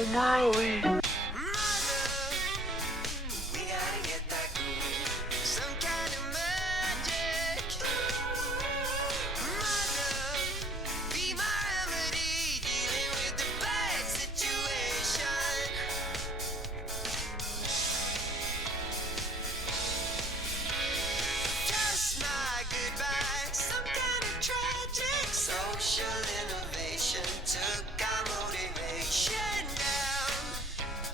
Oh, Marley. We gotta get that groove. Some kind of magic. Mother, be my remedy. Dealing with the bad situation. Just my goodbye. Some kind of tragic. Social innovation took our motivation down.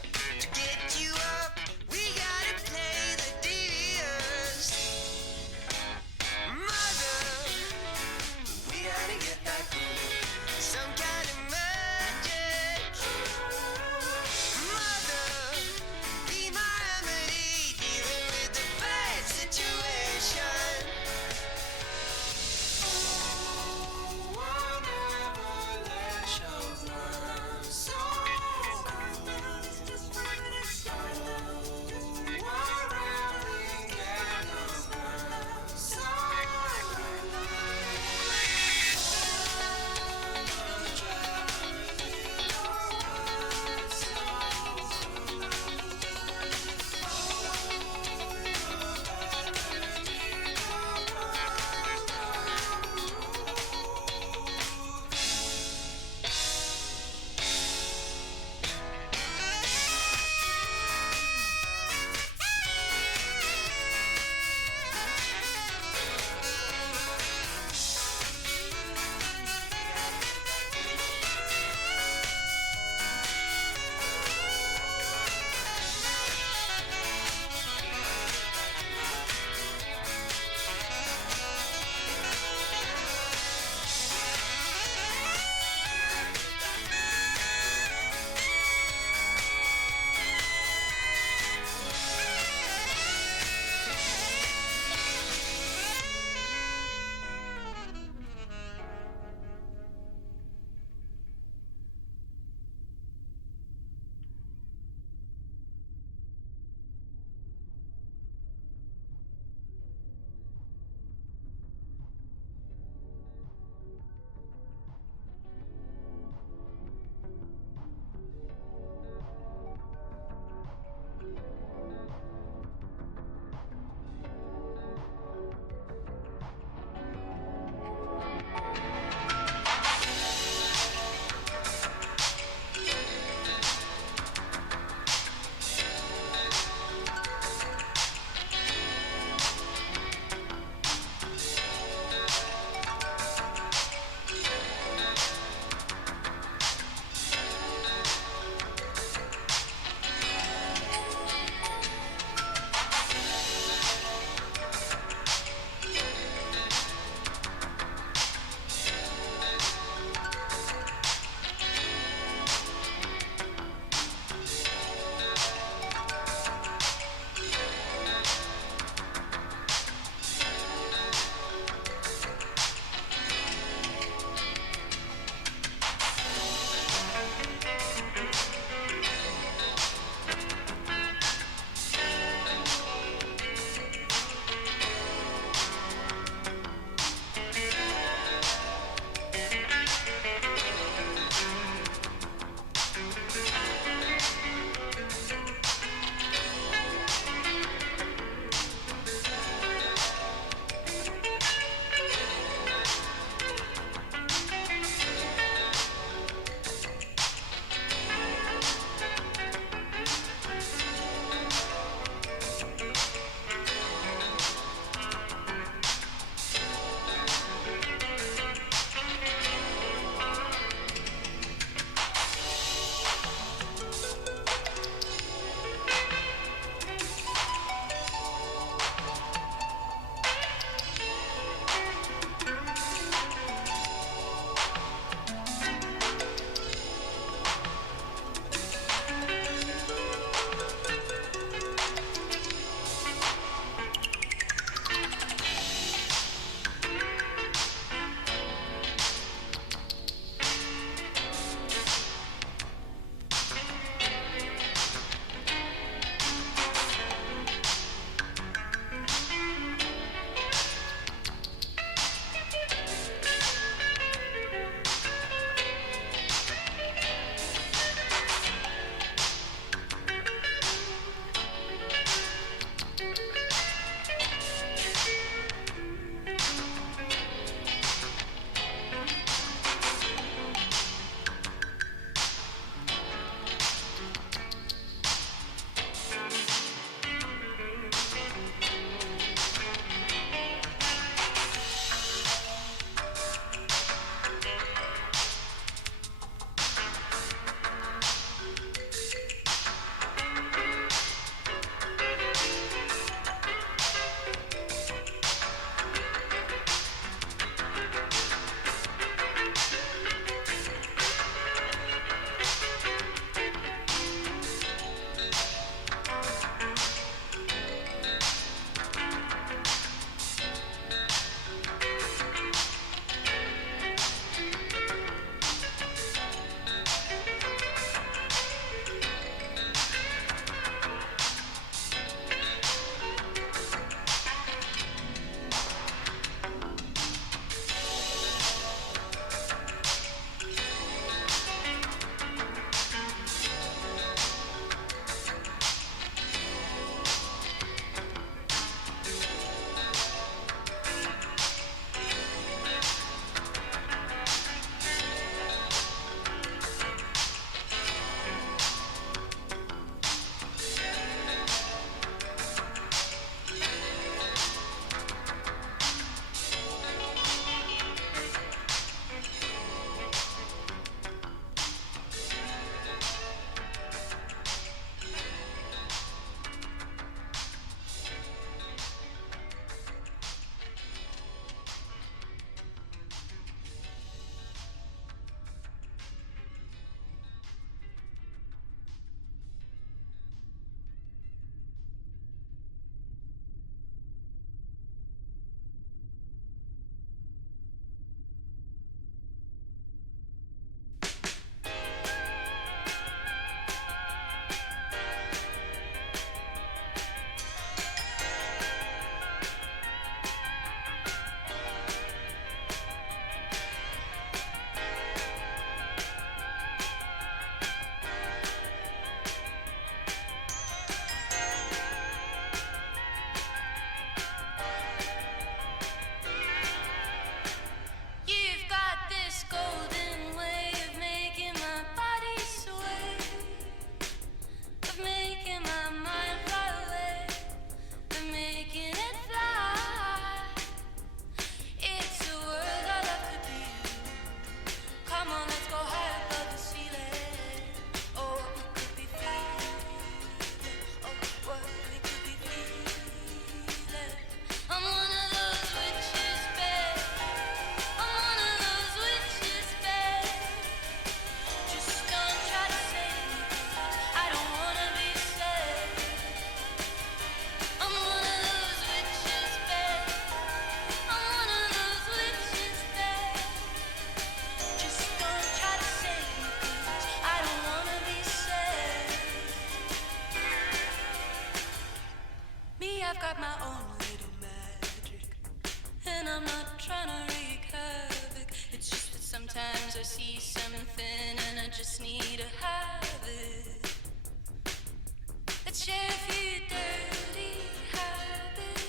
Let's share a few dirty habits.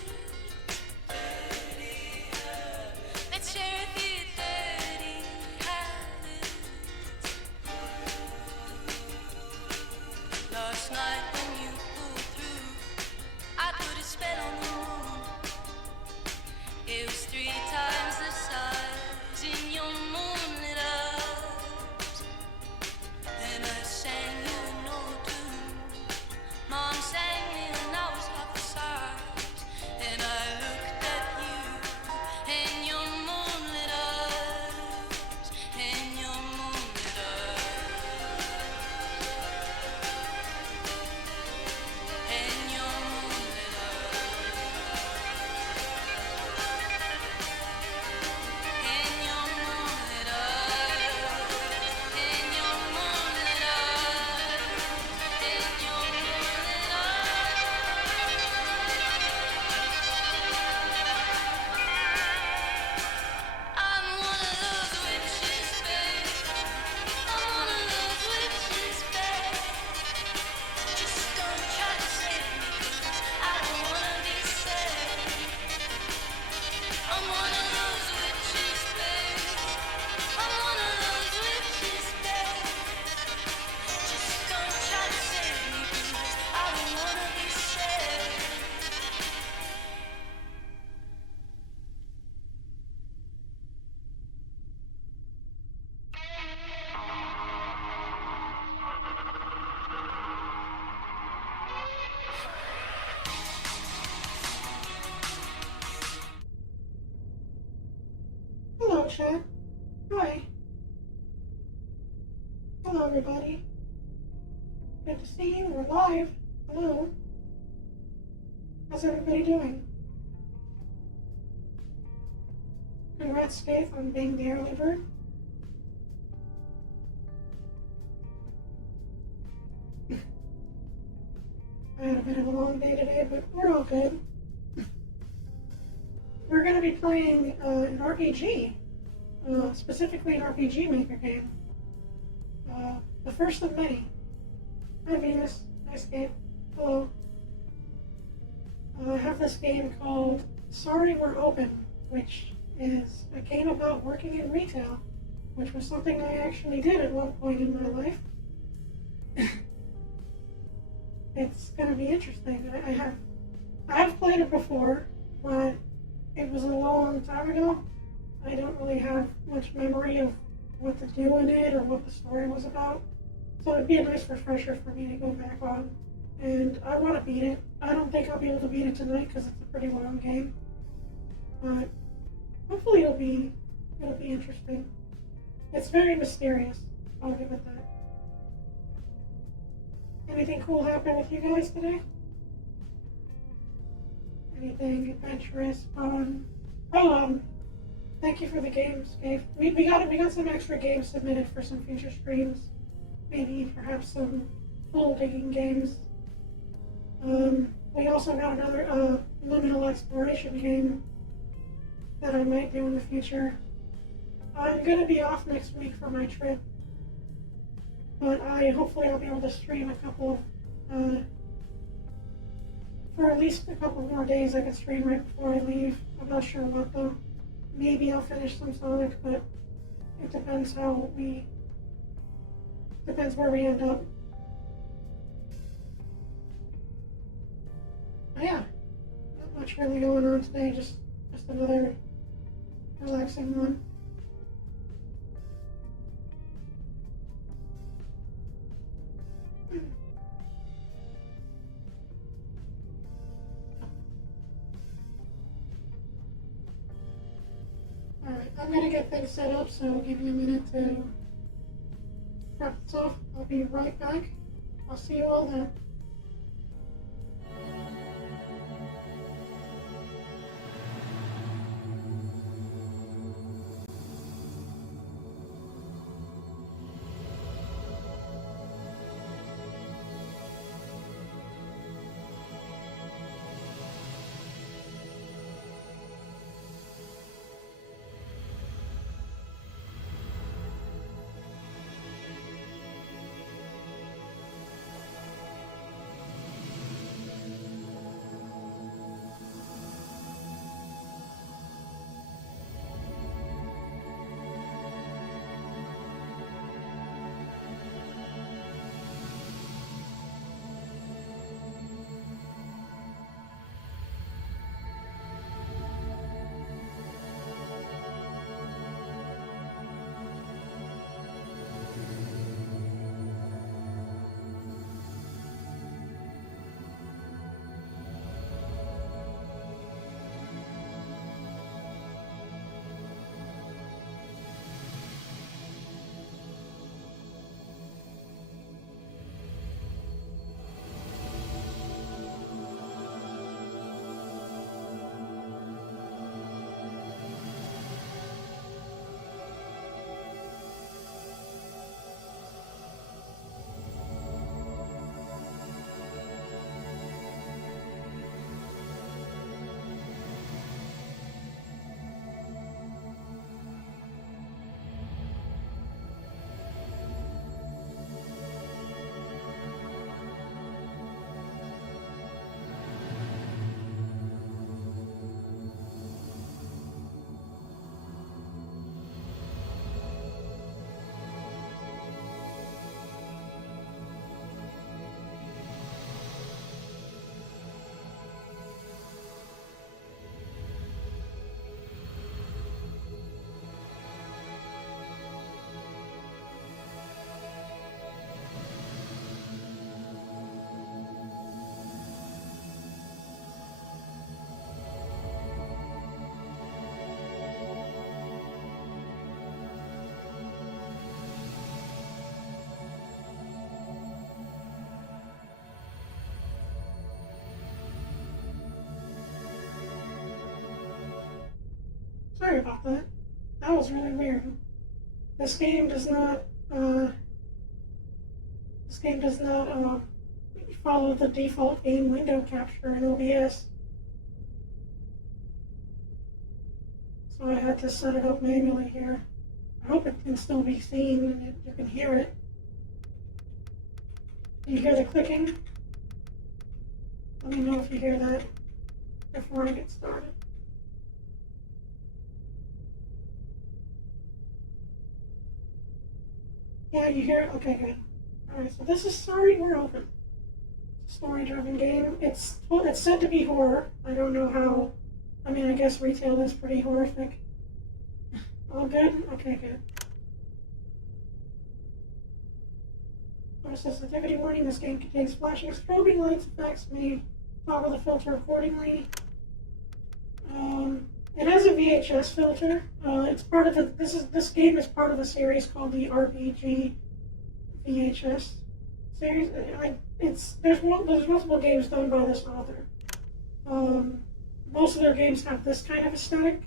Let's share a few dirty habits. Last night when you pulled through, I put a spell on the moon. It was 3 times the size in your moonlit eyes. Then I sang you an old tune. Mom sang me when I was half the size. And I looked at you and your moonlit eyes, and your moonlit eyes, and your moonlit eyes, and your moonlit eyes, and your moonlit eyes, and your moonlit eyes. I'm one of those witches, babe. I'm one of those witches, babe. Just don't try to save me, 'cause I don't wanna be saved. I'm one of those witches, babe. I'm one of those witches, babe. Just don't try to save me, 'cause I don't wanna be saved. Hello, chat. Hi. Hello, everybody. Good to see you. We're live. Hello. How's everybody doing? Congrats, Faith, on being the early bird. I had a bit of a long day today, but we're all good. We're going to be playing an RPG, specifically an RPG Maker game. The first of many. Hi, Venus. Nice game. Hello. I have this game called Sorry We're Open, which is a game about working in retail, which was something I actually did at one point in my life. It's going to be interesting. I have played it before, but it was a long time ago. I don't really have much memory of what to do in it or what the story was about. So it'd be a nice refresher for me to go back on. And I want to beat it. I don't think I'll be able to beat it tonight because it's a pretty long game. But hopefully it'll be interesting. It's very mysterious. I'll give it that. Anything cool happen with you guys today? Anything adventurous, fun? Thank you for the games, Dave. We got some extra games submitted for some future streams. Maybe perhaps some hole digging games. We also got another liminal exploration game that I might do in the future. I'm gonna be off next week for my trip, but hopefully I'll be able to stream a couple of for at least a couple more days. I can stream right before I leave. I'm not sure what though. Maybe I'll finish some Sonic, but it depends where we end up. But yeah, not much really going on today, just another relaxing one. Alright, I'm gonna get things set up, so give me a minute to wrap this off. I'll be right back. I'll see you all then. Sorry about that. That was really weird. This game does not, follow the default game window capture in OBS. So I had to set it up manually here. I hope it can still be seen and you can hear it. Do you hear the clicking? Let me know if you hear that before I get started. Yeah, you hear it? Okay, good. Alright, so this is Sorry We're Open. It's a story-driven game. It's said to be horror. I don't know how. I mean, I guess retail is pretty horrific. All good? Okay, good. Sensitivity warning, this game contains flashing strobing lights effects. May toggle the filter accordingly. It has a VHS filter. It's part of this game is part of a series called the RPG VHS series. There's multiple games done by this author. Most of their games have this kind of aesthetic,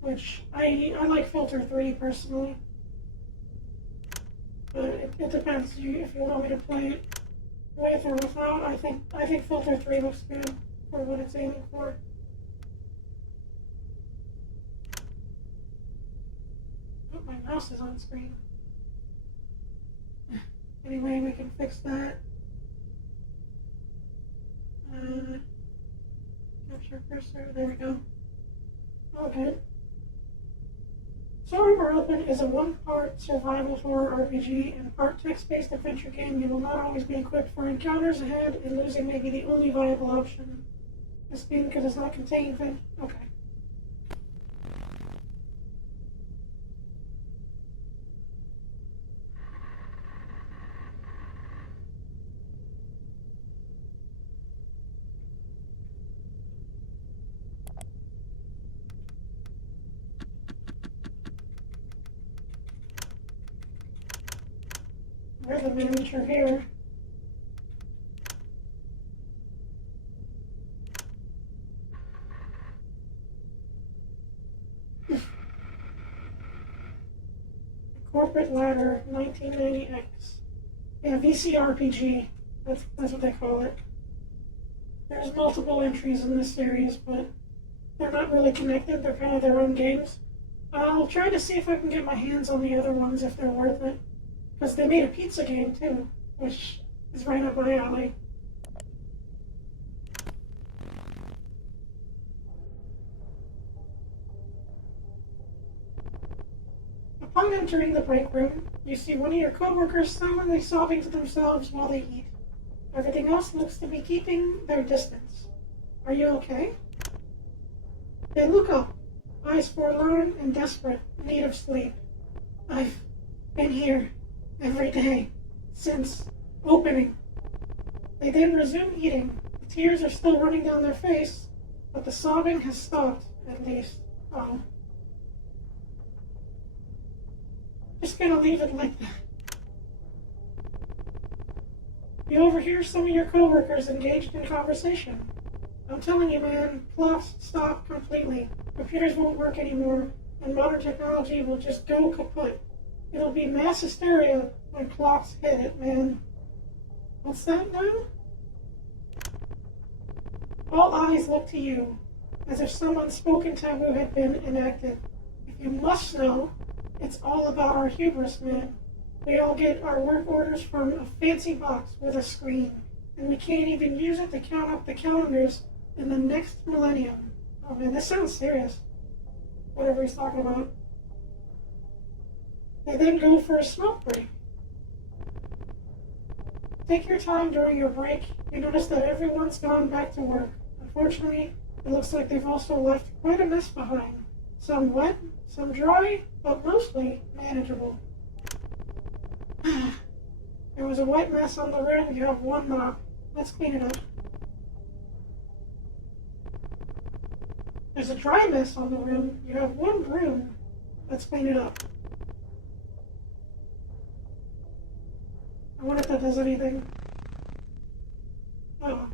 which I like Filter 3 personally. But it depends if you want me to play it with or without. I think Filter 3 looks good for what it's aiming for. Oh, my mouse is on screen. Anyway, we can fix that. Capture cursor, there we go. Okay. Sorry We're Open is a one-part survival horror RPG and part text-based adventure game. You will not always be equipped for encounters ahead, and losing may be the only viable option. This game does not contain okay. There's a miniature here. Corporate Ladder 1990X. Yeah, VCRPG. That's what they call it. There's multiple entries in this series, but they're not really connected. They're kind of their own games. I'll try to see if I can get my hands on the other ones if they're worth it. Because they made a pizza game too, which is right up my alley. Upon entering the break room, you see one of your coworkers silently sobbing to themselves while they eat. Everything else looks to be keeping their distance. Are you okay? They look up, eyes forlorn and desperate, in need of sleep. I've been here every day since opening. They then resume eating. The tears are still running down their face, but the sobbing has stopped, at least. Oh. Just gonna leave it like that. You overhear some of your coworkers engaged in conversation. I'm telling you, man, clocks stop completely. Computers won't work anymore, and modern technology will just go kaput. It'll be mass hysteria when clocks hit it, man. What's that now? All eyes look to you, as if some unspoken taboo had been enacted. If you must know, it's all about our hubris, man. We all get our work orders from a fancy box with a screen, and we can't even use it to count up the calendars in the next millennium. Oh man, this sounds serious. Whatever he's talking about. They then go for a smoke break. Take your time during your break. You notice that everyone's gone back to work. Unfortunately, it looks like they've also left quite a mess behind. Some wet, some dry, but mostly manageable. There was a wet mess on the room. You have one mop. Let's clean it up. There's a dry mess on the room. You have one broom. Let's clean it up. I wonder if that does anything. Oh.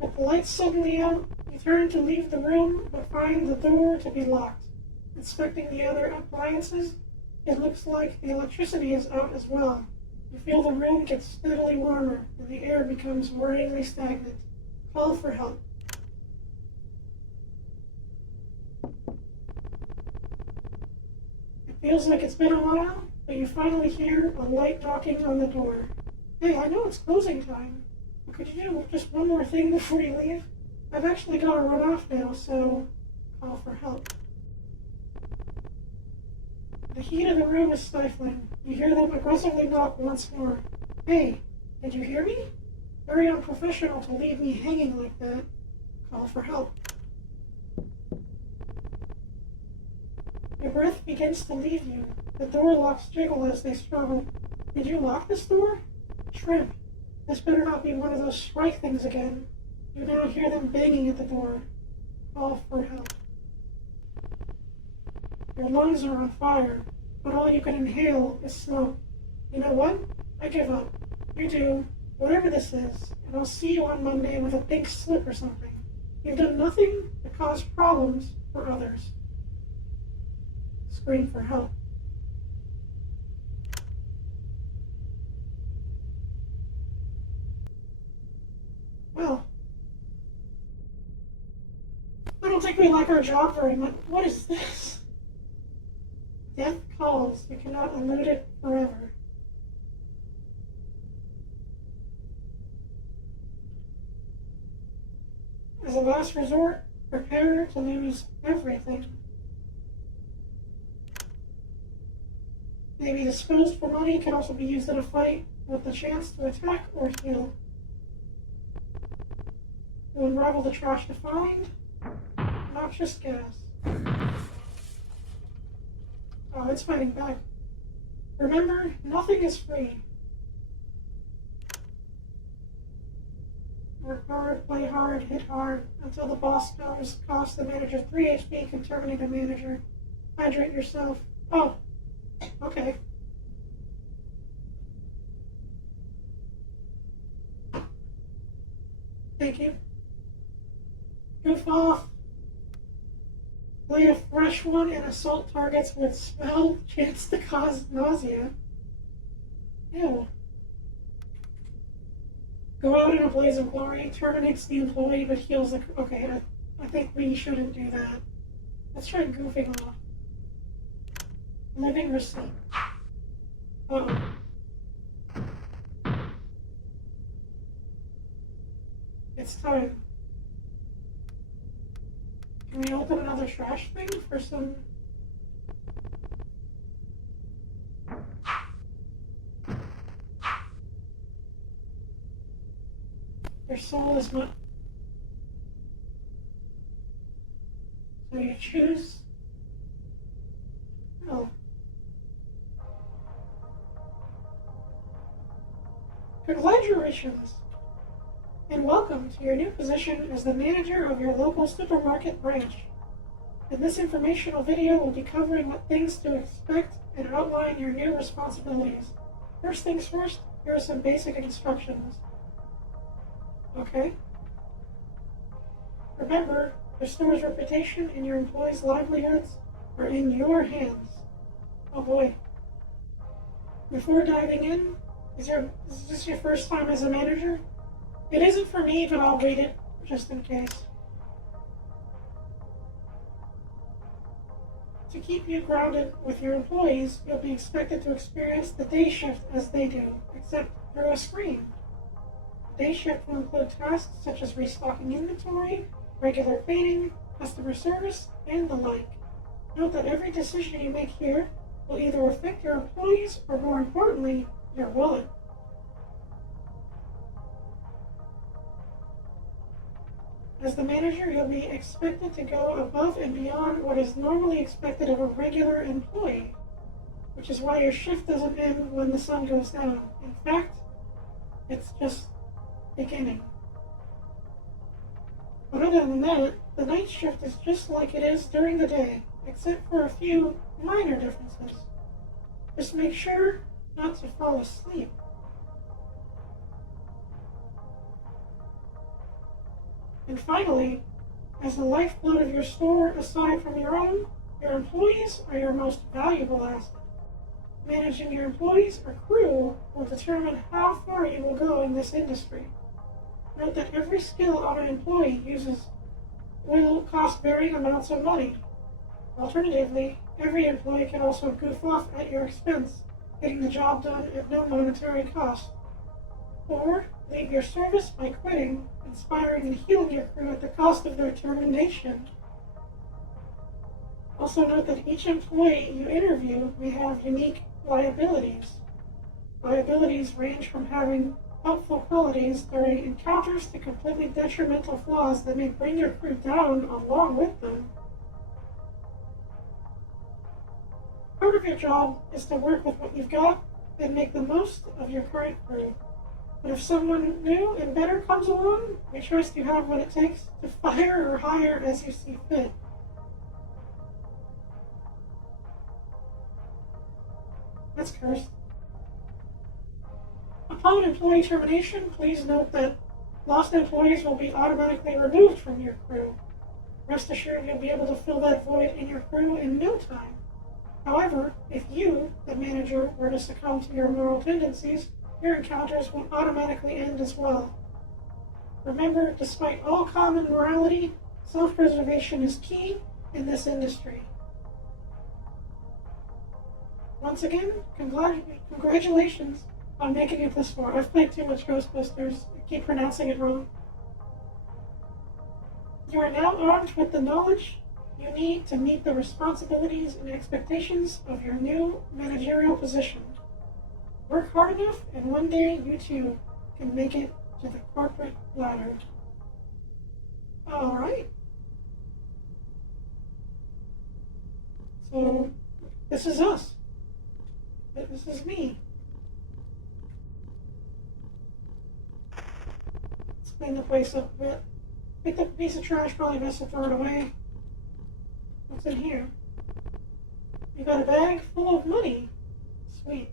With the lights suddenly out, you turn to leave the room, but find the door to be locked. Inspecting the other appliances, it looks like the electricity is out as well. You feel the room gets steadily warmer, and the air becomes worryingly stagnant. Call for help. It feels like it's been a while, but you finally hear a light knocking on the door. Hey, I know it's closing time, but could you do just one more thing before you leave? I've actually got to run off now, so call for help. The heat of the room is stifling. You hear them aggressively knock once more. Hey, did you hear me? Very unprofessional to leave me hanging like that. Call for help. Your breath begins to leave you. The door locks jiggle as they struggle. Did you lock this door? Shrimp. This better not be one of those strike things again. You now hear them banging at the door. Call for help. Your lungs are on fire, but all you can inhale is smoke. You know what? I give up. You do, whatever this is, and I'll see you on Monday with a pink slip or something. You've done nothing to cause problems for others. Scream for help. Well, I don't think we like our job very much. What is this? Death calls. You cannot elude it forever. As a last resort, prepare to lose everything. Maybe disposed for money can also be used in a fight with the chance to attack or heal. You unravel the trash to find noxious gas. Oh, it's fighting back. Remember, nothing is free. Work hard, play hard, hit hard, until the boss comes. Cost the manager 3 HP, can terminate a manager. Hydrate yourself. Oh, okay. Thank you. Goof off. Lay a fresh one and assault targets with smell, chance to cause nausea. Ew. Go out in a blaze of glory, terminates the employee but heals the... Okay, I think we shouldn't do that. Let's try goofing off. Living receipt. Uh-oh. It's time. Can we open another trash thing for some... Your soul is not... So you choose... Oh. Congratulations! And welcome to your new position as the manager of your local supermarket branch. In this informational video, we'll be covering what things to expect and outline your new responsibilities. First things first, here are some basic instructions. Okay? Remember, the store's reputation and your employees' livelihoods are in your hands. Oh boy. Before diving in, is this your first time as a manager? It isn't for me, but I'll read it, just in case. To keep you grounded with your employees, you'll be expected to experience the day shift as they do, except through a screen. Day shift will include tasks such as restocking inventory, regular cleaning, customer service, and the like. Note that every decision you make here will either affect your employees or, more importantly, your wallet. As the manager, you'll be expected to go above and beyond what is normally expected of a regular employee, which is why your shift doesn't end when the sun goes down. In fact, it's just beginning. But other than that, the night shift is just like it is during the day, except for a few minor differences. Just make sure not to fall asleep. And finally, As the lifeblood of your store, aside from your own, your employees are your most valuable asset. Managing your employees or crew will determine how far you will go in this industry. Note that every skill an employee uses will cost varying amounts of money. Alternatively, every employee can also goof off at your expense, getting the job done at no monetary cost. Or leave your service by quitting, inspiring and healing your crew at the cost of their termination. Also note that each employee you interview may have unique liabilities. Liabilities range from having helpful qualities during encounters to completely detrimental flaws that may bring your crew down along with them. Part of your job is to work with what you've got and make the most of your current crew. But if someone new and better comes along, we trust you have what it takes to fire or hire as you see fit. That's cursed. Upon employee termination, please note that lost employees will be automatically removed from your crew. Rest assured you'll be able to fill that void in your crew in no time. However, if you, the manager, were to succumb to your moral tendencies, your encounters will automatically end as well. Remember, despite all common morality, self-preservation is key in this industry. Once again, congratulations on making it this far. I've played too much Ghostbusters. I keep pronouncing it wrong. You are now armed with the knowledge you need to meet the responsibilities and expectations of your new managerial position. Work hard enough, and one day you too can make it to the corporate ladder. Alright. So, this is us. This is me. Let's clean the place up a bit. Picked up a piece of trash, probably best to throw it away. What's in here? You got a bag full of money. Sweet.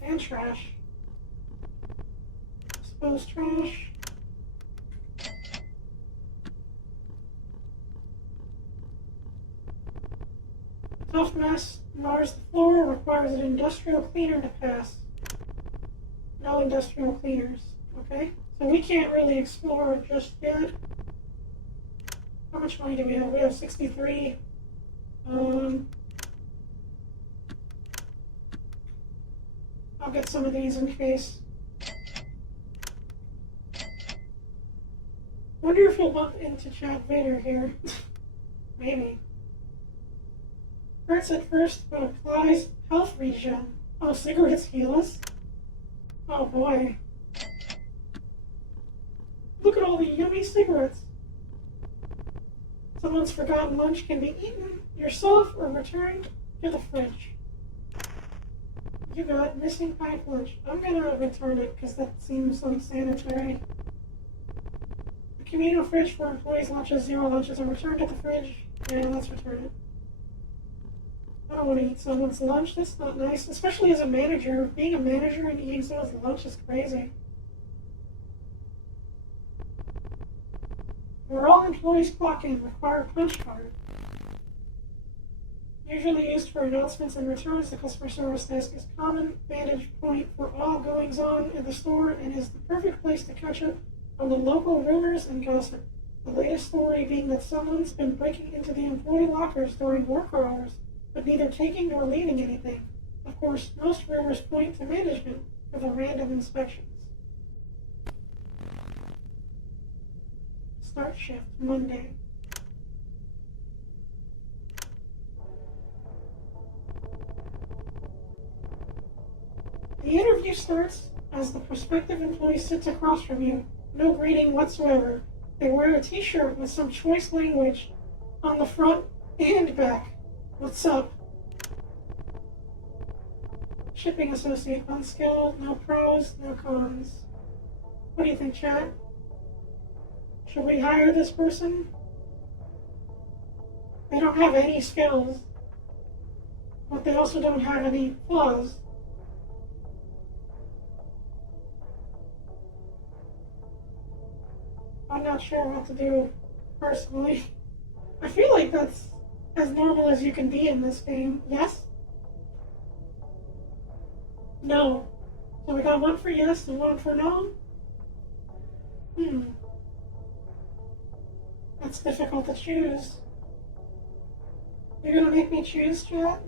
And trash. Exposed trash. Tough mess mars the floor, requires an industrial cleaner to pass. No industrial cleaners, okay? So we can't really explore just yet. How much money do we have? We have 63. I'll get some of these in case. Wonder if we'll bump into Chad Vader here. Maybe. Hurts at first, but applies health regen. Oh, cigarettes heal us? Oh boy. Look at all the yummy cigarettes. Someone's forgotten lunch can be eaten yourself or returned to the fridge. You got missing packed lunch. I'm gonna return it because that seems unsanitary. The communal fridge for employees' lunches, 0 lunches are returned at the fridge. Yeah, let's return it. I don't want to eat someone's lunch. That's not nice, especially as a manager. Being a manager and eating someone's lunch is crazy. Where all employees clock in, require a punch card. Usually used for announcements and returns, the customer service desk is a common vantage point for all goings-on in the store and is the perfect place to catch up on the local rumors and gossip. The latest story being that someone's been breaking into the employee lockers during work hours, but neither taking nor leaving anything. Of course, most rumors point to management for the random inspections. Start shift Monday. The interview starts as the prospective employee sits across from you. No greeting whatsoever. They wear a t-shirt with some choice language on the front and back. What's up? Shipping associate, unskilled, no pros, no cons. What do you think, Chad? Should we hire this person? They don't have any skills, but they also don't have any flaws. I'm not sure what to do personally. I feel like that's as normal as you can be in this game. Yes? No. So we got one for yes and one for no? That's difficult to choose. You're gonna make me choose, chat?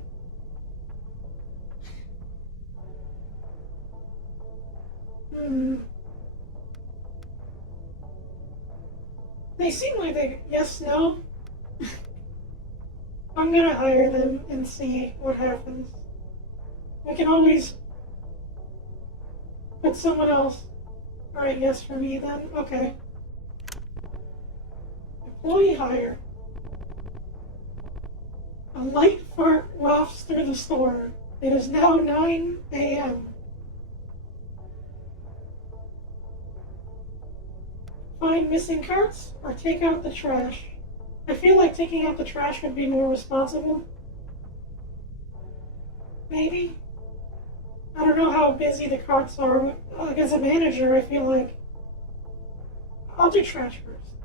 They seem like they yes, no. I'm gonna hire them and see what happens. We can always put someone else. Alright, yes for me then. Okay. Employee hire. A light fart wafts through the store. It is now 9 a.m. Find missing carts or take out the trash. I feel like taking out the trash would be more responsible. Maybe? I don't know how busy the carts are. Like, as a manager, I feel like I'll do trash first.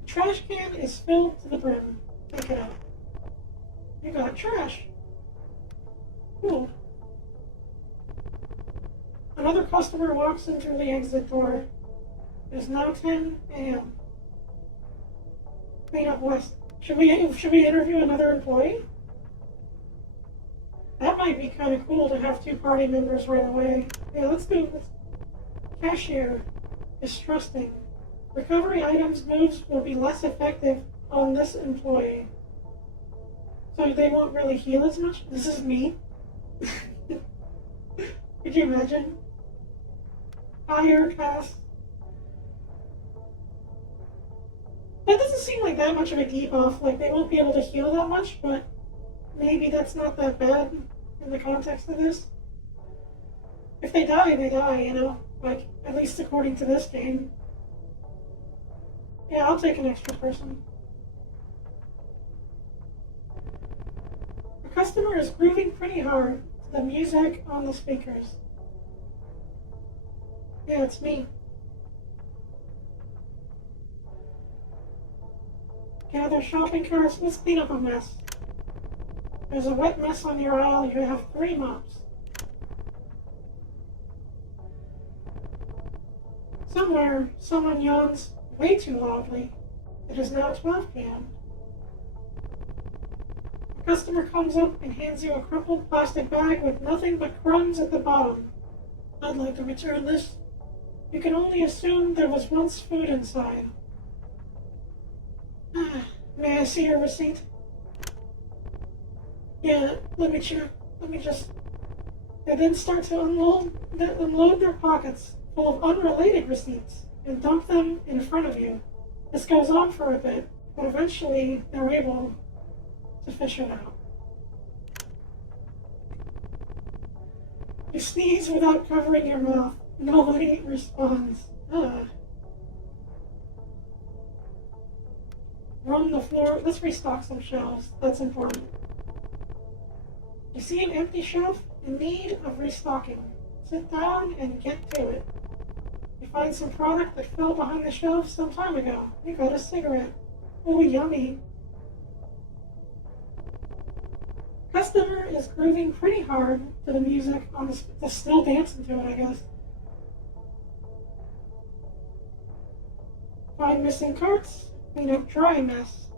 The trash can is filled to the brim. Take it out. You got trash. Cool. Another customer walks in through the exit door. It is now 10 a.m. Clean up west. Should we interview another employee? That might be kind of cool to have two party members right away. Yeah, let's do this. Cashier is trusting. Recovery items moves will be less effective on this employee. So they won't really heal as much? This is me. Could you imagine? Higher pass. That doesn't seem like that much of a debuff. Like, they won't be able to heal that much, but maybe that's not that bad in the context of this. If they die, they die, you know? Like, at least according to this game. Yeah, I'll take an extra person. The customer is grooving pretty hard to the music on the speakers. Yeah, it's me. Gather shopping carts. Let's clean up a mess. There's a wet mess on your aisle. You have 3 mops. Somewhere, someone yawns way too loudly. It is now 12 p.m. A customer comes up and hands you a crumpled plastic bag with nothing but crumbs at the bottom. I'd like to return this. You can only assume there was once food inside. May I see your receipt? Yeah, let me check. Let me just... They then start to unload their pockets full of unrelated receipts and dump them in front of you. This goes on for a bit, but eventually they're able to fish it out. You sneeze without covering your mouth. Nobody responds. Roam the floor. Let's restock some shelves. That's important. You see an empty shelf in need of restocking. Sit down and get to it. You find some product that fell behind the shelf some time ago. You got a cigarette. Oh, yummy. Customer is grooving pretty hard to the music on the still dancing to it, I guess. Find missing carts. Clean up dry mess.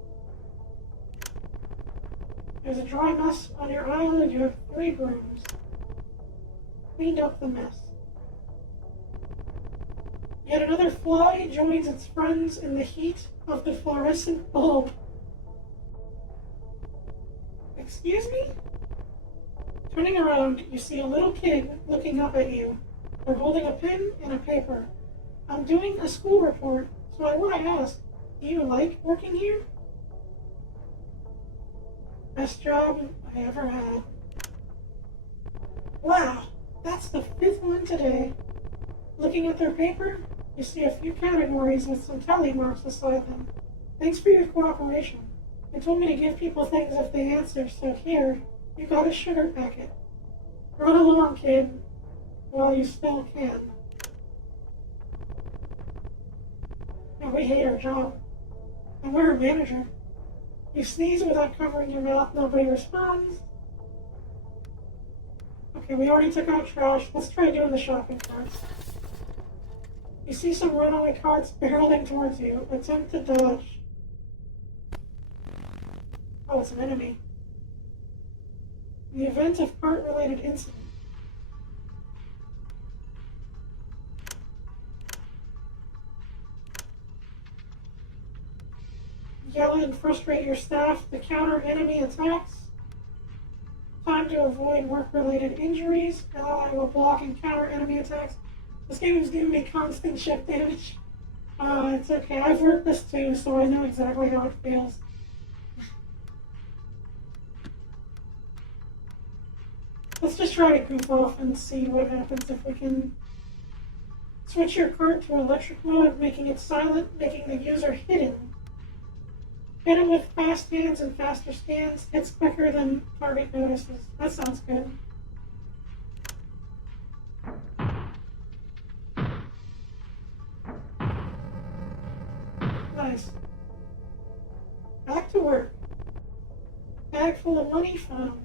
There's a dry mess on your aisle and you have 3 brooms. Cleaned up the mess. Yet another fly joins its friends in the heat of the fluorescent bulb. Excuse me? Turning around, you see a little kid looking up at you. They're holding a pen and a paper. I'm doing a school report, so I want to ask, do you like working here? Best job I ever had. Wow, that's the 5th one today. Looking at their paper, you see a few categories with some tally marks beside them. Thanks for your cooperation. They told me to give people things if they answer, so here, you got a sugar packet. Run along, kid, while you still can. we hate our job. And we're a manager. You sneeze without covering your mouth, nobody responds. Okay, we already took out trash. Let's try doing the shopping carts. You see some runaway carts barreling towards you. Attempt to dodge. Oh, it's an enemy. In the event of cart-related incident, yell and frustrate your staff to counter enemy attacks. Time to avoid work-related injuries. Ally will block and counter enemy attacks. This game is giving me constant shift damage. It's okay. I've worked this too, so I know exactly how it feels. Let's just try to goof off and see what happens if we can switch your cart to electric mode, making it silent, making the user hidden. Hit him with fast hands and faster scans. Hits quicker than target notices. That sounds good. Nice. Back to work. Bag full of money found.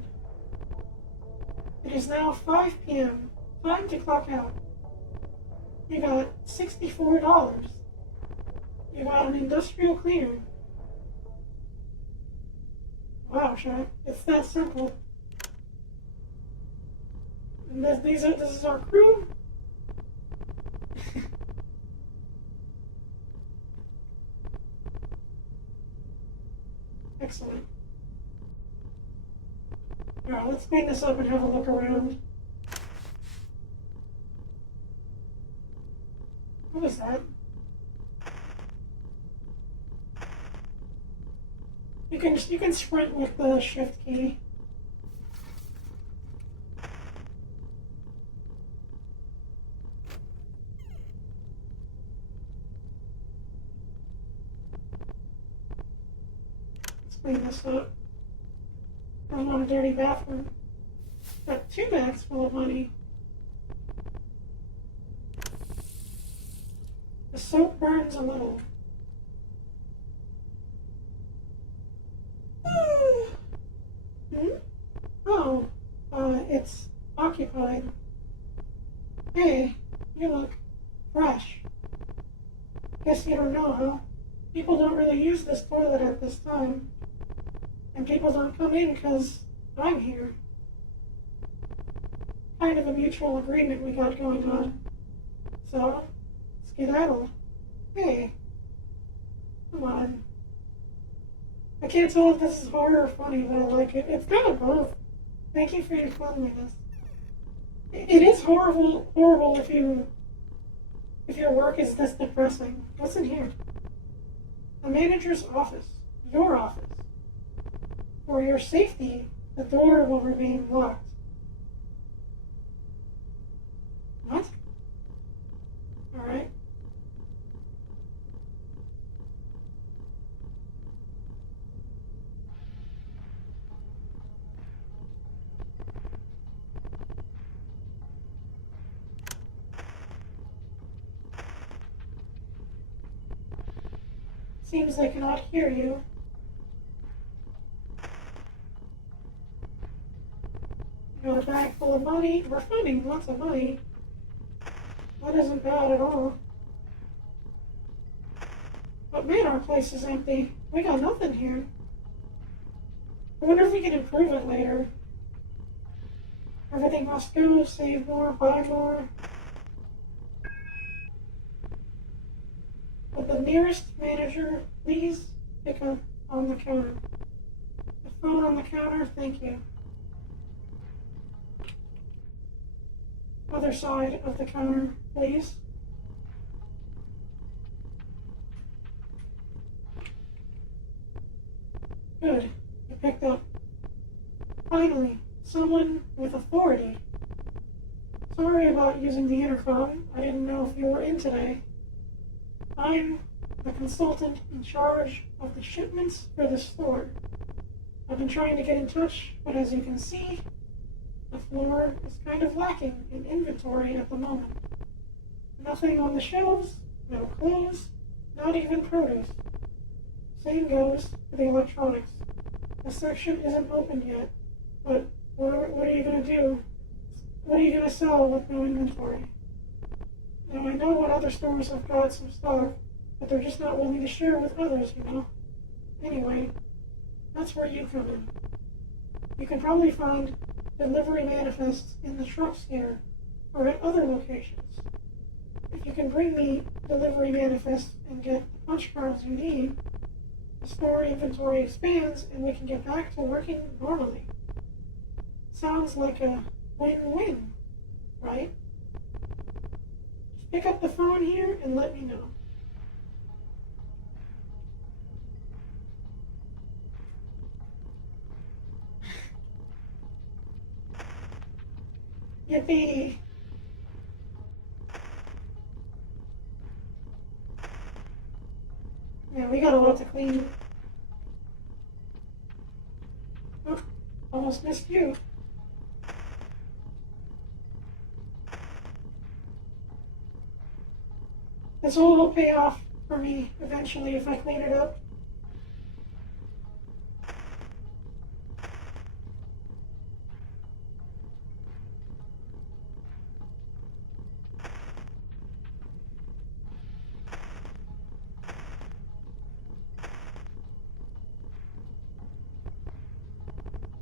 It is now 5 p.m. Time to clock out. You got $64. You got an industrial cleaner. Wow, Shaq. It's that simple. And this is our crew? Excellent. Alright, let's clean this up and have a look around. What was that? You can sprint with the shift key. Let's clean this up. I don't want a dirty bathroom. Got 2 bags full of money. The soap burns a little. Oh, it's occupied. Hey, you look fresh. Guess you don't know, huh? People don't really use this toilet at this time. And people don't come in because I'm here. Kind of a mutual agreement we got going on. So, skedaddle. Hey, come on. I can't tell if this is horror or funny, but I like it. It's kind of both. Thank you for your cleanliness. It is horrible if your work is this depressing. What's in here? The manager's office. Your office. For your safety, the door will remain locked. What? Alright. Seems they cannot hear you. You got a bag full of money. We're finding lots of money. That isn't bad at all. But man, our place is empty. We got nothing here. I wonder if we can improve it later. Everything must go, save more, buy more. But the nearest manager, please pick up on the counter. The phone on the counter, thank you. Other side of the counter, please. Good, you picked up. Finally, someone with authority. Sorry about using the intercom. I didn't know if you were in today. I'm the consultant in charge of the shipments for this store. I've been trying to get in touch, but as you can see, the floor is kind of lacking in inventory at the moment. Nothing on the shelves, no clothes, not even produce. Same goes for the electronics. The section isn't open yet, but what are you going to do? What are you going to sell with no inventory? Now, I know what other stores have got some stock, but they're just not willing to share with others, you know? Anyway, that's where you come in. You can probably find delivery manifests in the trucks here, or at other locations. If you can bring me delivery manifests and get the punch cards you need, the store inventory expands and we can get back to working normally. Sounds like a win-win, right? Just pick up the phone here and let me know. Yippee! Yeah, we got a lot to clean. Oh, almost missed you. This will pay off for me eventually if I clean it up.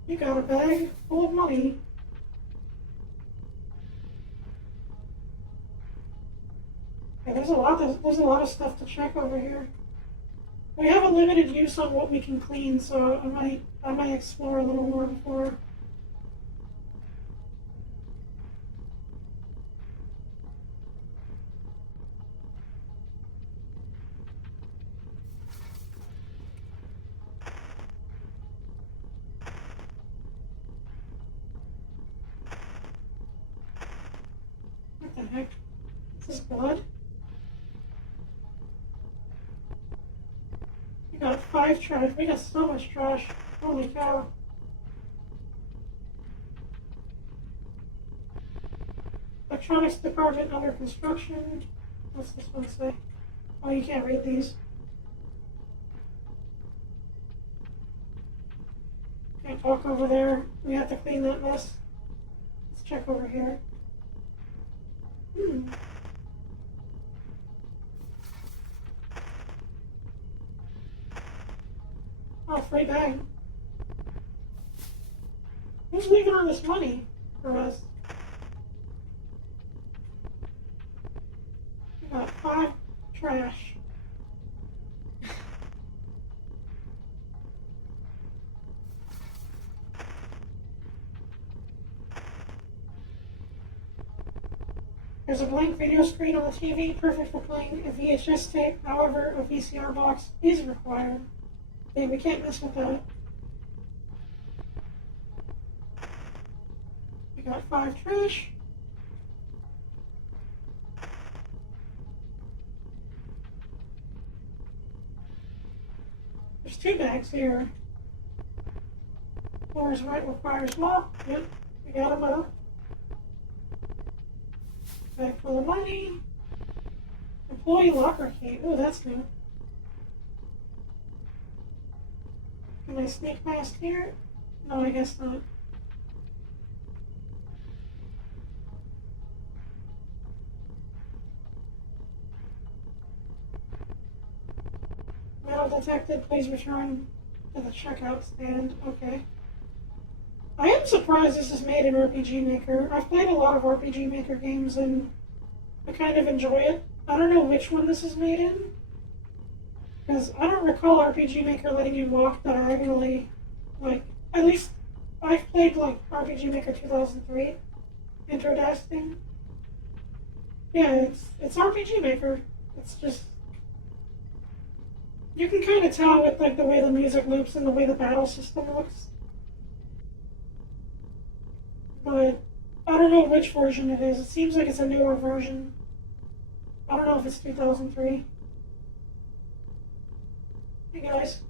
You got a bag full of money. Yeah, there's a lot of stuff to check over here. We have a limited use on what we can clean, so I might explore a little more before. What the heck? Is this blood? We got 5 trash. We got so much trash. Holy cow. Electronics department under construction. What's this one say? Oh, you can't read these. Can't walk over there. We have to clean that mess. Let's check over here. Oh, free bag. Who's leaving all this money for us? We got 5 trash. There's a blank video screen on the TV, perfect for playing a VHS tape. However, a VCR box is required. Okay, we can't mess with that. We got 5 trash. There's 2 bags here. Floors right requires mop. Yep, we got them up. Bag full of money. Employee locker key. Oh, that's new. Can I sneak past here? No, I guess not. Metal detected. Please return to the checkout stand. Okay. I am surprised this is made in RPG Maker. I've played a lot of RPG Maker games and I kind of enjoy it. I don't know which one this is made in, because I don't recall RPG Maker letting you walk diagonally. Like, at least I've played like RPG Maker 2003, Intro Dash thing. Yeah, it's RPG Maker. It's just, you can kind of tell with like the way the music loops and the way the battle system looks. But I don't know which version it is. It seems like it's a newer version. I don't know if it's 2003. Hey guys.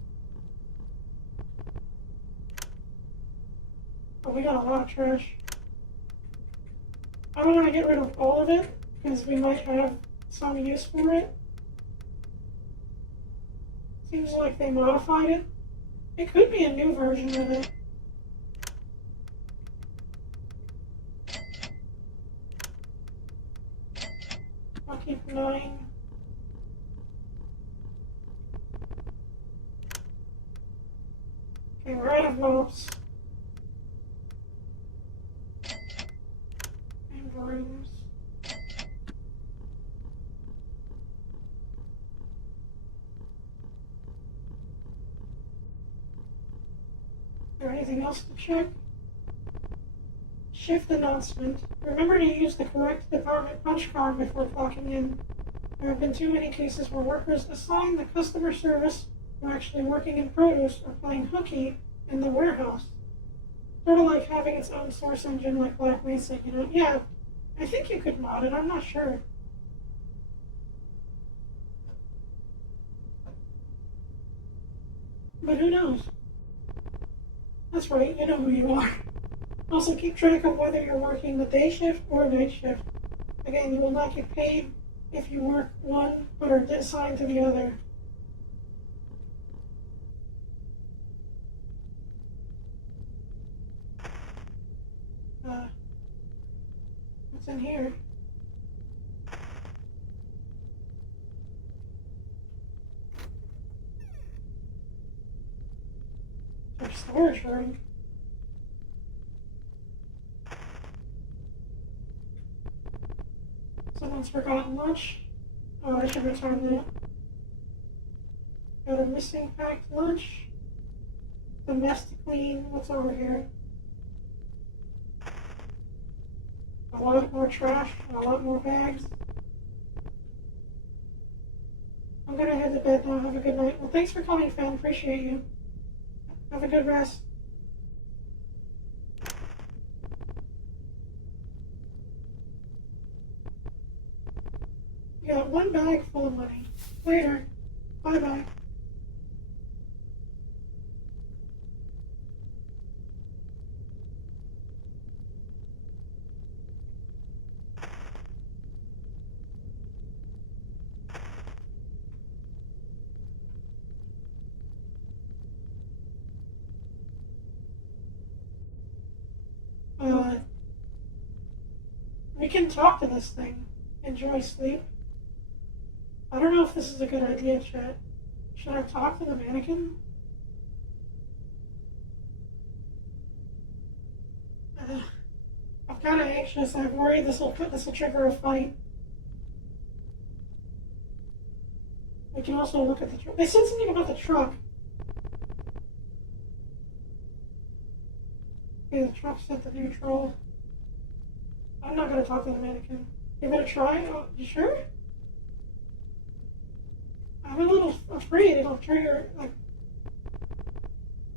Oh, we got a lot of trash. I don't want to get rid of all of it, because we might have some use for it. Seems like they modified it. It could be a new version of it. I'll keep 9. Okay, we're out of mops. And brooms. Is there anything else to check? Shift announcement. Remember to use the correct department punch card before clocking in. There have been too many cases where workers assigned the customer service were actually working in produce or playing hooky in the warehouse. Sort of like having its own source engine like Black Mesa, you know? Yeah, I think you could mod it, I'm not sure. But who knows? That's right, you know who you are. Also, keep track of whether you're working the day shift or night shift. Again, you will not get paid if you work one but are assigned to the other. What's in here? There's storage room. Someone's forgotten lunch. Oh, I should return that. Got a missing packed lunch. The mess to clean. What's over here? A lot more trash and a lot more bags. I'm gonna head to bed now. Have a good night. Well, thanks for coming, Fan. Appreciate you. Have a good rest. You got one bag full of money. Later. Bye-bye. We can talk to this thing. Enjoy sleep. I don't know if this is a good idea, chat. Should I talk to the mannequin? I'm kind of anxious. I'm worried this will trigger a fight. We can also look at the truck. They said something about the truck. Okay, the truck's set to neutral. I'm not gonna talk to the mannequin. You're gonna try? Oh, you sure? I'm a little afraid it'll trigger, like,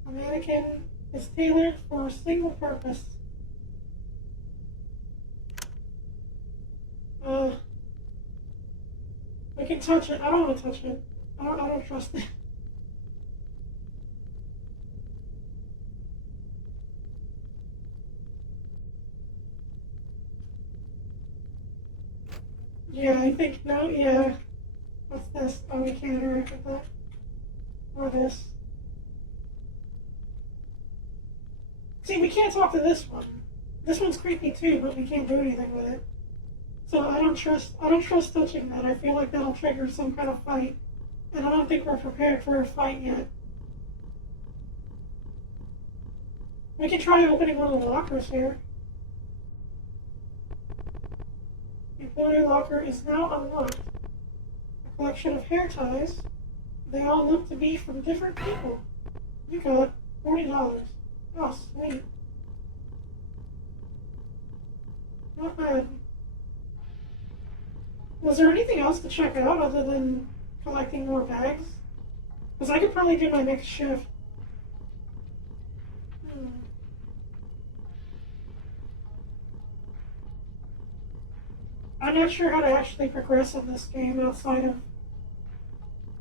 a mannequin is tailored for a single purpose. We can touch it. I don't want to touch it. I don't trust it. Yeah, I think, no, yeah. What's this? Oh, we can't interact with that. Or this. See, we can't talk to this one. This one's creepy too, but we can't do anything with it. So I don't trust touching that. I feel like that'll trigger some kind of fight. And I don't think we're prepared for a fight yet. We can try opening one of the lockers here. The employee locker is now unlocked. A collection of hair ties. They all look to be from different people. You got $40. Oh, sweet. Not bad. Was there anything else to check out other than collecting more bags? Because I could probably do my next shift. I'm not sure how to actually progress in this game outside of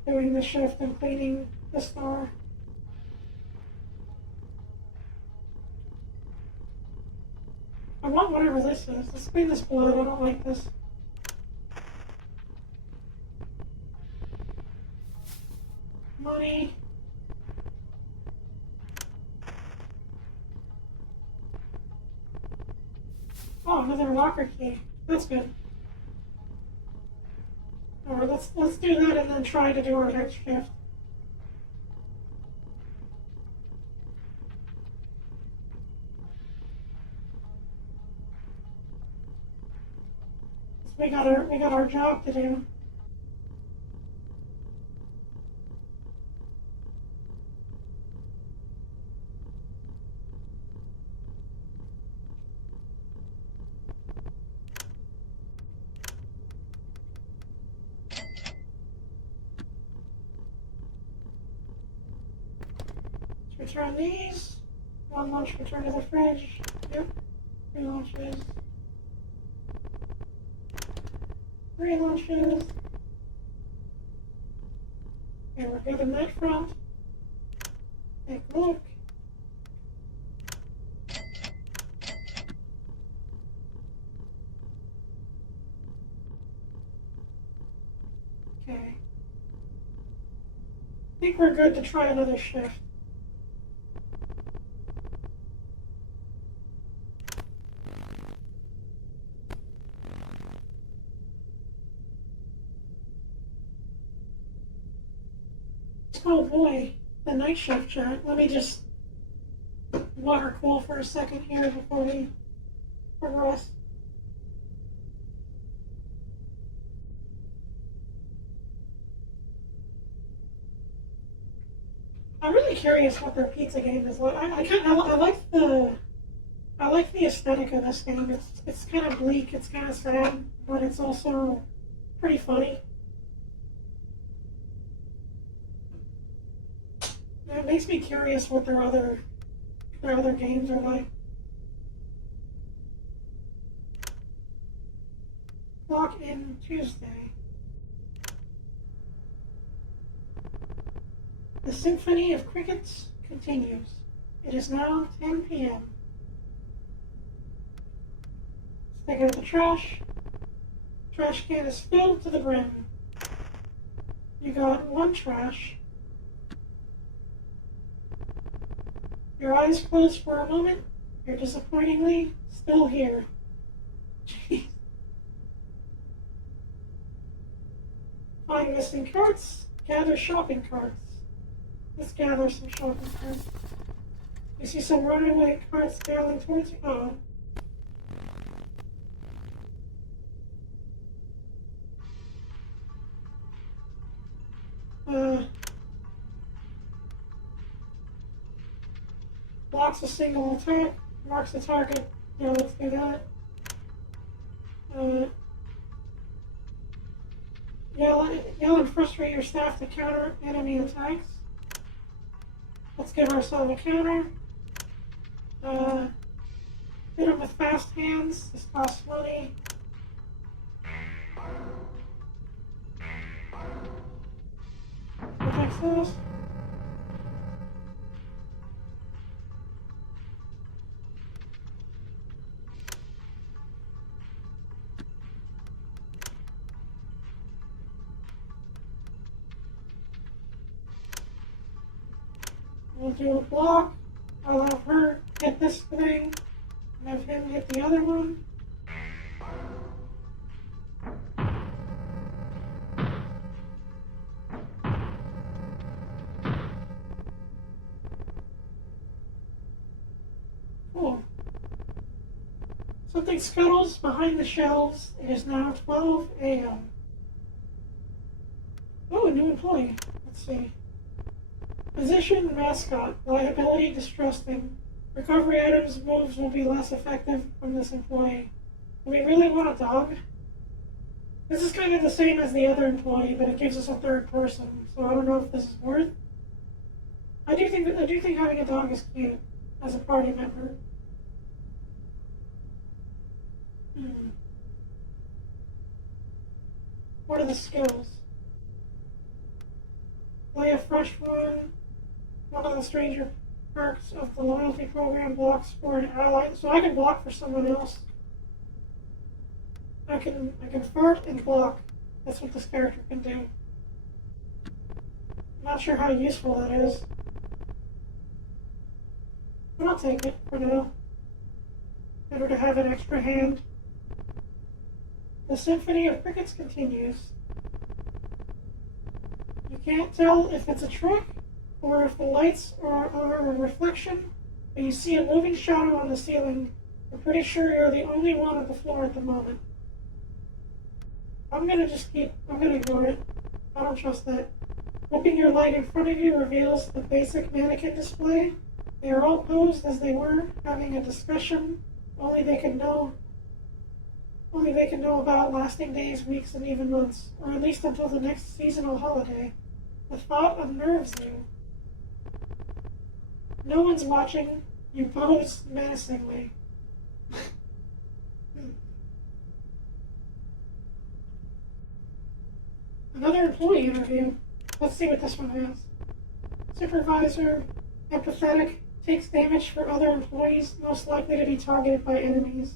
doing the shift and cleaning the store. I want whatever this is. Let's clean this blood. I don't like this. money. Oh, another locker key. That's good. Alright, let's do that and then try to do our next shift. We got our job to do. Let's return these. One lunch return to the fridge. Yep. 3 lunches. 3 lunches. Okay, we're good in that front. Take a look. Okay. I think we're good to try another shift. Oh boy, the night shift chat. Let me just water cool for a second here before we progress. I'm really curious what their pizza game is like. I like the aesthetic of this game. It's kind of bleak. It's kind of sad, but it's also pretty funny. It makes me curious what their other games are like. Clock in Tuesday. The Symphony of Crickets continues. It is now 10 p.m. Take out the trash. Trash can is filled to the brim. You got 1 trash. Your eyes close for a moment. You're disappointingly still here. Jeez. Find missing carts. Gather shopping carts. Let's gather some shopping carts. You see some runaway carts barreling towards you. Oh. Blocks a single attack. Marks the target. Yeah, let's do that. Yell and frustrate your staff to counter enemy attacks. Let's give ourselves a counter. Hit them with fast hands. This costs money. Protects those. We'll do a block. I'll have her hit this thing, and have him hit the other one. Cool. Something scuttles behind the shelves. It is now 12 a.m. Oh, a new employee. Let's see. Position, mascot, liability, distrusting. Recovery items moves will be less effective from this employee. Do we really want a dog? This is kind of the same as the other employee, but it gives us a third person, so I don't know if this is worth. I do think having a dog is cute as a party member. What are the skills? Play a fresh one. One of the stranger perks of the loyalty program blocks for an ally, so I can block for someone else. I can fart and block. That's what this character can do. I'm not sure how useful that is. But I'll take it for now. Better to have an extra hand. The symphony of crickets continues. You can't tell if it's a trick or if the lights are a reflection, but you see a moving shadow on the ceiling. I'm pretty sure you're the only one on the floor at the moment. I'm gonna ignore it. I don't trust that. Flipping your light in front of you reveals the basic mannequin display. They are all posed as they were, having a discussion only they can know about, lasting days, weeks, and even months, or at least until the next seasonal holiday. The thought unnerves you. No one's watching. You pose menacingly. Another employee interview. Let's see what this one has. Supervisor, empathetic, takes damage for other employees, most likely to be targeted by enemies.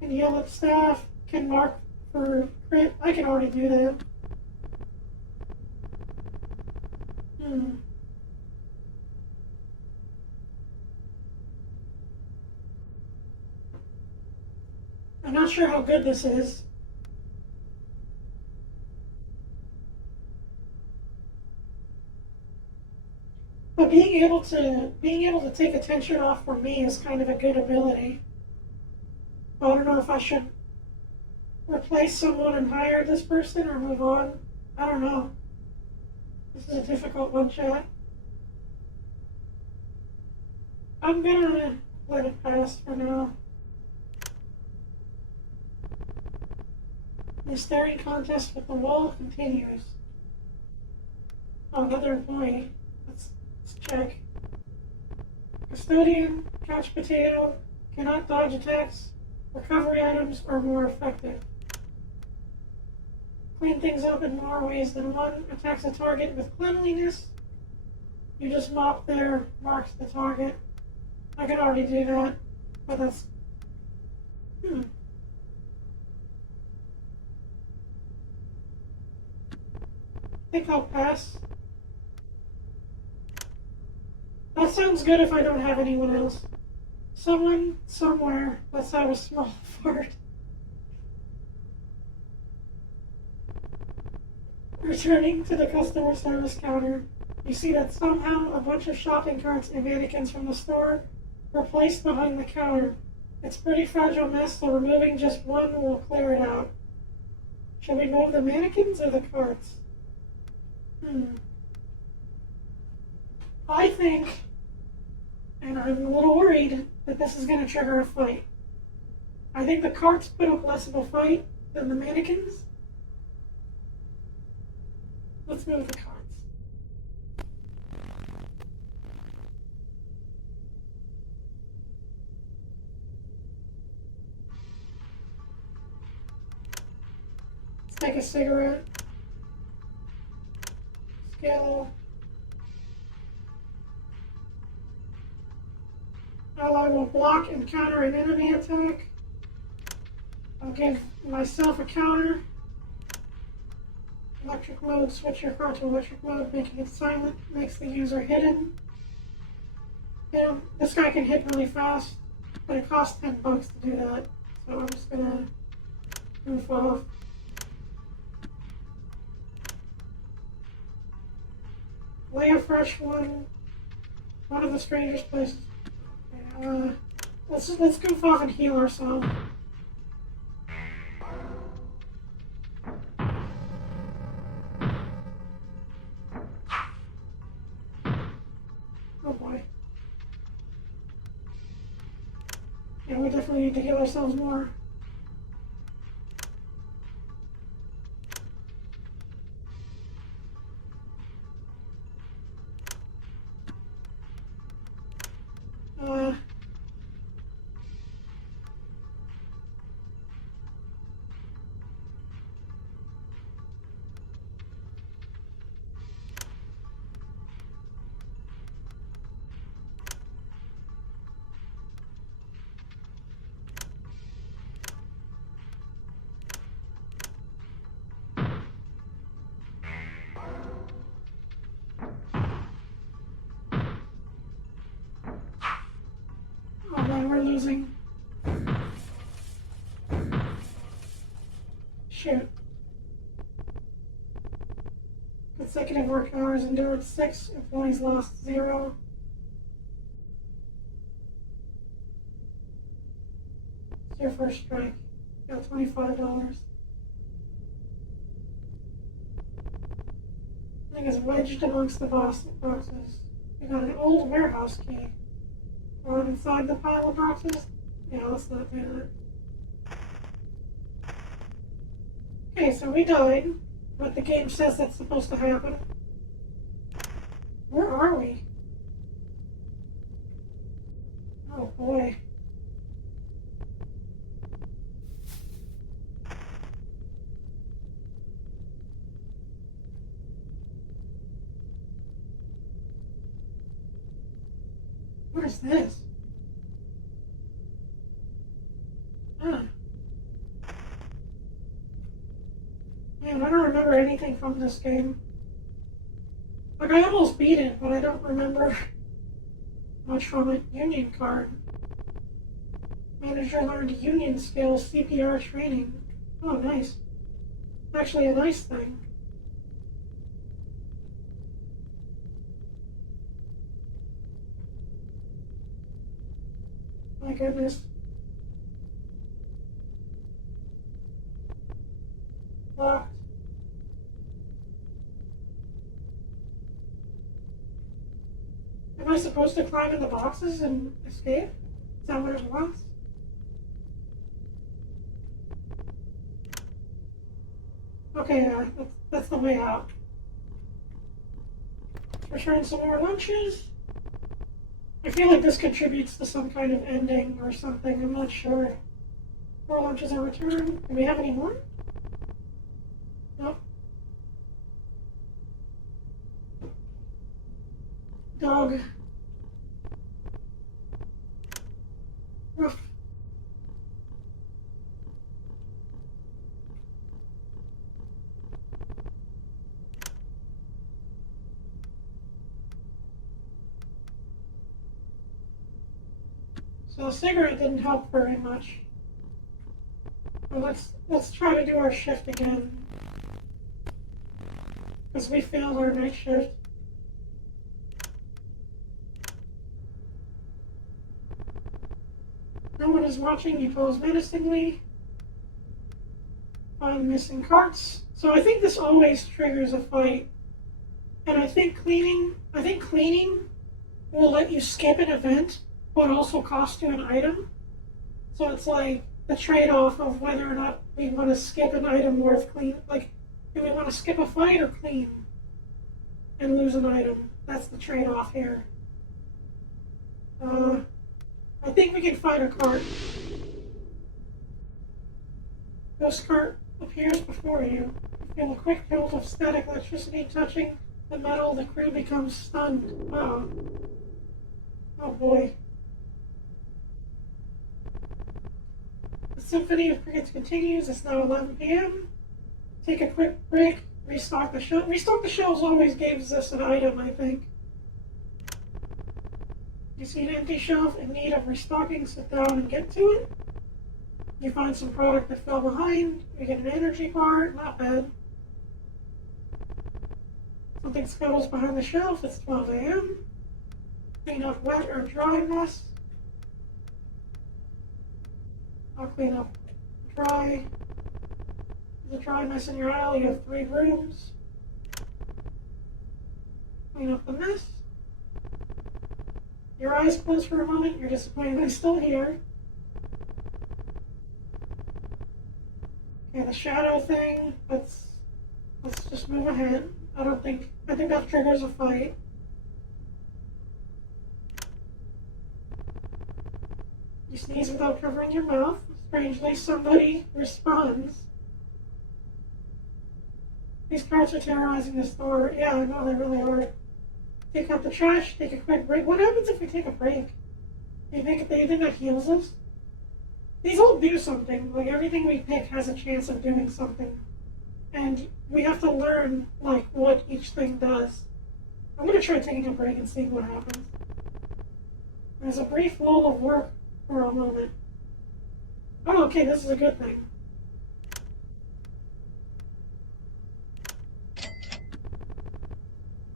And yell at staff, can mark for crit. I can already do that. I'm not sure how good this is. But being able to take attention off for me is kind of a good ability. I don't know if I should replace someone and hire this person or move on. I don't know. This is a difficult one, chat. I'm gonna let it pass for now. The staring contest with the wall continues. Oh, another employee. Let's check. Custodian, couch potato, cannot dodge attacks. Recovery items are more effective. Clean things up in more ways than one. Attacks a target with cleanliness. You just mop there, marks the target. I can already do that, but that's... I think I'll pass. That sounds good if I don't have anyone else. Someone, somewhere, let's have a small fart. Returning to the customer service counter, you see that somehow a bunch of shopping carts and mannequins from the store were placed behind the counter. It's a pretty fragile mess, so removing just one will clear it out. Should we move the mannequins or the carts? I think, and I'm a little worried, that this is going to trigger a fight. I think the carts put up less of a fight than the mannequins. Let's move the carts. Let's take a cigarette. Skill. Ally will block and counter an enemy attack. I'll give myself a counter. Electric mode, switch your car to electric mode, making it silent, makes the user hidden. This guy can hit really fast, but it costs $10 to do that. So I'm just gonna goof off. Lay a fresh one of the strangest places. Let's goof off and heal ourselves. Oh boy. Yeah, we definitely need to heal ourselves more. on, we're losing. Shoot. Consecutive work hours endured 6, employees lost 0. It's your first strike. Got $25. I think it's wedged amongst the boxes. We got an old warehouse key. Or inside the pile of boxes? Yeah, let's not do that. Okay, so we died, but the game says that's supposed to happen. Where are we? Oh boy. What is this? Huh. Man, I don't remember anything from this game. Like, I almost beat it, but I don't remember much from it. Union card. Manager learned union skills, CPR training. Oh, nice. Actually a nice thing. My goodness. Locked. Am I supposed to climb in the boxes and escape? Is that what it wants? Okay, that's the way out. Return some more lunches. I feel like this contributes to some kind of ending or something. I'm not sure. 4 lunches are returned. Do we have any more? Nope. Dog. Roof. So the cigarette didn't help very much. But let's try to do our shift again. Because we failed our night shift. No one is watching, you pose menacingly. Find missing carts. So I think this always triggers a fight. And I think cleaning will let you skip an event, but also cost you an item. So it's like the trade-off of whether or not we want to skip an item worth clean. Like, do we want to skip a fight or clean and lose an item? That's the trade-off here. I think we can find a cart. This cart appears before you. You feel a quick jolt of static electricity touching the metal. The crew becomes stunned. Wow. Oh boy. The symphony of crickets continues. It's now 11 p.m. Take a quick break. Restock the shelf. Restock the shelves always gives us an item, I think. You see an empty shelf in need of restocking, sit down and get to it. You find some product that fell behind. You get an energy bar, not bad. Something scuttles behind the shelf, it's 12 a.m. Clean up wet or dry mess. I'll clean up dry. There's a dry mess in your aisle, you have 3 rooms. Clean up the mess. Your eyes close for a moment, you're disappointed I'm still here. Okay, the shadow thing, let's just move ahead. I think that triggers a fight. You sneeze without covering your mouth. Strangely, somebody responds. These carts are terrorizing the store. Yeah, I know they really are. Take out the trash, take a quick break. What happens if we take a break? Do you think that heals us? These all do something. Like, everything we pick has a chance of doing something. And we have to learn, like, what each thing does. I'm gonna try taking a break and seeing what happens. There's a brief lull of work for a moment. Oh, okay, this is a good thing.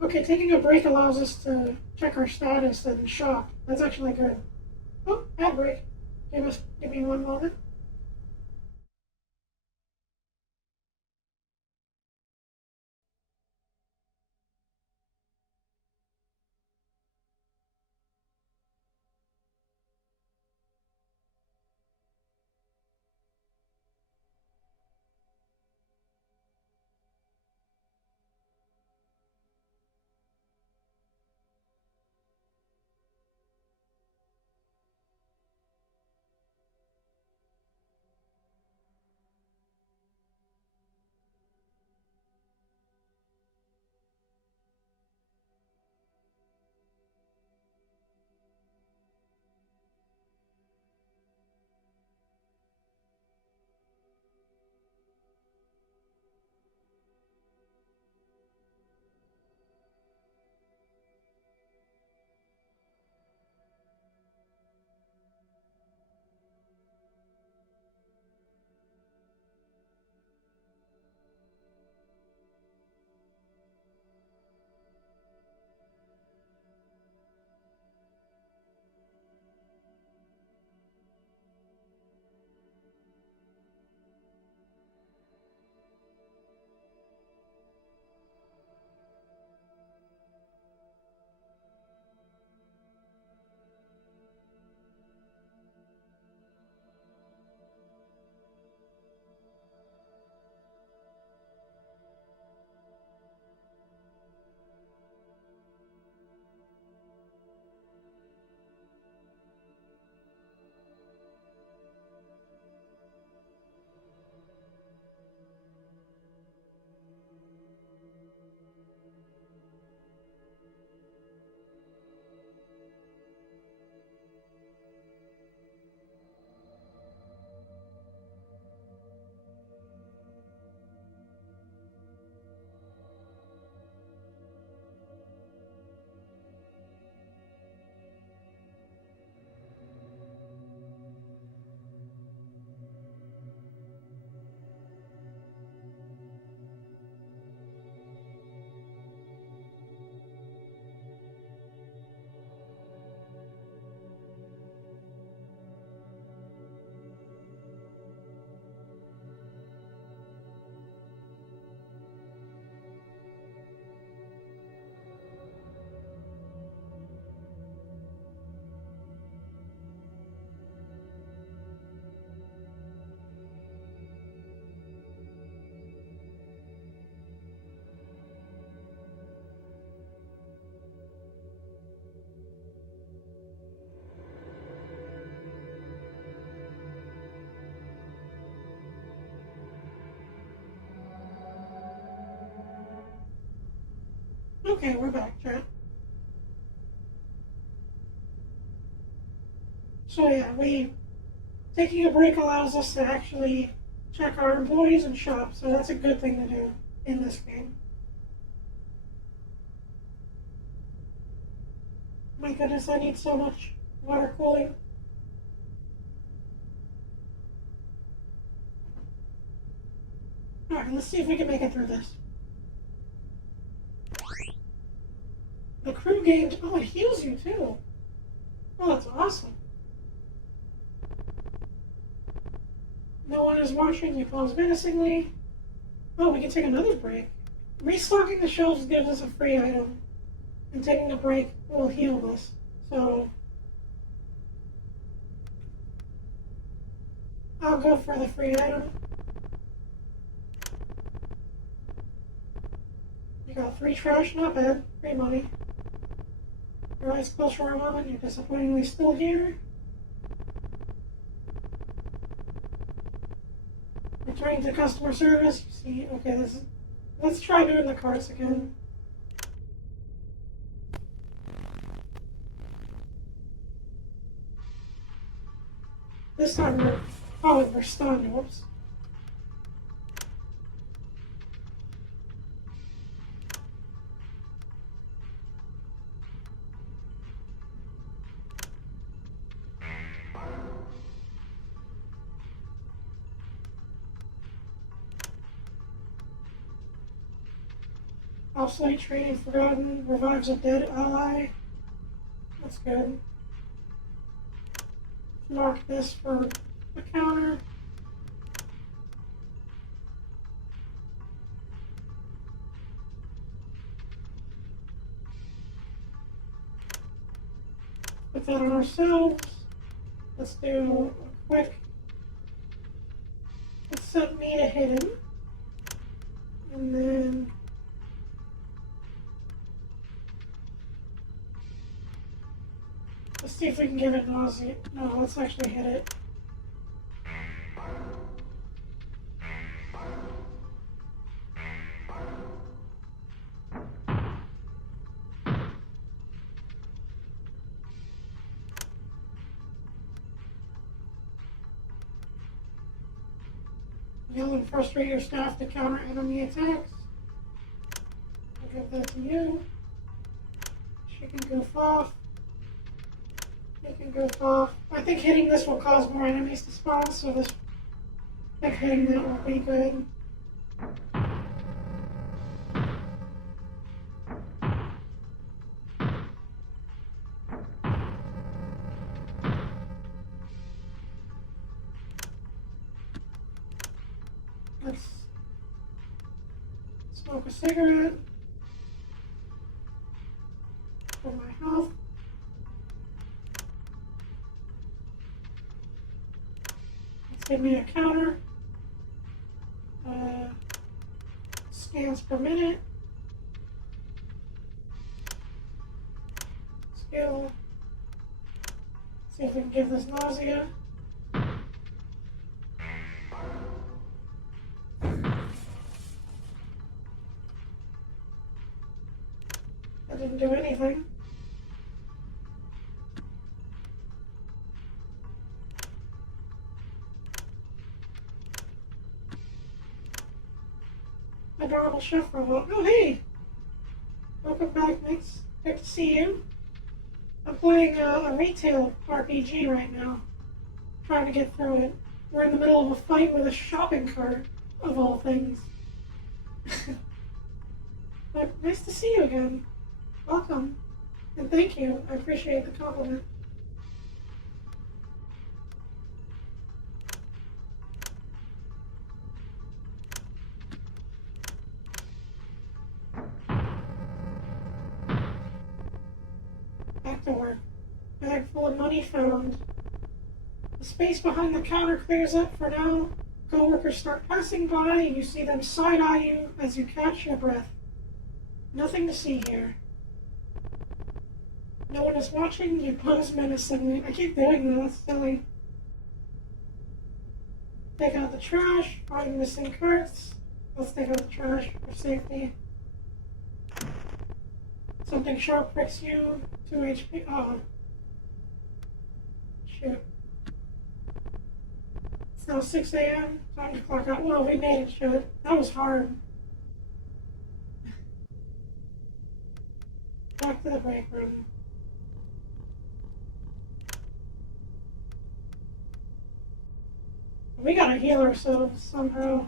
Okay, taking a break allows us to check our status and shop. That's actually good. Oh, ad break. Give me one moment. Okay, we're back, chat. So yeah, we taking a break allows us to actually check our employees and shop, so that's a good thing to do in this game. My goodness, I need so much water cooling. Alright, let's see if we can make it through this. The crew gained, oh, it heals you too. Oh, that's awesome. No one is watching, you pause menacingly. Oh, we can take another break. Restocking the shelves gives us a free item, and taking a break will heal us. So, I'll go for the free item. You got 3 trash, not bad. Free money. Your eyes closed for a moment, you're disappointingly still here. Returning to customer service, you see, okay, this is, let's try doing the carts again. This time we're stunned, whoops. Off-site training forgotten. Revives a dead ally. That's good. Mark this for a counter. Put that on ourselves. Let's do a quick. Let's set me to hidden. And then let's see if we can give it nausea. No, let's actually hit it. Heal and frustrate your staff to counter enemy attacks. I'll give that to you. She can goof off. You can goof off. I think hitting this will cause more enemies to spawn, so this, I think hitting that will be good. Let's smoke a cigarette for my health. Let's give me a counter. Scans per minute. Skill. See if we can give this nausea. That didn't do anything. Adorable chef robot. Oh, hey! Welcome back, Mix. Good to see you. I'm playing a retail RPG right now. Trying to get through it. We're in the middle of a fight with a shopping cart, of all things. But nice to see you again. Welcome. And thank you. I appreciate the compliment. Back to work. Bag full of money found. The space behind the counter clears up for now. Coworkers start passing by and you see them side-eye you as you catch your breath. Nothing to see here. No one is watching, you pose menacingly. I keep doing that, that's silly. Take out the trash, find missing carts. Let's take out the trash for safety. Something sharp pricks you, 2 HP. Oh. Shoot. It's now 6 a.m. Time to clock out. Well, we made it, shit. That was hard. Back to the break room. We gotta heal ourselves somehow.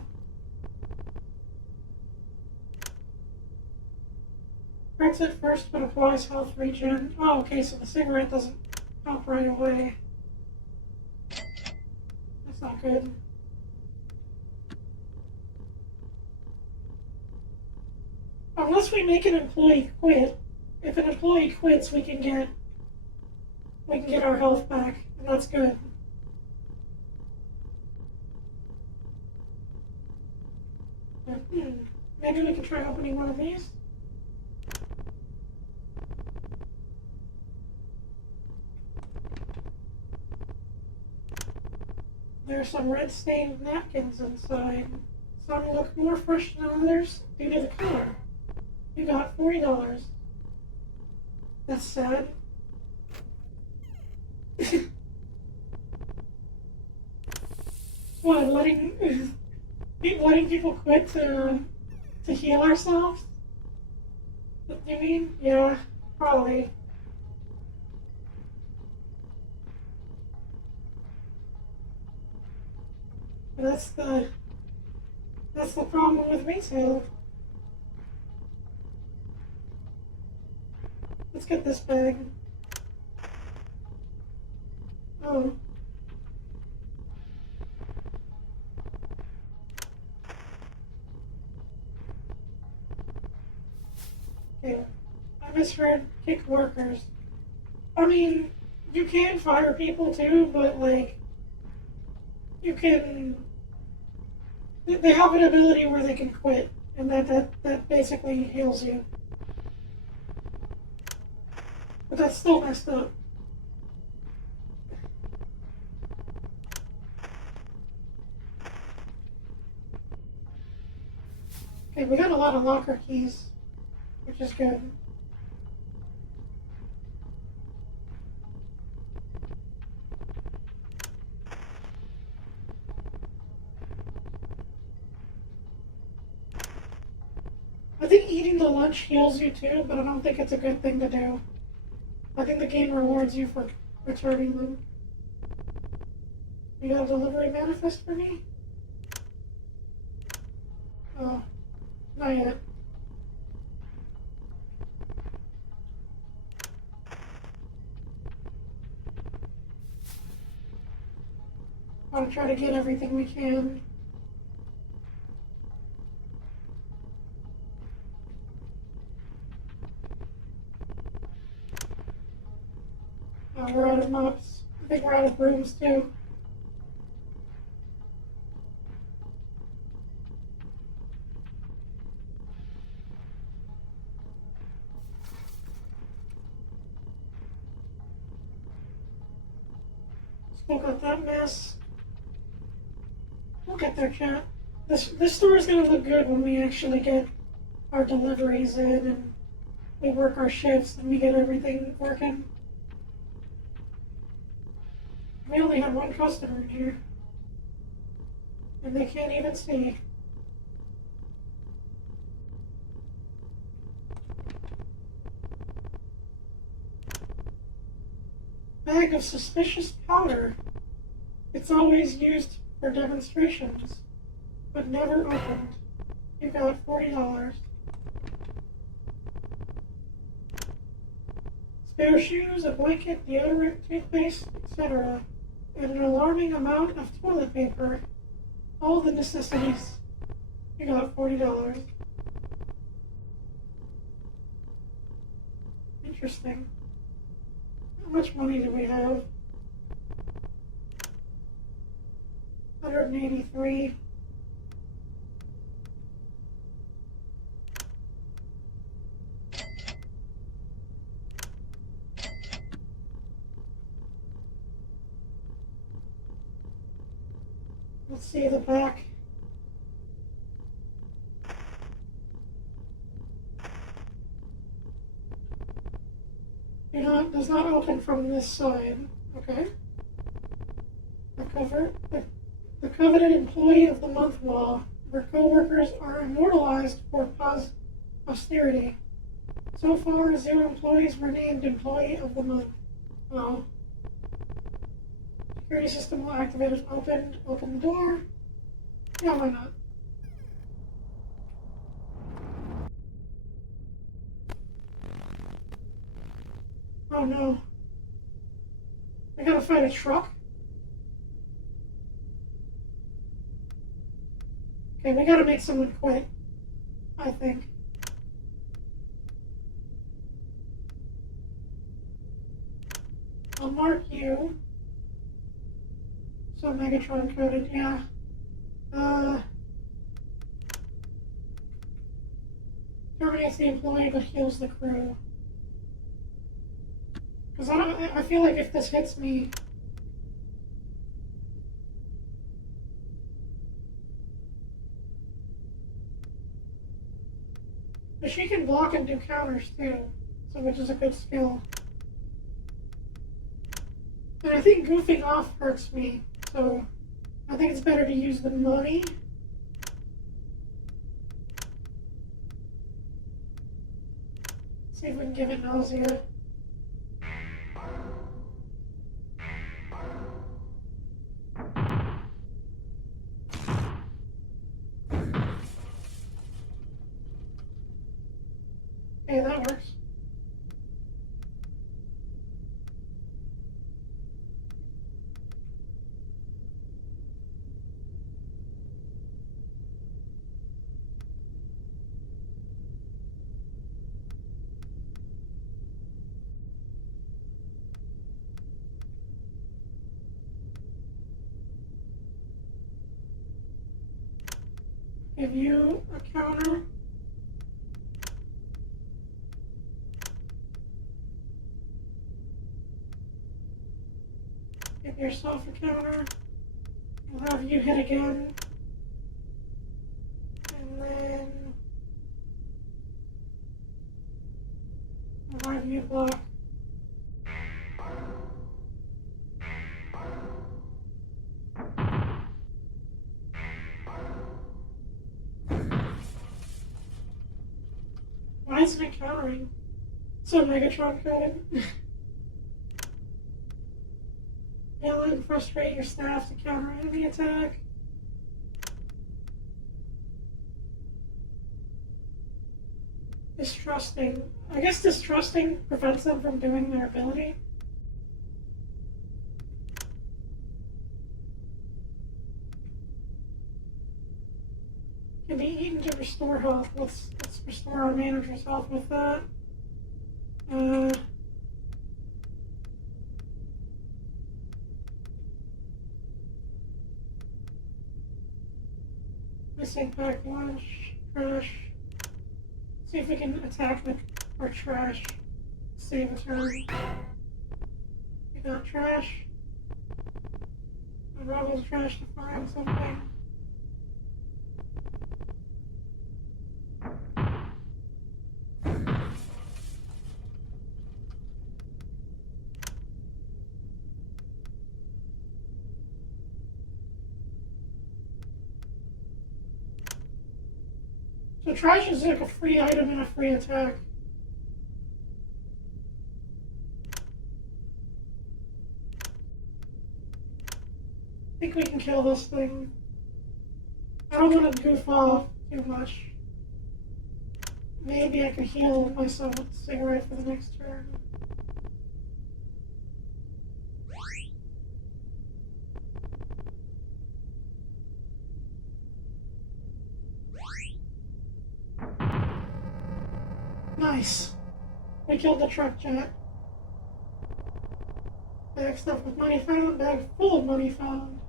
Crits it first, but applies health regen. Oh, okay, so the cigarette doesn't help right away. That's not good. Unless we make an employee quit. If an employee quits, we can get our health back, and that's good. But, maybe we can try opening one of these. There are some red-stained napkins inside. Some look more fresh than others due to the color. You got $40. That's sad. What, letting people quit to heal ourselves? What do you mean? Yeah, probably. That's the problem with retail. Let's get this bag. Oh. Okay. I misread kick workers. I mean, you can fire people too, but like, you can. They have an ability where they can quit, and that basically heals you. But that's still messed up. Okay, we got a lot of locker keys, which is good. I think eating the lunch heals you too, but I don't think it's a good thing to do. I think the game rewards you for returning them. You got a delivery manifest for me? Oh, not yet. I'll try to get everything we can. We're out of mops. I think we're out of brooms too. Still got that mess. We'll get there, chat. This store is gonna look good when we actually get our deliveries in and we work our shifts and we get everything working. We only have one customer in here. And they can't even see. Bag of suspicious powder. It's always used for demonstrations, but never opened. You got $40. Spare shoes, a blanket, deodorant, toothpaste, etc. And an alarming amount of toilet paper. All the necessities. You got $40. Interesting. How much money do we have? 183. Let's see the back. Does not open from this side. Okay. The coveted employee of the month law, where co-workers are immortalized for posterity. So far, 0 employees were named employee of the month. Oh. Security system will activate if opened. Open the door. Yeah, why not? Oh no. I gotta find a truck? Okay, we gotta make someone quit. I think. I'll mark you. So Megatron coded, yeah. Terminates the employee but heals the crew. Because I feel like if this hits me... But she can block and do counters too, so which is a good skill. And I think goofing off hurts me, so I think it's better to use the money. See if we can give it nausea. Okay, that works. give you a counter. Give yourself a counter. We'll have you hit again. And then we'll have you block. Why isn't it countering? So Megatron coded. Yell and frustrate your staff to counter enemy attack. Distrusting. I guess distrusting prevents them from doing their ability. Can be eaten to restore health. Let's restore our manager's health with that. Missing pack lunch, trash. See if we can attack with our trash. Save a turn. We got trash. Unravel the trash to find something. So trash is like a free item and a free attack. I think we can kill this thing. I don't want to goof off too much. Maybe I can heal myself with a cigarette for the next turn. Nice. We killed the truck jet. Bag stuffed with money found. Bag full of money found.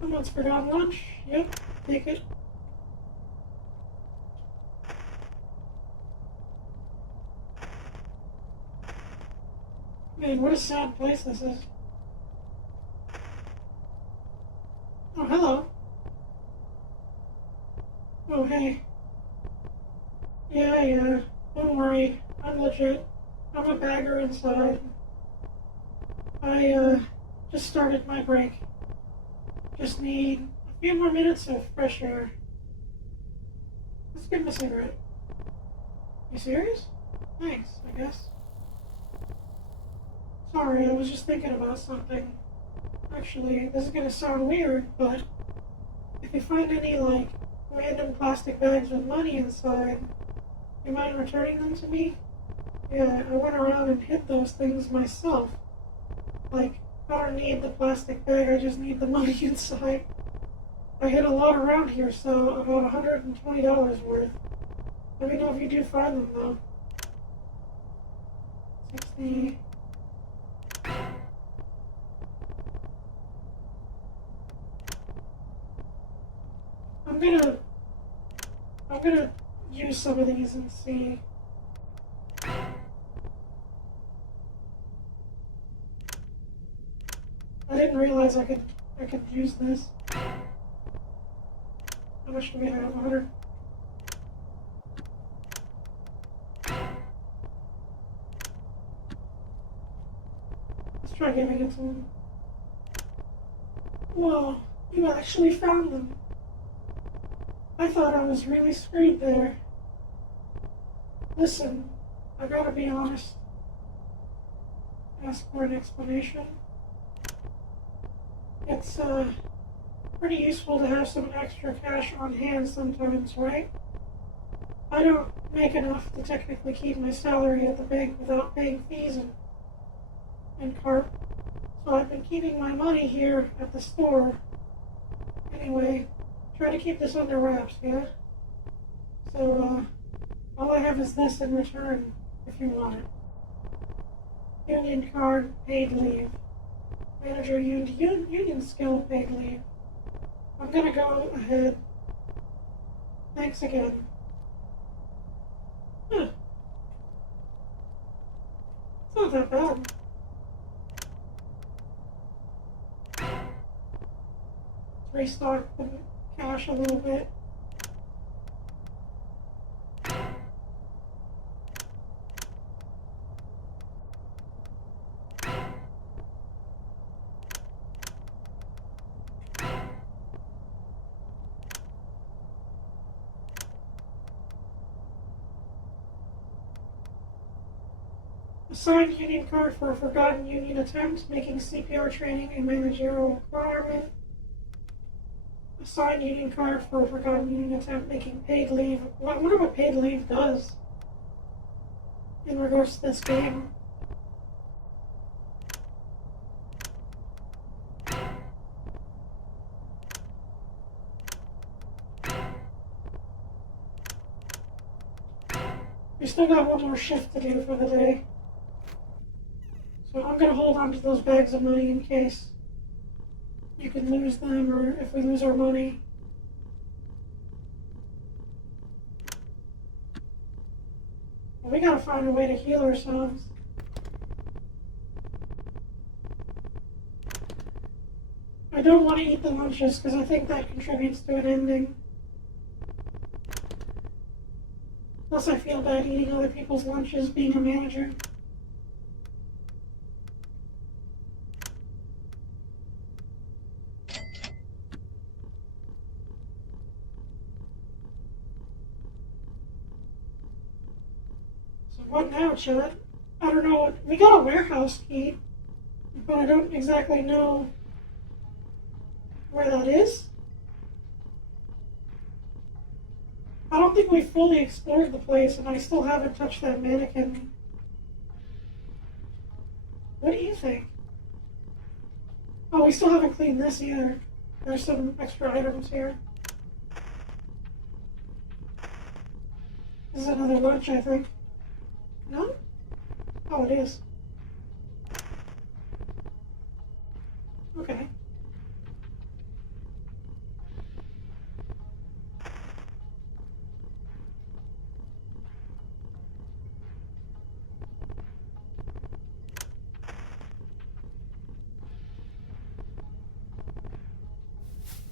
Someone's forgotten lunch. Yep, take it. Man, what a sad place this is. Oh, hello. Oh, hey. Yeah. Don't worry. I'm legit. I'm a bagger inside. I, just started my break. Just need a few more minutes of fresh air. Let's give him a cigarette. You serious? Thanks, I guess. Sorry, I was just thinking about something. Actually, this is gonna sound weird, but if you find any, like, random plastic bags with money inside, you mind returning them to me? Yeah, I went around and hid those things myself. Like, I don't need the plastic bag, I just need the money inside. I hid a lot around here, so about $120 worth. Let me know if you do find them, though. 60... I'm gonna use some of these and see. I didn't realize I could use this. How much do we have? 100. Let's try giving it to him. Whoa, you actually found them. I thought I was really screwed there. Listen, I gotta be honest. Ask for an explanation. It's, pretty useful to have some extra cash on hand sometimes, right? I don't make enough to technically keep my salary at the bank without paying fees and carp. So I've been keeping my money here at the store. Anyway, try to keep this under wraps, yeah? So, all I have is this in return, if you want it. Union card, paid leave. Manager union skill, paid leave. I'm gonna go ahead. Thanks again. Huh. It's not that bad. Let's restock the cash a little bit. Assigned union card for a forgotten union attempt, making CPR training a managerial requirement. Assigned union card for a forgotten union attempt, making paid leave. I wonder what paid leave does in regards to this game. We still got one more shift to do for the day. So I'm going to hold on to those bags of money in case you can lose them or if we lose our money. We gotta find a way to heal ourselves. I don't want to eat the lunches because I think that contributes to an ending. Plus I feel bad eating other people's lunches being a manager. So what now, Chad? I don't know. We got a warehouse key, but I don't exactly know where that is. I don't think we fully explored the place, and I still haven't touched that mannequin. What do you think? Oh, we still haven't cleaned this either. There's some extra items here. This is another lunch, I think. No? Oh, it is. Okay.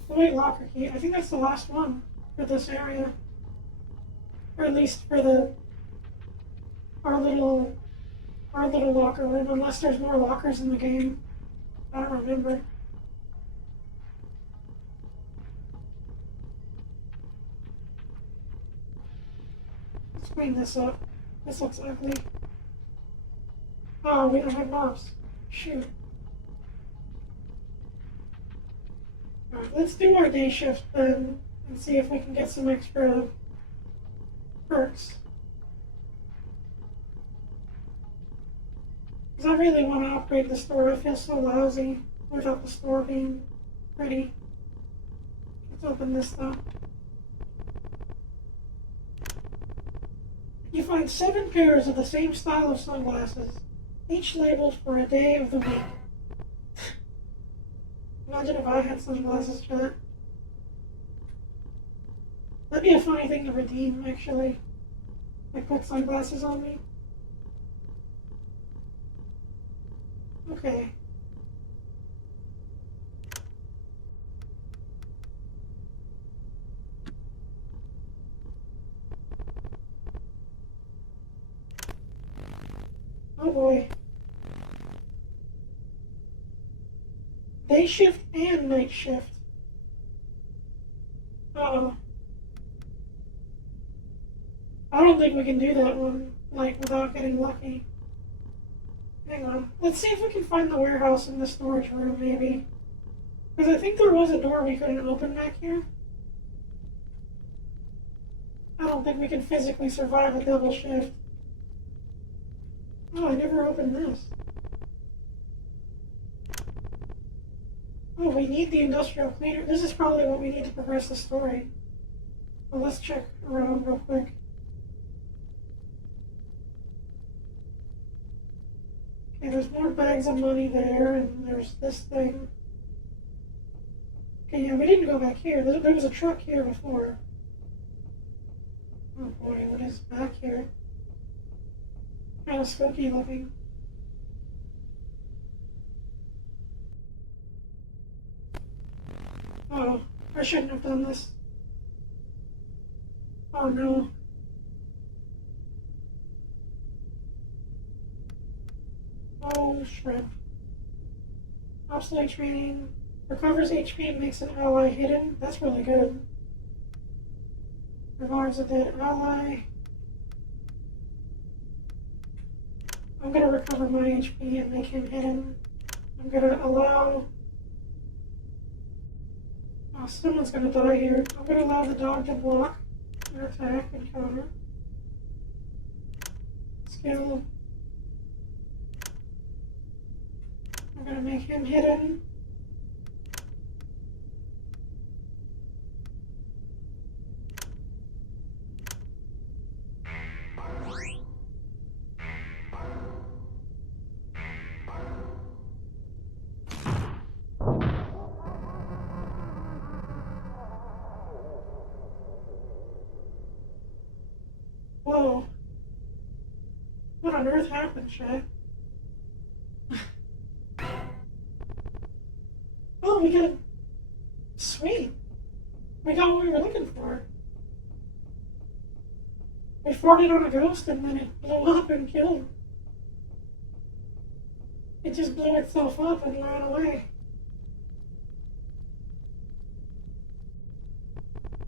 Wait, locker key. I think that's the last one for this area. Or at least for our little locker room, unless there's more lockers in the game. I don't remember. Let's clean this up. This looks ugly. Oh, we don't have mops. Shoot. Alright, let's do our day shift then and see if we can get some extra perks. Because I really want to upgrade the store. I feel so lousy without the store being pretty. Let's open this though. You find 7 pairs of the same style of sunglasses, each labeled for a day of the week. Imagine if I had sunglasses for that. That'd be a funny thing to redeem, actually. Like, put sunglasses on me. Okay. Oh boy. Day shift and night shift. Uh-oh. I don't think we can do that one, like, without getting lucky. Hang on. Let's see if we can find the warehouse in the storage room, maybe. Because I think there was a door we couldn't open back here. I don't think we can physically survive a double shift. Oh, I never opened this. Oh, we need the industrial cleaner. This is probably what we need to progress the story. Well, let's check around real quick. Okay, there's more bags of money there, and there's this thing. Okay, yeah, we didn't go back here. There was a truck here before. Oh boy, what is back here? Kind of spooky looking. Oh, I shouldn't have done this. Oh no. Oh, shrimp. Obsolete training. Recovers HP and makes an ally hidden. That's really good. Revives a dead ally. I'm gonna recover my HP and make him hidden. I'm gonna allow... Oh, someone's gonna die here. I'm gonna allow the dog to block or attack and counter. Skill. I'm gonna make him hidden. Whoa. What on earth happened, Shay? Oh, we got... Sweet. We got what we were looking for. We farted on a ghost and then it blew up and killed. It just blew itself up and ran away.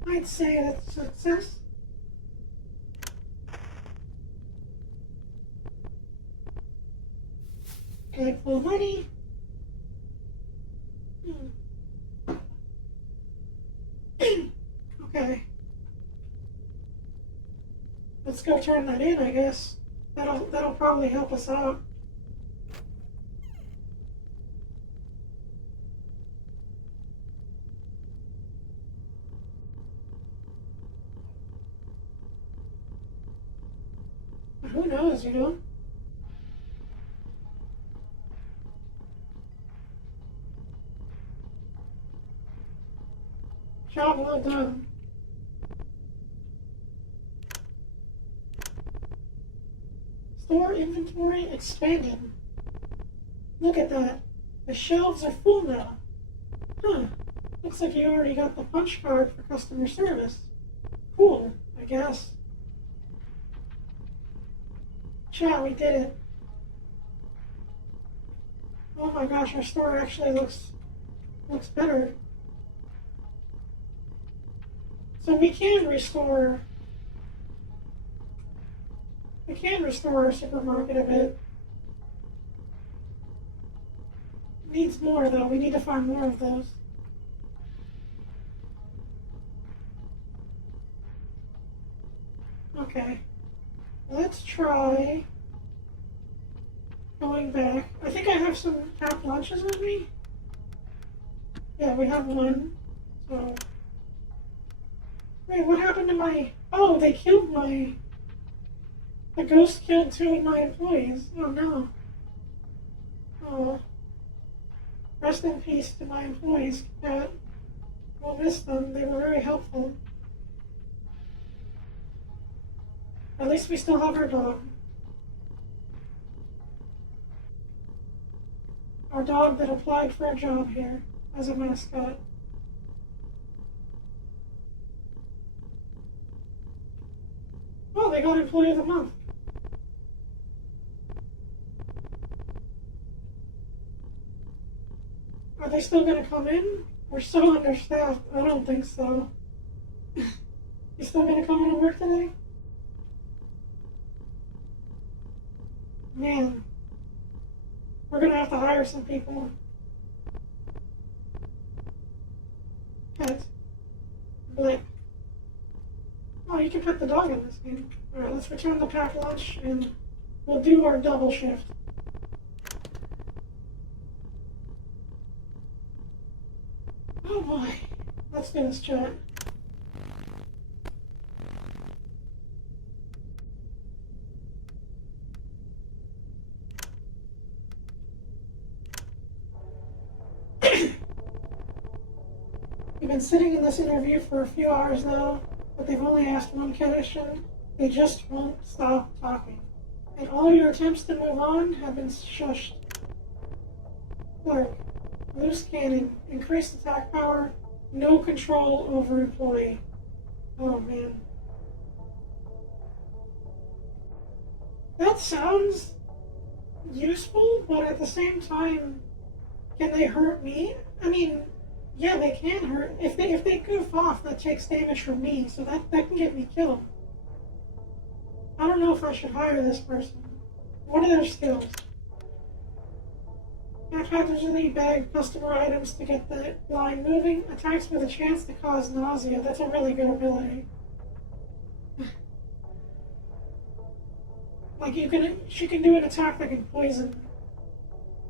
I'd say that's a success. Okay, full money. Okay. Let's go turn that in, I guess. That'll probably help us out. Who knows, you know? Job well done. Store inventory expanded. Look at that. The shelves are full now. Huh. Looks like you already got the punch card for customer service. Cool, I guess. Chat, we did it. Oh my gosh, our store actually looks better. So we can restore our supermarket a bit. Needs more though, we need to find more of those. Okay. Let's try going back. I think I have some packed lunches with me. Yeah, we have one. So wait, what happened to my... Oh, they killed my... The ghost killed 2 of my employees. Oh no. Oh. Rest in peace to my employees, Cat. We'll miss them. They were very helpful. At least we still have our dog. Our dog that applied for a job here as a mascot. Oh, they got Employee of the Month. Are they still gonna come in? We're so understaffed. I don't think so. You still gonna come in and work today? Man. We're gonna have to hire some people. Pet. Blip. Oh, you can pet the dog in this game. Alright, let's return the packed lunch and we'll do our double shift. Oh boy. Let's do this, chat. been sitting in this interview for a few hours now, but they've only asked one question. They just won't stop talking. And all your attempts to move on have been shushed. Clerk, loose cannon, increased attack power, no control over employee. Oh man. That sounds useful, but at the same time, can they hurt me? I mean, yeah, they can hurt. If they goof off, that takes damage from me, so that can get me killed. I don't know if I should hire this person. What are their skills? Haphazardly bag customer items to get the line moving. Attacks with a chance to cause nausea. That's a really good ability. Like she can do an attack that can poison.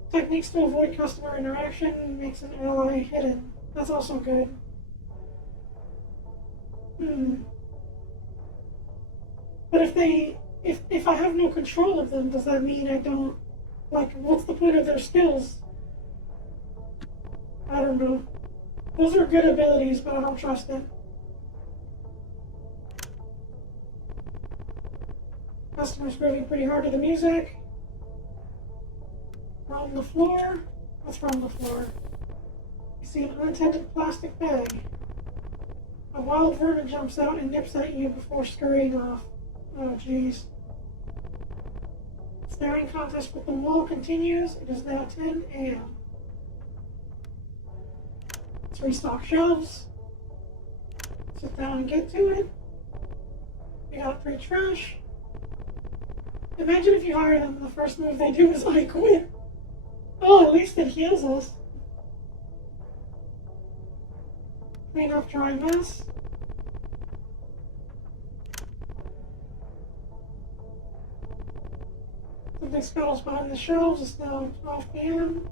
Techniques to avoid customer interaction makes an ally hidden. That's also good. But if I have no control of them, does that mean I don't, like, what's the point of their skills? I don't know. Those are good abilities, but I don't trust them. Customer's grooving pretty hard to the music. Roam the floor. Let's roam the floor. You see an unattended plastic bag. A wild vermin jumps out and nips at you before scurrying off. Oh, jeez. Staring contest with the wall continues. It is now 10 a.m. Let's restock shelves. Sit down and get to it. We got free trash. Imagine if you hire them, the first move they do is I quit. Oh, at least it heals us. Clean up dry mess. Something scuttles behind the shelves. It's now 12 p.m.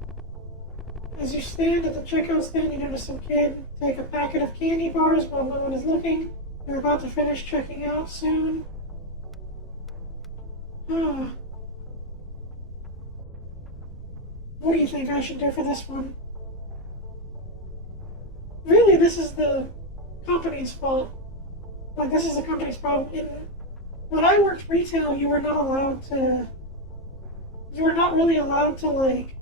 As you stand at the checkout stand, you notice some kid take a packet of candy bars while no one is looking. They're about to finish checking out soon. What do you think I should do for this one? Really, this is the company's fault. Like, this is the company's problem. When I worked retail, you were not really allowed to, like,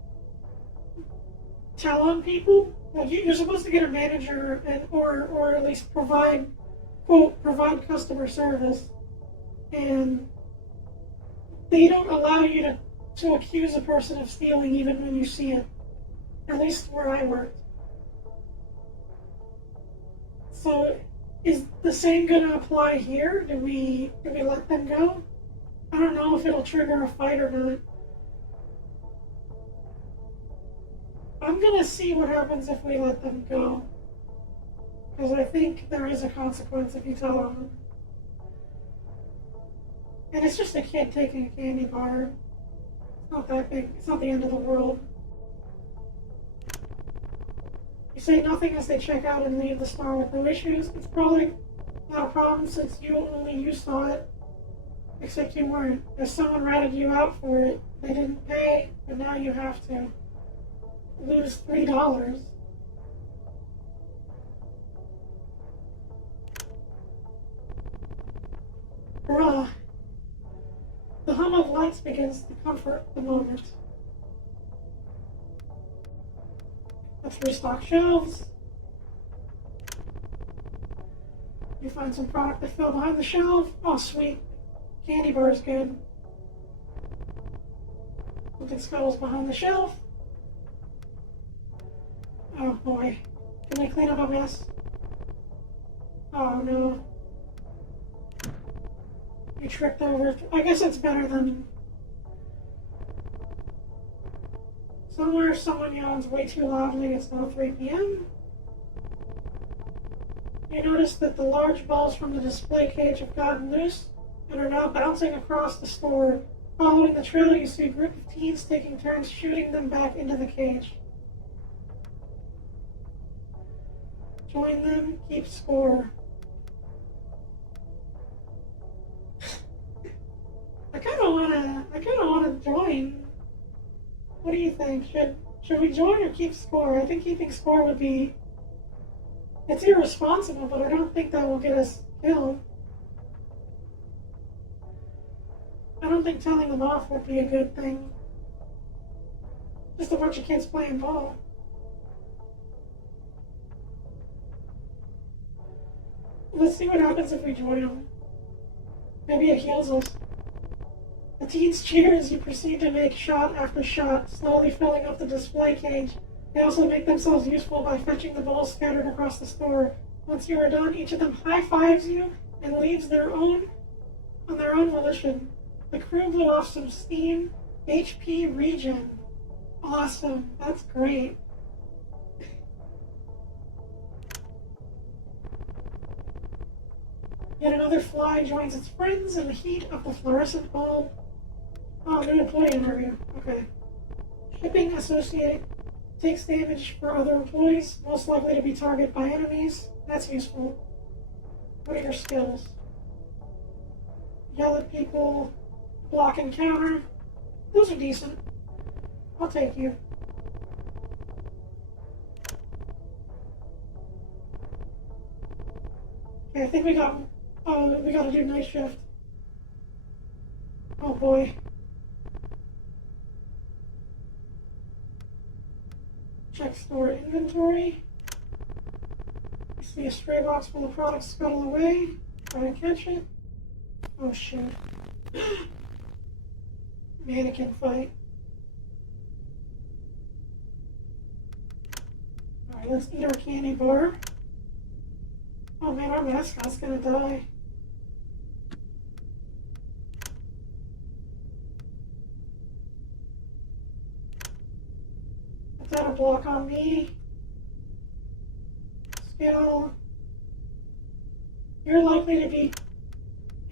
tell on people. Like, you're supposed to get a manager or at least provide customer service. And they don't allow you to accuse a person of stealing even when you see it. At least where I worked. So, is the same going to apply here? Do we let them go? I don't know if it'll trigger a fight or not. I'm going to see what happens if we let them go. Because I think there is a consequence if you tell them. And it's just a kid taking a candy bar. It's not that big. It's not the end of the world. You say nothing as they check out and leave the store with no issues. It's probably not a problem since only you saw it. Except you weren't. If someone ratted you out for it, they didn't pay, but now you have to lose $3. Bruh. The hum of lights begins to comfort the moment. Let's restock shelves. You find some product that fell behind the shelf. Oh, sweet. Candy bar is good. Something scuttles behind the shelf. Oh boy. Can I clean up a mess? Oh no. You tripped over. I guess it's better than... Somewhere someone yawns way too loudly. It's now 3 p.m. You notice that the large balls from the display cage have gotten loose and are now bouncing across the store. Following the trail, you see a group of teens taking turns shooting them back into the cage. Join them, keep score. I kinda wanna join. What do you think? Should we join or keep score? I think keeping score would be It's irresponsible, but I don't think that will get us killed. I don't think telling them off would be a good thing. Just a bunch of kids playing ball. Let's see what happens if we join them. Maybe it heals us. The teens cheer as you proceed to make shot after shot, slowly filling up the display cage. They also make themselves useful by fetching the balls scattered across the store. Once you are done, each of them high-fives you and leaves on their own volition. The crew blew off some steam. HP regen. Awesome. That's great. Yet another fly joins its friends in the heat of the fluorescent bulb. Oh, new employee interview. Okay. Shipping associate takes damage for other employees, most likely to be targeted by enemies. That's useful. What are your skills? Yell at people, block and counter. Those are decent. I'll take you. Okay, I think we gotta do night shift. Oh boy. Check store inventory. You see a stray box full of products scuttle away. Try and catch it. Oh shit. Mannequin fight. Alright, let's eat our candy bar. Oh man, our mascot's gonna die. Put that a block on me. Skill. You're likely to be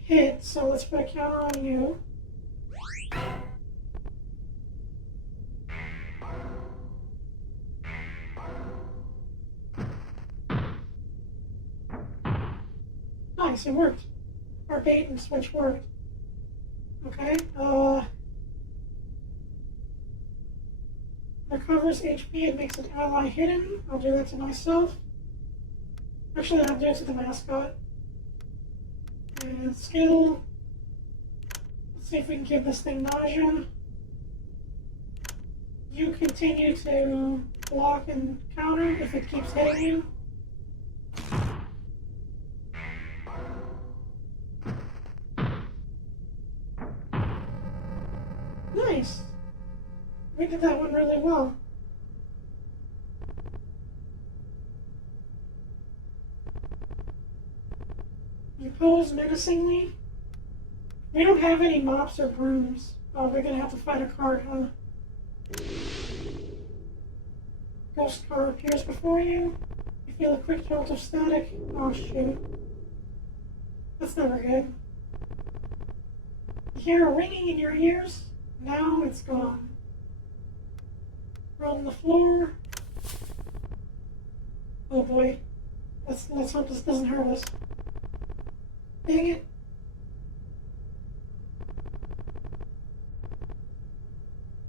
hit, so let's put a counter on you. Nice, it worked. Our bait and switch worked. Okay, recovers HP and makes an ally hidden. I'll do that to myself. Actually, I'll do it to the mascot. And skill. Let's see if we can give this thing nausea. You continue to block and counter if it keeps hitting you. Nice. We did that one really well. You pose menacingly. We don't have any mops or brooms. Oh, we're gonna have to fight a card, huh? Ghost car appears before you. You feel a quick jolt of static. Oh shoot. That's never good. You hear a ringing in your ears. Now it's gone. Roll on the floor. Oh boy. Let's hope this doesn't hurt us. Dang it.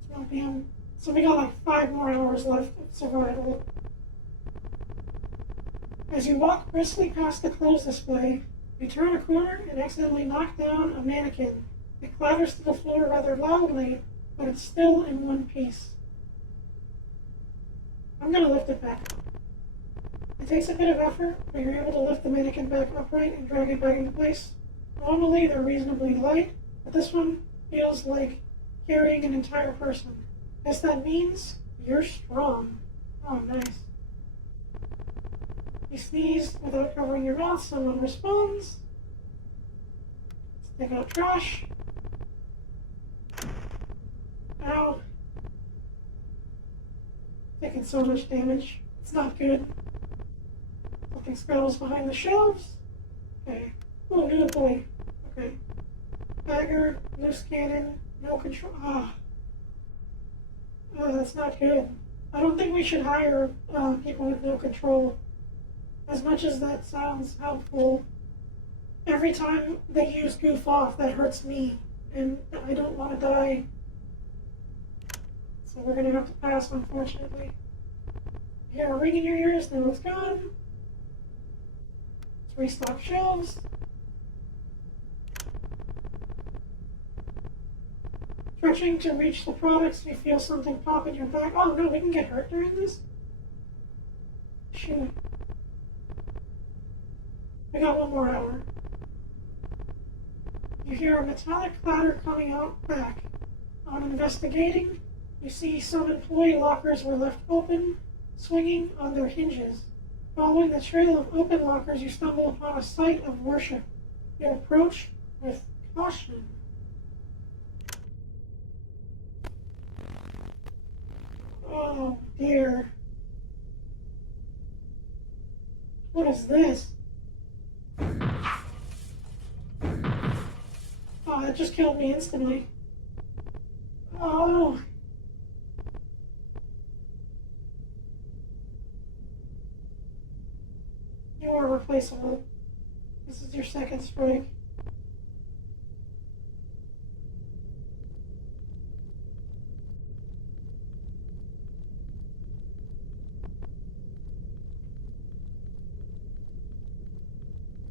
It's 1 p.m. So we got like 5 more hours left of survival. As you walk briskly past the clothes display, you turn a corner and accidentally knock down a mannequin. It clatters to the floor rather loudly, but it's still in one piece. I'm gonna lift it back up. It takes a bit of effort, but you're able to lift the mannequin back upright and drag it back into place. Normally they're reasonably light, but this one feels like carrying an entire person. Guess that means you're strong. Oh, nice. You sneeze without covering your mouth, someone responds. Let's take out trash. Ow. Taking so much damage. It's not good. Something scuttles behind the shelves. Okay. Oh, new employee. Okay. Bagger, loose cannon, no control. Ah. Oh, that's not good. I don't think we should hire people with no control. As much as that sounds helpful, every time they use goof off, that hurts me. And I don't want to die. So we're going to have to pass, unfortunately. You hear a ring in your ears, now it's gone. Restock shelves. Stretching to reach the products, you feel something pop in your back. Oh no, we can get hurt during this? Shoot. We got 1 more hour. You hear a metallic clatter coming out back. On investigating, you see some employee lockers were left open, swinging on their hinges. Following the trail of open lockers, you stumble upon a site of worship. You approach with caution. Oh dear. What is this? Oh, that just killed me instantly. Oh. You are replaceable. This is your second strike.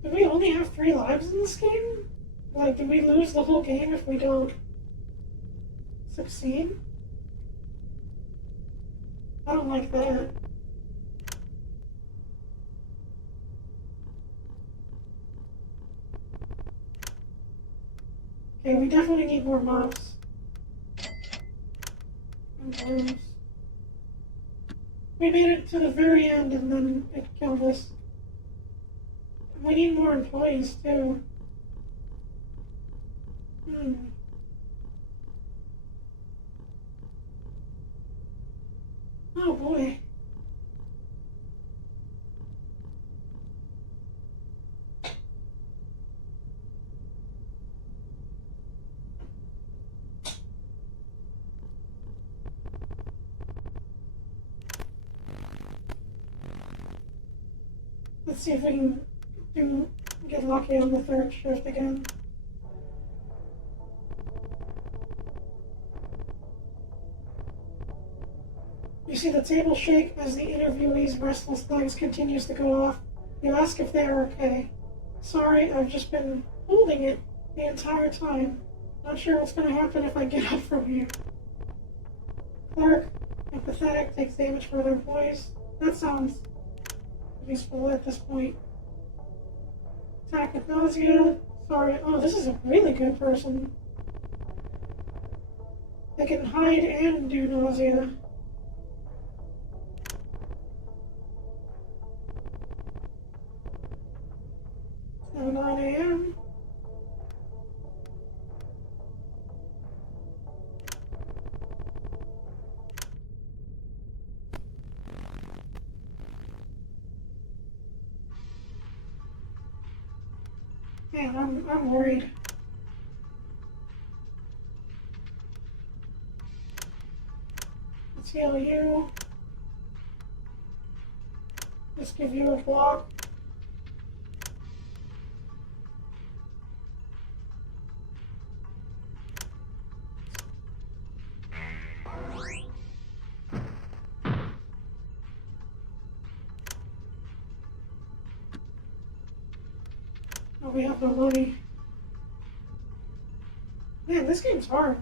Do we only have 3 lives in this game? Like, do we lose the whole game if we don't succeed? I don't like that. Okay, we definitely need more mops. And bombs. We made it to the very end and then it killed us. We need more employees too. Oh boy. Let's see if we can get lucky on the 3rd shift again. You see the table shake as the interviewee's restless legs continues to go off. You ask if they are okay. Sorry, I've just been holding it the entire time. Not sure what's going to happen if I get up from here. Clerk, empathetic, takes damage for other employees. That sounds useful at this point. Attack with nausea. Sorry. Oh, this is a really good person. They can hide and do nausea. 9 a.m. Man, I'm worried. Let's heal you. Let's give you a block. Oh, we have no money. Man, this game's hard.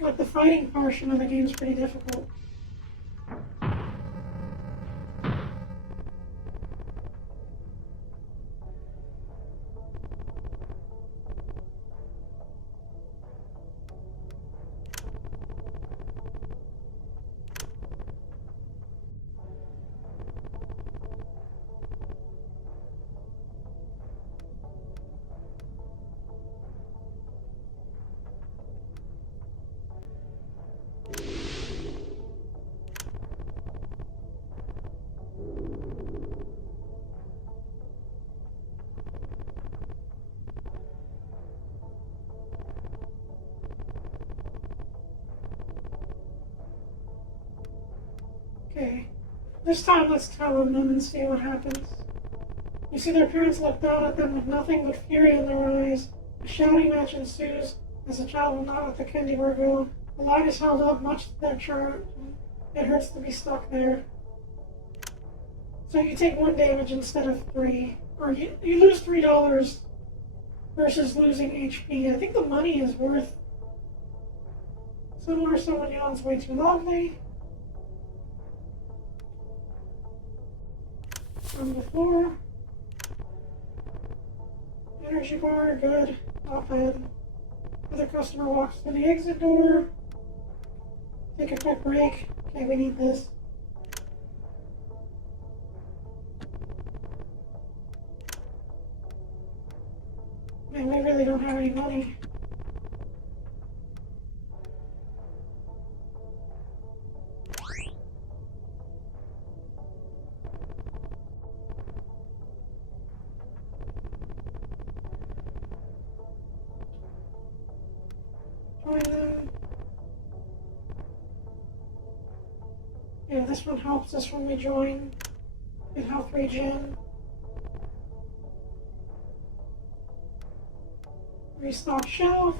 Like, the fighting portion of the game's pretty difficult. Okay. This time let's tell them and see what happens. You see their parents look down at them with nothing but fury in their eyes. A shouting match ensues as the child will not let the candy bar go. The line is held up much to their charm. It hurts to be stuck there. So you take 1 damage instead of 3. Or you lose $3 versus losing HP. I think the money is worth... Similar, someone yawns way too loudly. On the floor. Energy bar, good. Not bad. Other customer walks to the exit door. Take a quick break. Okay, we need this. Man, we really don't have any money. Join them. Yeah, this one helps us when we join. Get health regen. Restock shelf.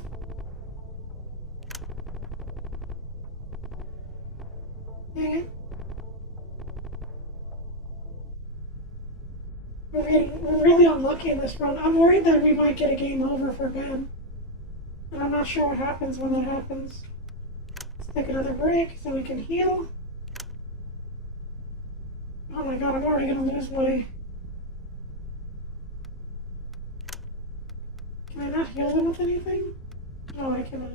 Dang it. We're really unlucky in this run. I'm worried that we might get a game over for Ben. And I'm not sure what happens when that happens. Let's take another break so we can heal. Oh my god, I'm already gonna lose weight. Can I not heal them with anything? No, I cannot.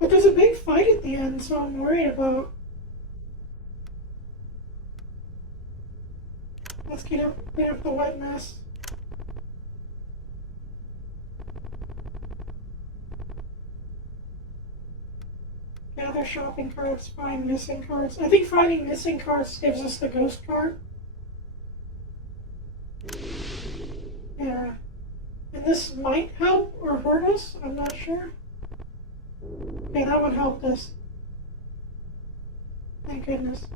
But there's a big fight at the end, so I'm worried about... Let's clean up the wet mess. Gather shopping carts, find missing carts. I think finding missing carts gives us the ghost cart. Yeah. And this might help or hurt us, I'm not sure. Okay, that one helped us. Thank goodness.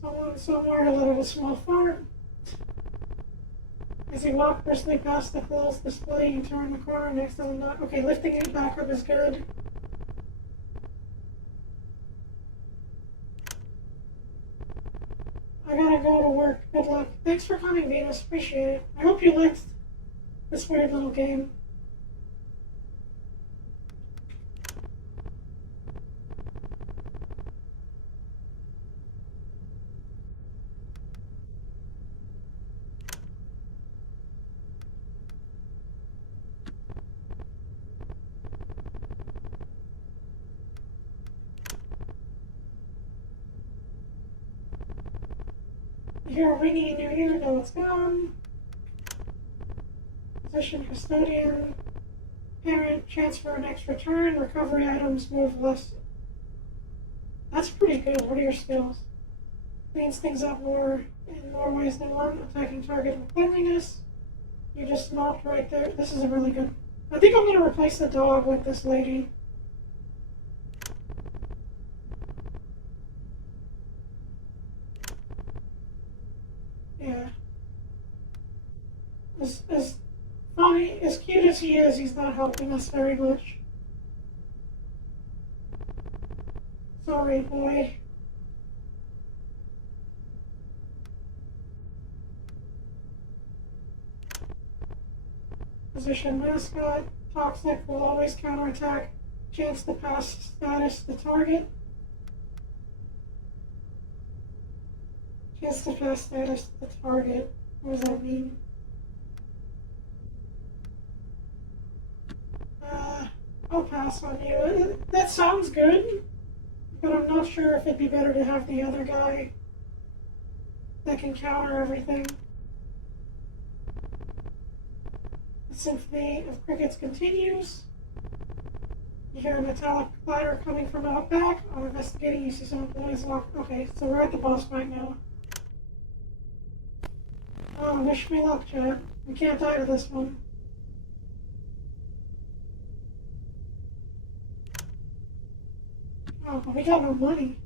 Someone somewhere let out a small fart. As you walk briskly past the closed display, you turn the corner next to the nut. Okay, lifting it back up is good. I gotta go to work. Good luck. Thanks for coming, Venus. Appreciate it. I hope you liked this weird little game. You hear a ringing in your ear, no, it's gone. Position custodian. Parent, transfer next return. Recovery items move less. That's pretty good. What are your skills? Cleans things up more in more ways than one. Attacking target with cleanliness. You just knocked right there. This is a really good. I think I'm going to replace the dog with this lady. Yeah. As funny, as cute as he is, he's not helping us very much. Sorry, boy. Position mascot. Toxic will always counterattack. Chance to pass status the target. Chance to pass status the target. What does that mean? I'll pass on you. That sounds good, but I'm not sure if it'd be better to have the other guy that can counter everything. The symphony of crickets continues. You hear a metallic clatter coming from out back. On investigating, you see some employees walk. Okay, so we're at the boss fight now. Oh, wish me luck, Chad. We can't die to this one. Oh, but we got no money.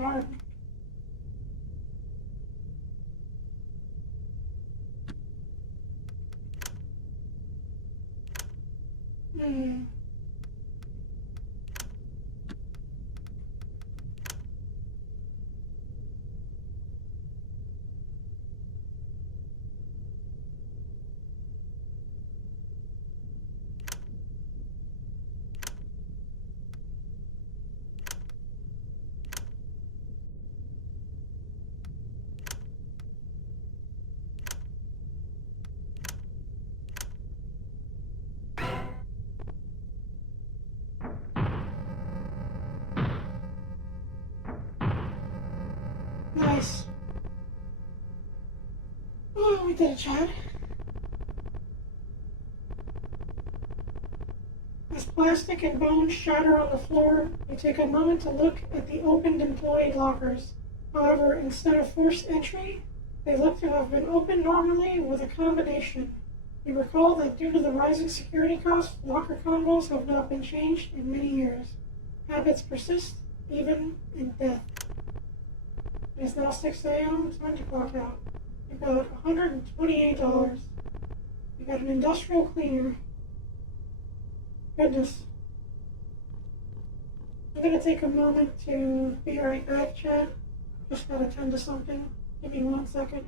hard. Hmm. Nice. Oh, we did it, Chad. As plastic and bones shatter on the floor, you take a moment to look at the opened employee lockers. However, instead of forced entry, they look to have been opened normally with a combination. You recall that due to the rising security costs, locker combos have not been changed in many years. Habits persist, even in death. It is now 6 a.m., time to clock out. You got $128. You got an industrial cleaner. Goodness. I'm gonna take a moment to be right back, Chad. Just gotta attend to something. Give me 1 second.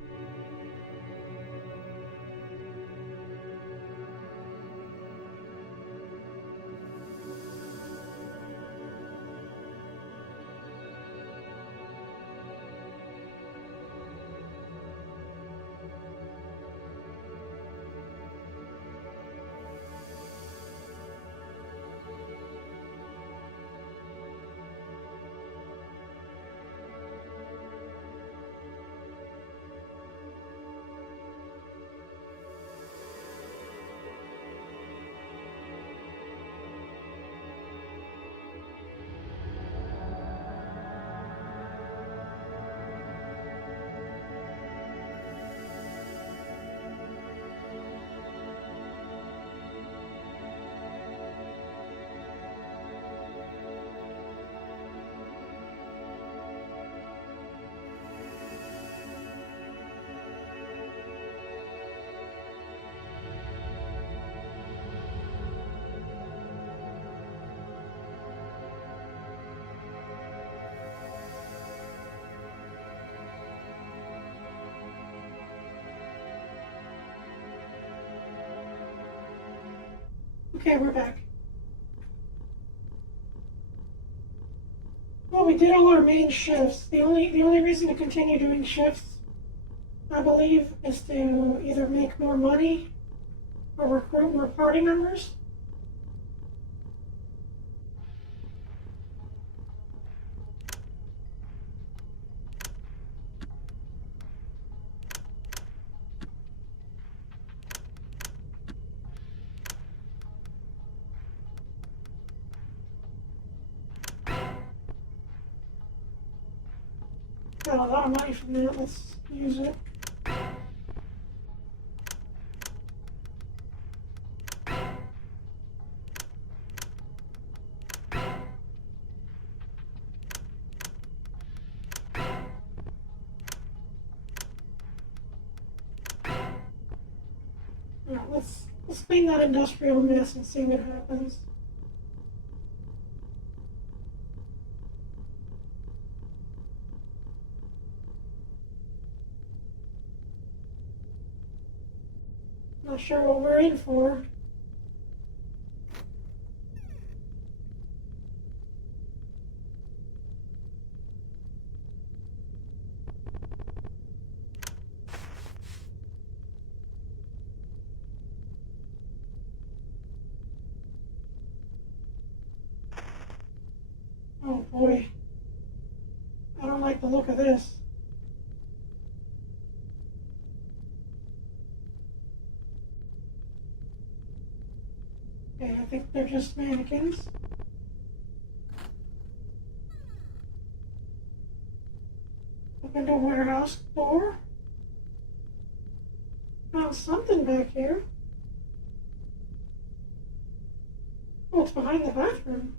Okay, we're back. Well, we did all our main shifts. The only reason to continue doing shifts, I believe, is to either make more money or recruit more party members. Got a lot of money from that. Let's use it. Alright, let's clean that industrial mess and see what happens. Not sure what we're in for. Oh boy. I don't like the look of this. Okay, I think they're just mannequins. Opened a warehouse door. Found something back here. Oh, it's behind the bathroom.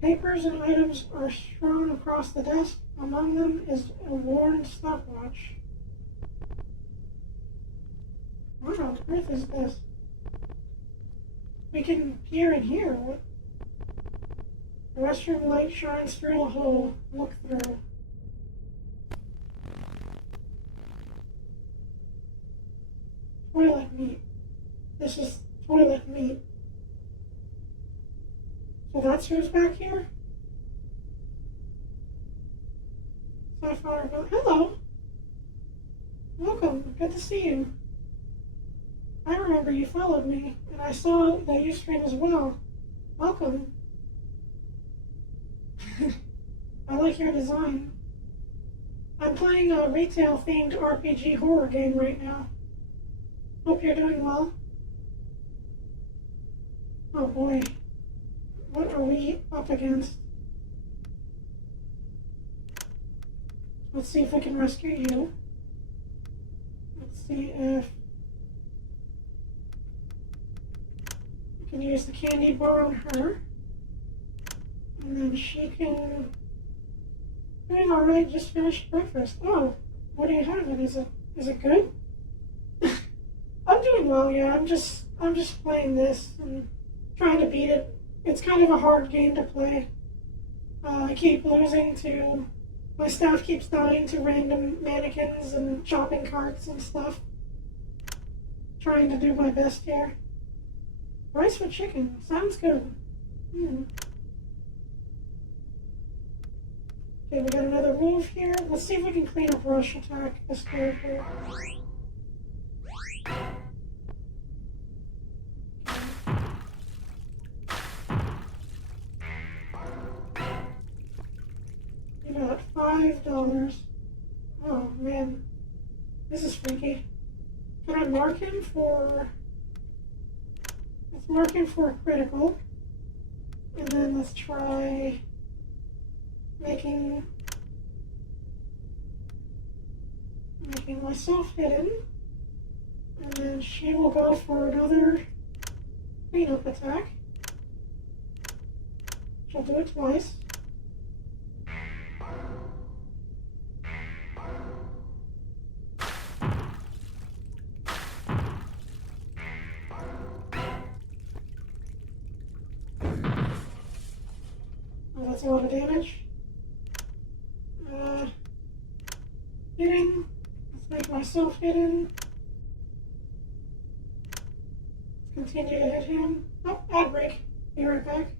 Papers and items are strewn across the desk. Among them is a worn stopwatch. What on earth is this? We can peer in here. What? The restroom light shines through the hole. Look through. Toilet meat. This is toilet meat. So that's who's back here? Sapphire. Hello. Welcome. Good to see you. I remember you followed me, and I saw that you stream as well. Welcome. I like your design. I'm playing a retail-themed RPG horror game right now. Hope you're doing well. Oh boy. What are we up against? Let's see if we can rescue you. Let's see if we can use the candy bar on her. And then she can... Doing alright, just finished breakfast. Oh, what do you have? Is it good? I'm doing well, yeah. I'm just playing this and trying to beat it. It's kind of a hard game to play. I keep losing to... My staff keeps dying to random mannequins and shopping carts and stuff. Trying to do my best here. Rice with chicken. Sounds good. Okay, we got another move here. Let's see if we can clean up rush attack this character. You got $5. Oh man, this is freaky. Can I mark him for... Let's mark him for a critical. And then let's try making myself hidden. And then she will go for another cleanup attack. She'll do it twice. Oh, that's a lot of damage. Hidden. Let's make myself hidden. Let's continue to hit him. Oh, ad break. Be right back.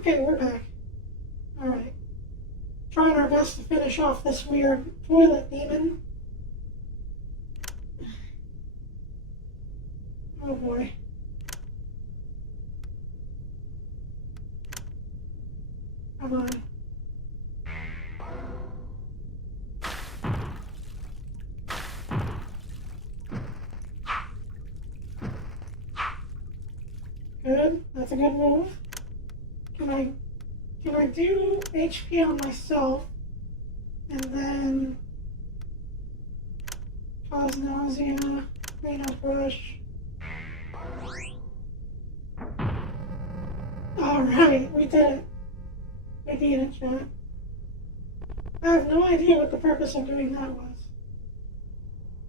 Okay, we're back. Alright. Trying our best to finish off this weird toilet demon. Oh boy. Come on. Good. That's a good move. Can I do HP on myself and then cause nausea, clean up brush? Alright, we did it. We beat it, chat. I have no idea what the purpose of doing that was.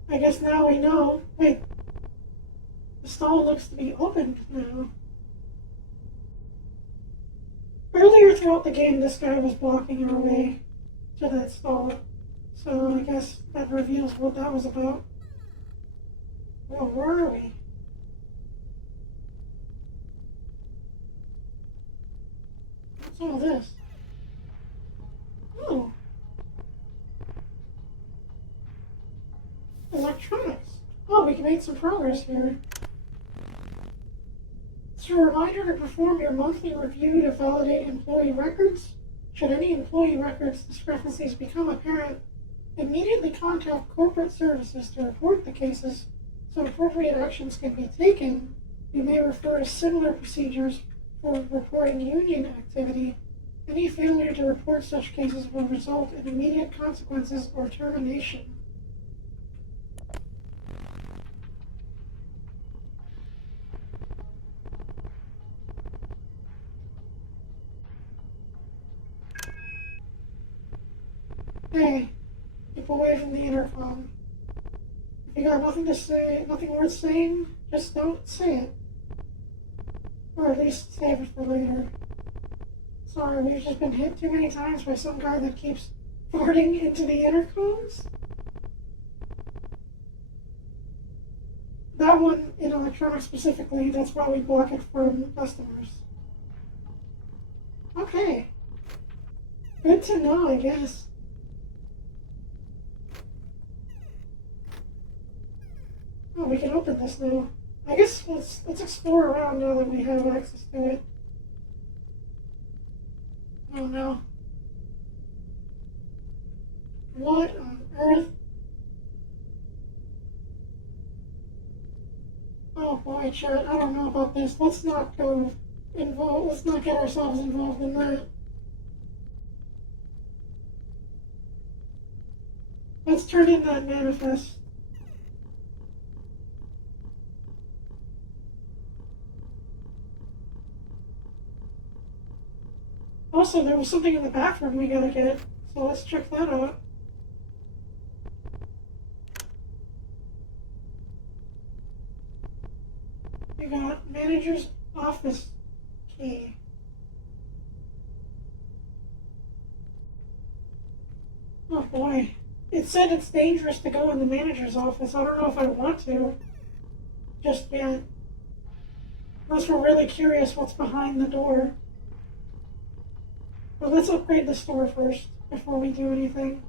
I guess now we know. Wait. The stall looks to be opened now. Earlier throughout the game, this guy was blocking our way to that stall. So I guess that reveals what that was about. Well, where are we? What's all this? Oh. Electronics. Oh, we can make some progress here. It's a reminder to perform your monthly review to validate employee records. Should any employee records discrepancies become apparent, immediately contact corporate services to report the cases so appropriate actions can be taken. You may refer to similar procedures for reporting union activity. Any failure to report such cases will result in immediate consequences or termination. Hey, keep away from the intercom. If you got nothing to say, nothing worth saying, just don't say it. Or at least save it for later. Sorry, we've just been hit too many times by some guy that keeps farting into the intercoms. That one, in electronics specifically, that's why we block it from customers. Okay. Good to know, I guess. Oh, we can open this now. I guess let's explore around now that we have access to it. Oh no. What on earth? Oh boy, chat, I don't know about this. Let's not go involved. Let's not get ourselves involved in that. Let's turn in that manifest. Also, there was something in the bathroom we gotta get, so let's check that out. We got manager's office key. Oh boy. It said it's dangerous to go in the manager's office. I don't know if I want to just yet. Unless we're really curious what's behind the door. But let's upgrade the store first before we do anything.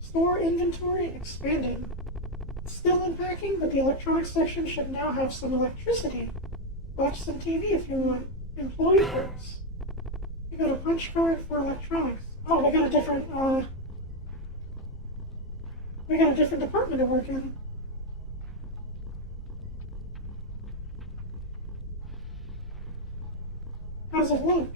Store inventory expanded. Still unpacking, but the electronics section should now have some electricity. Watch some TV if you want. Employee perks. You got a punch card for electronics. Oh, we got a different department to work in. How's it look?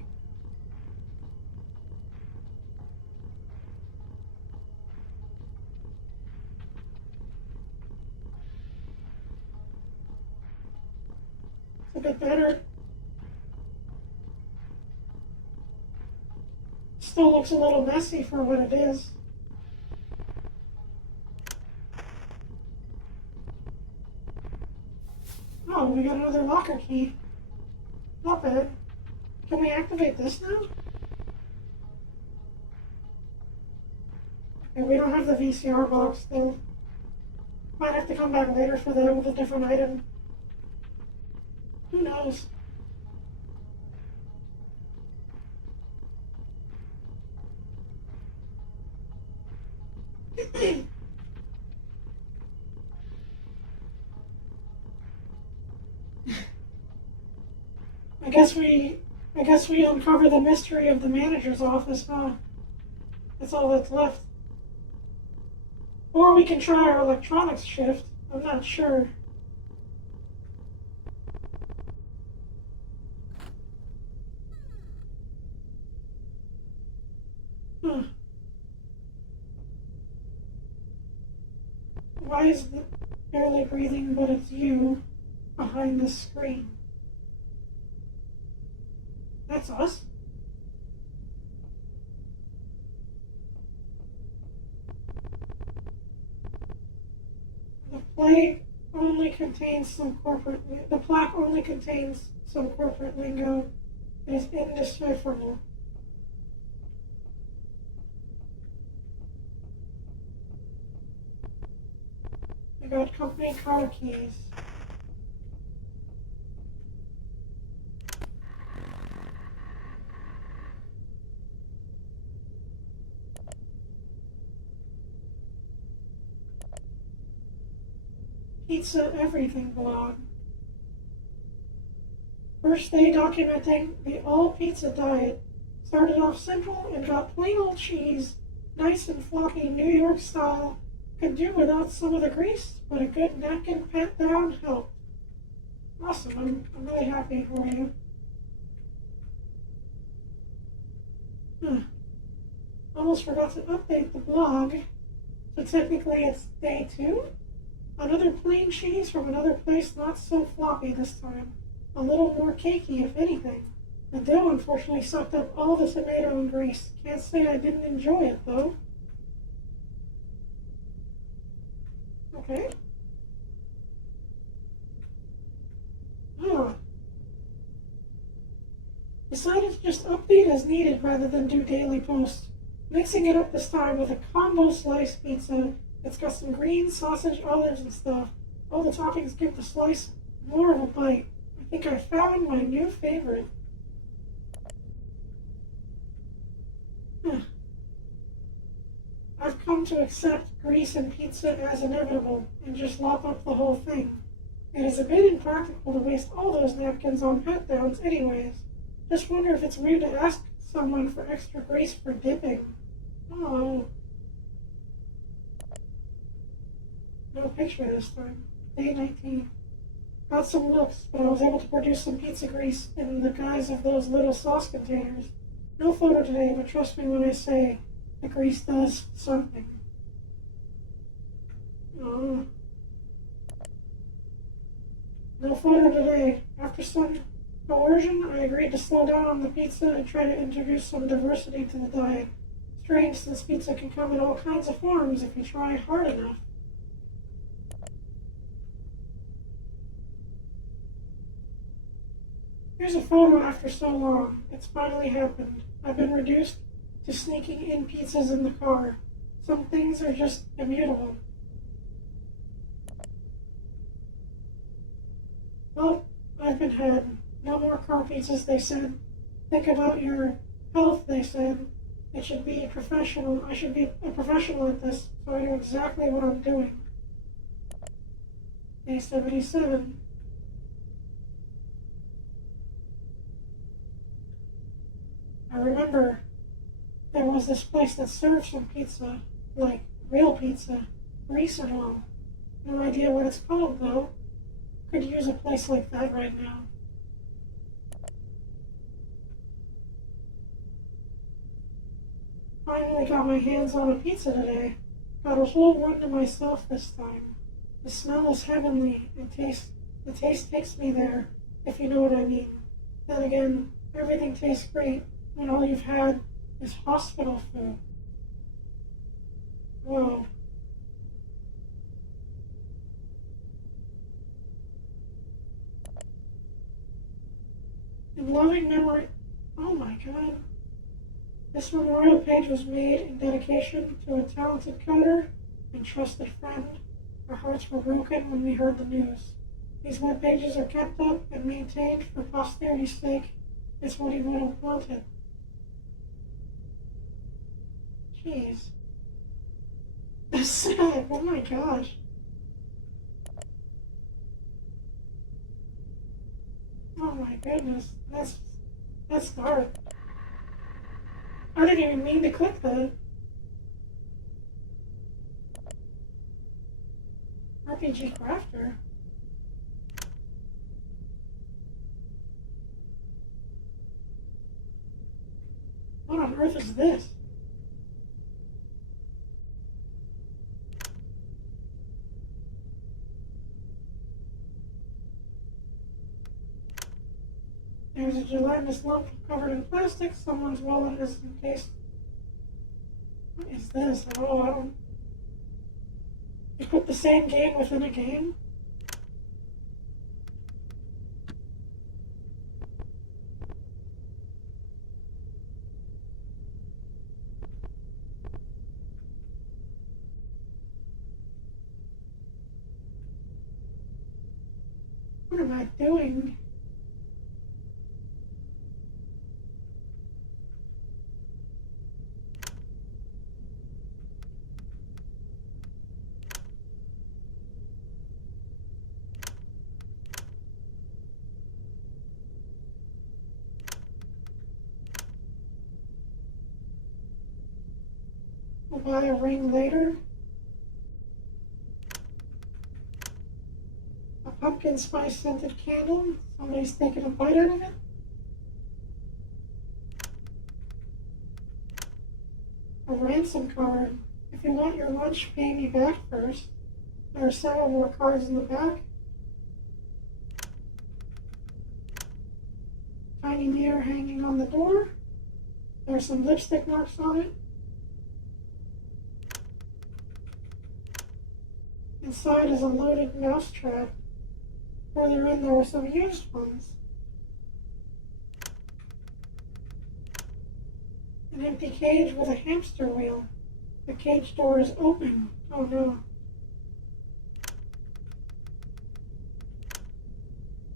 It's a bit better. Still looks a little messy for what it is. Oh, we got another locker key. Not bad. Can we activate this now? And we don't have the VCR box, though. Might have to come back later for that with a different item. Who knows? I guess we uncover the mystery of the manager's office, huh? That's all that's left. Or we can try our electronics shift. I'm not sure. Huh. Why is the barely breathing, but it's you behind the screen? That's us? The plaque only contains some corporate lingo. It is indecipherable. I got company car keys. Pizza Everything blog. First day documenting the all pizza diet. Started off simple and got plain old cheese, nice and floppy New York style. Could do without some of the grease, but a good napkin pat down helped. Awesome, I'm really happy for you. Almost forgot to update the blog. So technically it's day 2? Another plain cheese from another place, not so floppy this time. A little more cakey, if anything. The dough unfortunately sucked up all the tomato and grease. Can't say I didn't enjoy it, though. Okay. Huh. Decided to just update as needed rather than do daily posts. Mixing it up this time with a combo slice pizza. It's got some greens, sausage, olives, and stuff. All the toppings give the slice more of a bite. I think I found my new favorite. I've come to accept grease and pizza as inevitable and just lop up the whole thing. It is a bit impractical to waste all those napkins on pat downs anyways. Just wonder if it's weird to ask someone for extra grease for dipping. Oh. No picture this time. Day 19. Got some looks, but I was able to produce some pizza grease in the guise of those little sauce containers. No photo today, but trust me when I say the grease does something. Oh. No photo today. After some coercion, I agreed to slow down on the pizza and try to introduce some diversity to the diet. Strange, since pizza can come in all kinds of forms if you try hard enough. Here's a photo after so long. It's finally happened. I've been reduced to sneaking in pizzas in the car. Some things are just immutable. Well, I've been had. No more car pizzas, they said. Think about your health, they said. It should be professional. I should be a professional at this, so I know exactly what I'm doing. Day 77. I remember there was this place that served some pizza, like real pizza, grease and all. No idea what it's called, though. Could use a place like that right now. Finally got my hands on a pizza today. Got a whole one to myself this time. The smell is heavenly, and the taste takes me there, if you know what I mean. Then again, everything tastes great when all you've had is hospital food. Whoa. In loving memory. Oh my god. This memorial page was made in dedication to a talented coder and trusted friend. Our hearts were broken when we heard the news. These web pages are kept up and maintained for posterity's sake. It's what he would have wanted. Jeez. That's sad. Oh my gosh. Oh my goodness. That's dark. I didn't even mean to click that. RPG Crafter. What on earth is this? There's a gelatinous lump covered in plastic. Someone's wallet is encased. What is this? Oh, I don't... You put the same game within a game? What am I doing? I'll buy a ring later. A pumpkin spice scented candle. Somebody's taking a bite out of it. A ransom card. If you want your lunch, pay me back first. There are several more cards in the back. Tiny mirror hanging on the door. There are some lipstick marks on it. Inside is a loaded mousetrap. Further in, there are some used ones. An empty cage with a hamster wheel. The cage door is open. Oh no.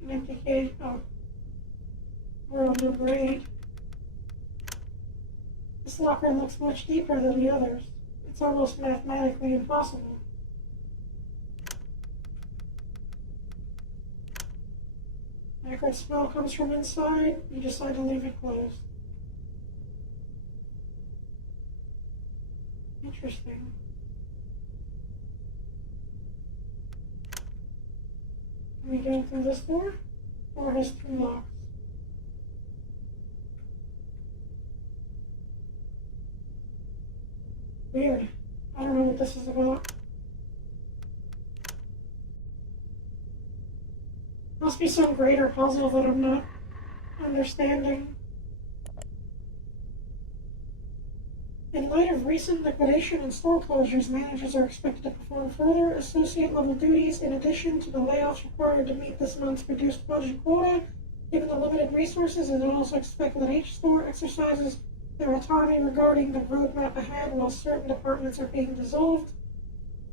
An empty cage. Oh. We're on number 8. This locker looks much deeper than the others. It's almost mathematically impossible. An acrid smell comes from inside. You decide to leave it closed. Interesting. Can we go through this door? Door has 2 locks. Weird. I don't know what this is about. Must be some greater puzzle that I'm not understanding. In light of recent liquidation and store closures, managers are expected to perform further associate-level duties in addition to the layoffs required to meet this month's reduced budget quota. Given the limited resources, it is also expected that each store exercises their autonomy regarding the roadmap ahead while certain departments are being dissolved.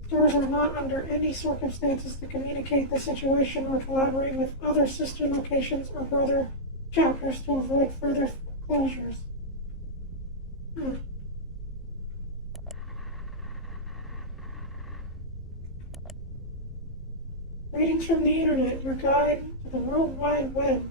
Stores are not under any circumstances to communicate the situation or collaborate with other sister locations or brother chapters to avoid further closures. Greetings from the internet, your guide to the World Wide Web.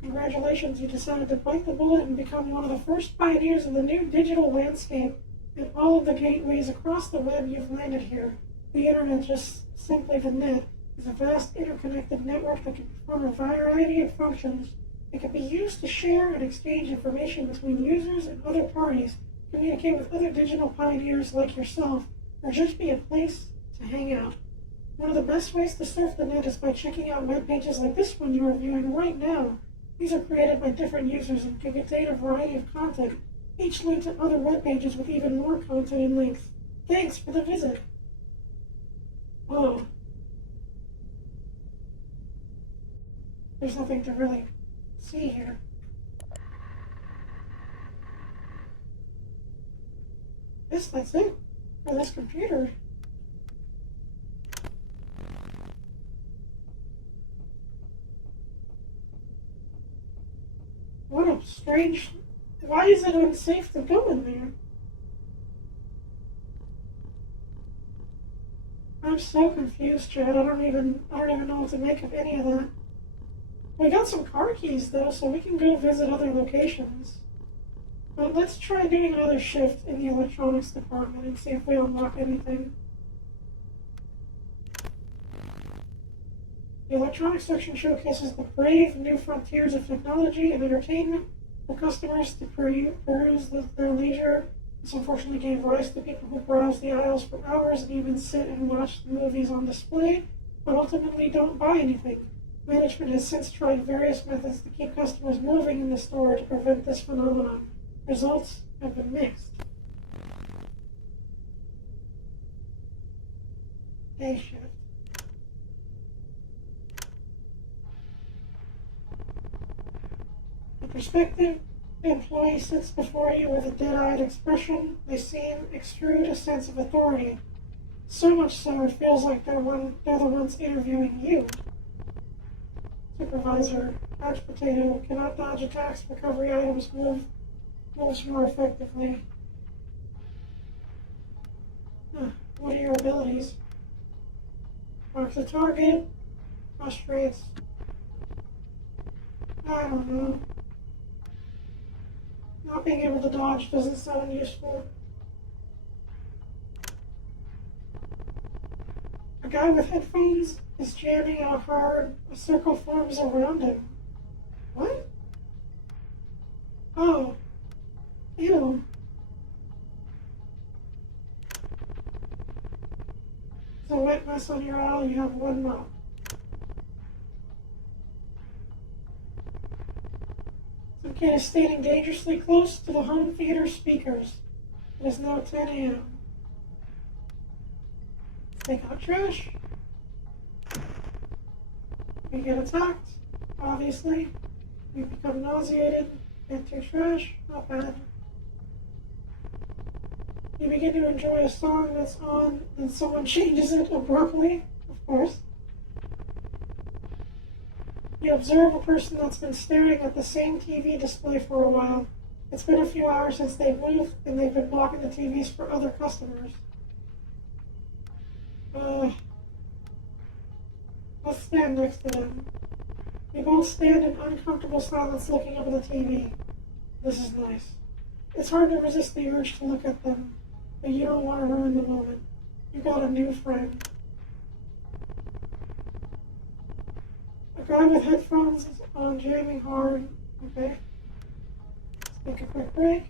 Congratulations, you decided to bite the bullet and become one of the first pioneers of the new digital landscape. And all of the gateways across the web, you've landed here. The internet, just simply the net, is a vast interconnected network that can perform a variety of functions. It can be used to share and exchange information between users and other parties, communicate with other digital pioneers like yourself, or just be a place to hang out. One of the best ways to surf the net is by checking out web pages like this one you are viewing right now. These are created by different users and can contain a variety of content, each linked to other web pages with even more content and links. Thanks for the visit. Whoa. There's nothing to really see here. Yes, that's it for this computer. What a strange... Why is it unsafe to go in there? I'm so confused, Chad. I don't even know what to make of any of that. We got some car keys though, so we can go visit other locations. But let's try doing another shift in the electronics department and see if we unlock anything. The electronics section showcases the brave new frontiers of technology and entertainment for customers to peruse at their leisure. This unfortunately gave rise to people who browse the aisles for hours and even sit and watch the movies on display, but ultimately don't buy anything. Management has since tried various methods to keep customers moving in the store to prevent this phenomenon. Results have been mixed. Day shift. The prospective employee sits before you with a dead-eyed expression. They seem extrude a sense of authority. So much so it feels like they're the ones interviewing you. Supervisor, couch potato, cannot dodge attacks, recovery items, moves more effectively. What are your abilities? Marks the target, frustrates. I don't know. Not being able to dodge doesn't sound useful. A guy with headphones is jamming out hard. A circle forms around him. What? Oh. Ew. It's a wet mess on your aisle, you have one mouth. Some kid is standing dangerously close to the home theater speakers. It is now 10 a.m. Take out trash. You get attacked, obviously. You become nauseated. Enter trash. Not bad. You begin to enjoy a song that's on, and someone changes it abruptly, of course. You observe a person that's been staring at the same TV display for a while. It's been a few hours since they've moved, and they've been blocking the TVs for other customers. Let's stand next to them. We both stand in uncomfortable silence looking up at the TV. This is nice. It's hard to resist the urge to look at them, but you don't want to ruin the moment. You got a new friend. A guy with headphones is on jamming hard. Okay. Let's take a quick break.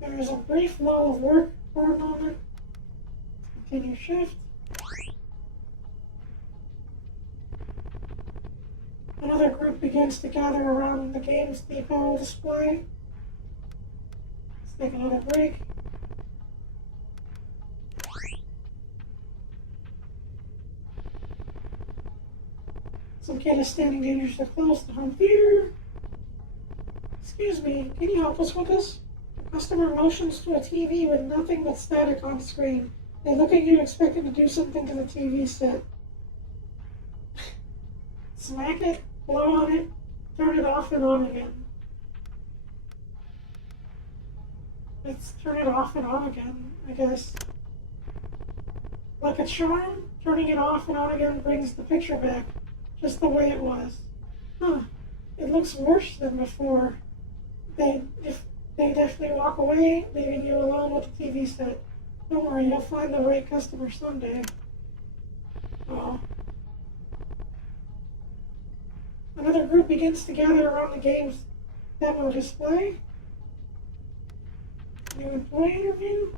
There is a brief lull of work for a moment. Continue shift. Another group begins to gather around the game's depot display. Let's take another break. Some kid is standing dangerously close to home theater. Excuse me, can you help us with this? The customer motions to a TV with nothing but static on screen. They look at you expecting to do something to the TV set. Smack it, blow on it, turn it off and on again. Let's turn it off and on again, I guess. Like a charm, turning it off and on again brings the picture back, just the way it was. Huh, it looks worse than before. If they definitely walk away, leaving you alone with the TV set. Don't worry, you'll find the right customer someday. Oh. Another group begins to gather around the game's demo display. New employee interview.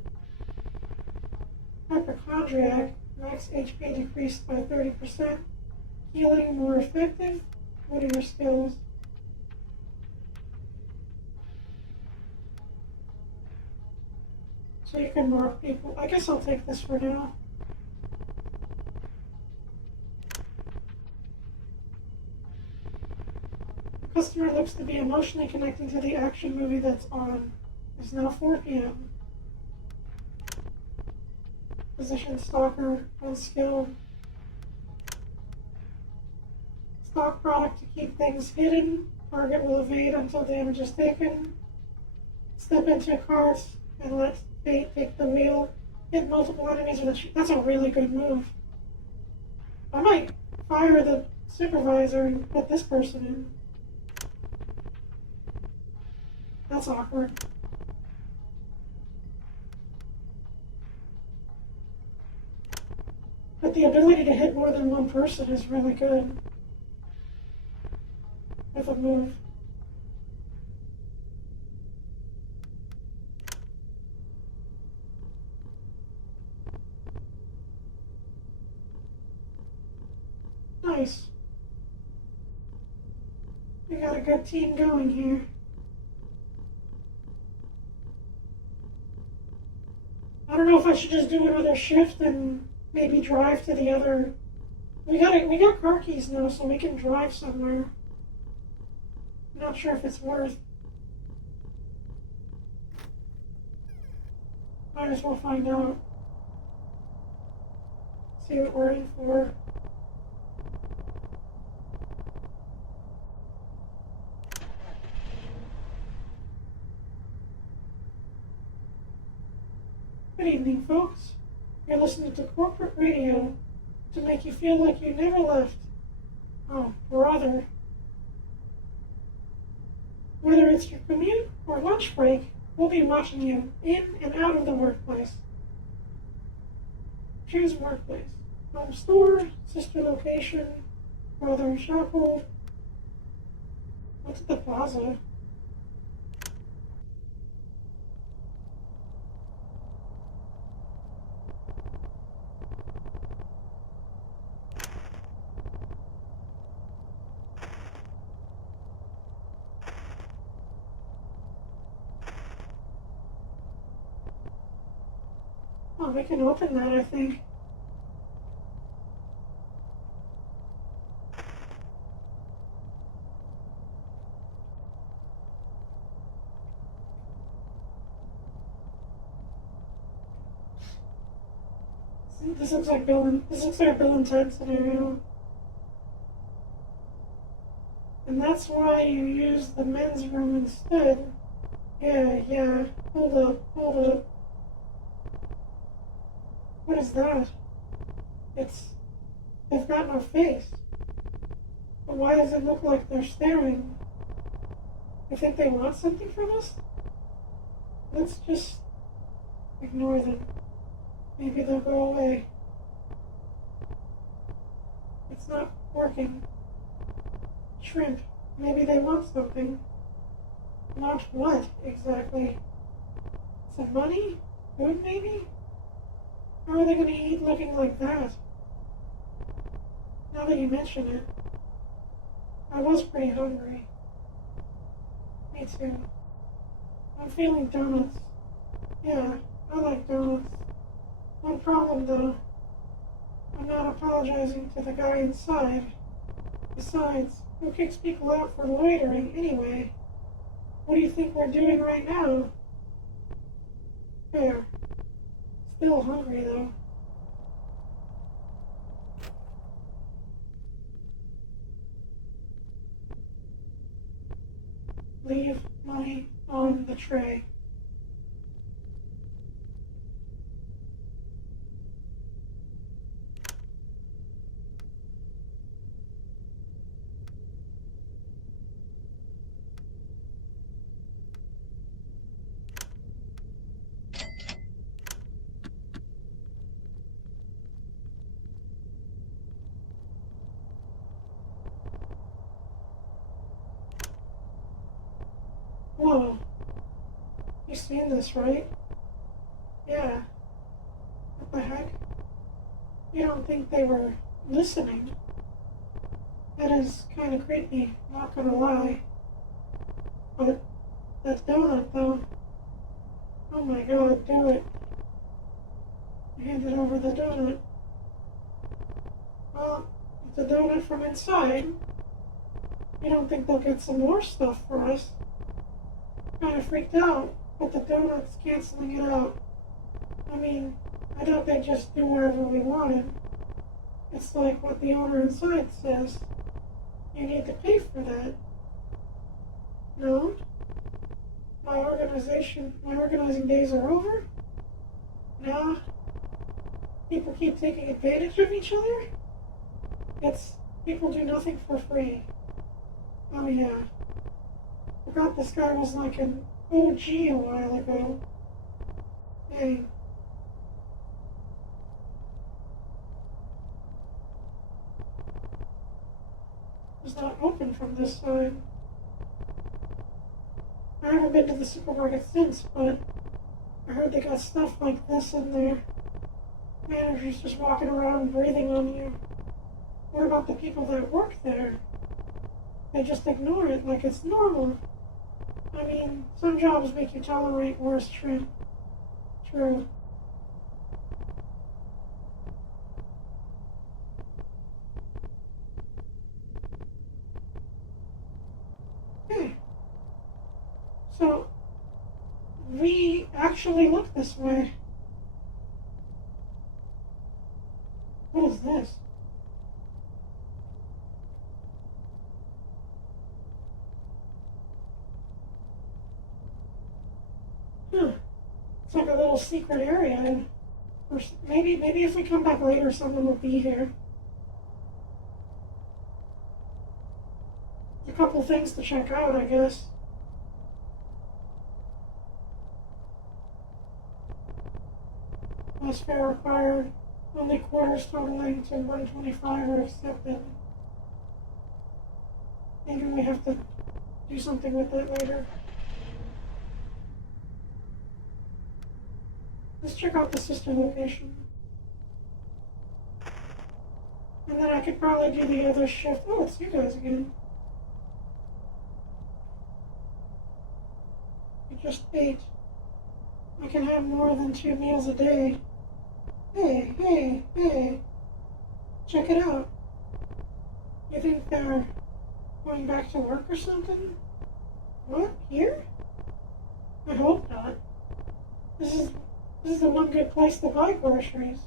Hypochondriac, max HP decreased by 30%. Healing more effective. What are your skills? So you can mark people. I guess I'll take this for now. Customer looks to be emotionally connecting to the action movie that's on. It's now 4 p.m. Position stalker, unskilled. Stock product to keep things hidden. Target will evade until damage is taken. Step into cart and let fate take the wheel. Hit multiple enemies with a That's a really good move. I might fire the supervisor and put this person in. That's awkward. But the ability to hit more than one person is really good. With a move. Nice. We got a good team going here. I don't know if I should just do another shift and maybe drive to the other. We got car keys now, so we can drive somewhere. I'm not sure if it's worth. Might as well find out. See what we're in for. Good evening, folks. You're listening to corporate radio to make you feel like you never left. Oh, brother. Whether it's your commute or lunch break, we'll be watching you in and out of the workplace. Choose workplace. Home store, sister location, brother shophold. What's at the plaza? Oh, we can open that, I think. This looks like a Bill and Ted scenario. And that's why you use the men's room instead. Yeah. Hold up. What is that? They've got no face. But why does it look like they're staring? You think they want something from us? Let's just ignore them. Maybe they'll go away. It's not working. Shrimp. Maybe they want something. Want what, exactly? Some money? Food, maybe? How are they going to eat looking like that? Now that you mention it, I was pretty hungry. Me too. I'm feeling donuts. Yeah, I like donuts. One problem though, I'm not apologizing to the guy inside. Besides, who kicks people out for loitering anyway? What do you think we're doing right now? Fair. Still hungry though. Leave money on the tray. Whoa. You've seen this, right? Yeah. What the heck? You don't think they were listening? That is kind of creepy, not gonna lie. But that donut, though. Oh my god, do it. Handed over the donut. Well, it's a donut from inside. You don't think they'll get some more stuff for us? Kind of freaked out, but the donut's canceling it out. I mean, I doubt they just do whatever we wanted. It's like what the owner inside says. You need to pay for that. No? My organizing days are over? Nah. People keep taking advantage of each other? People do nothing for free. Oh yeah. Forgot this guy was like an OG a while ago. Dang. It's not open from this side. I haven't been to the supermarket since, but I heard they got stuff like this in there. Managers just walking around breathing on you. What about the people that work there? They just ignore it like it's normal. I mean, some jobs make you tolerate worse treatment. True. Hey. So, we actually look this way. What is this? Huh. It's like a little secret area. Or maybe if we come back later, someone will be here. A couple things to check out, I guess. Less fare required. Only quarters totaling to 125 are accepted. Maybe we have to do something with that later. Let's check out the sister location. And then I could probably do the other shift. Oh, it's you guys again. You just ate. I can have more than 2 meals a day. Hey. Check it out. You think they're going back to work or something? What? Here? I hope not. This is the one good place to buy groceries.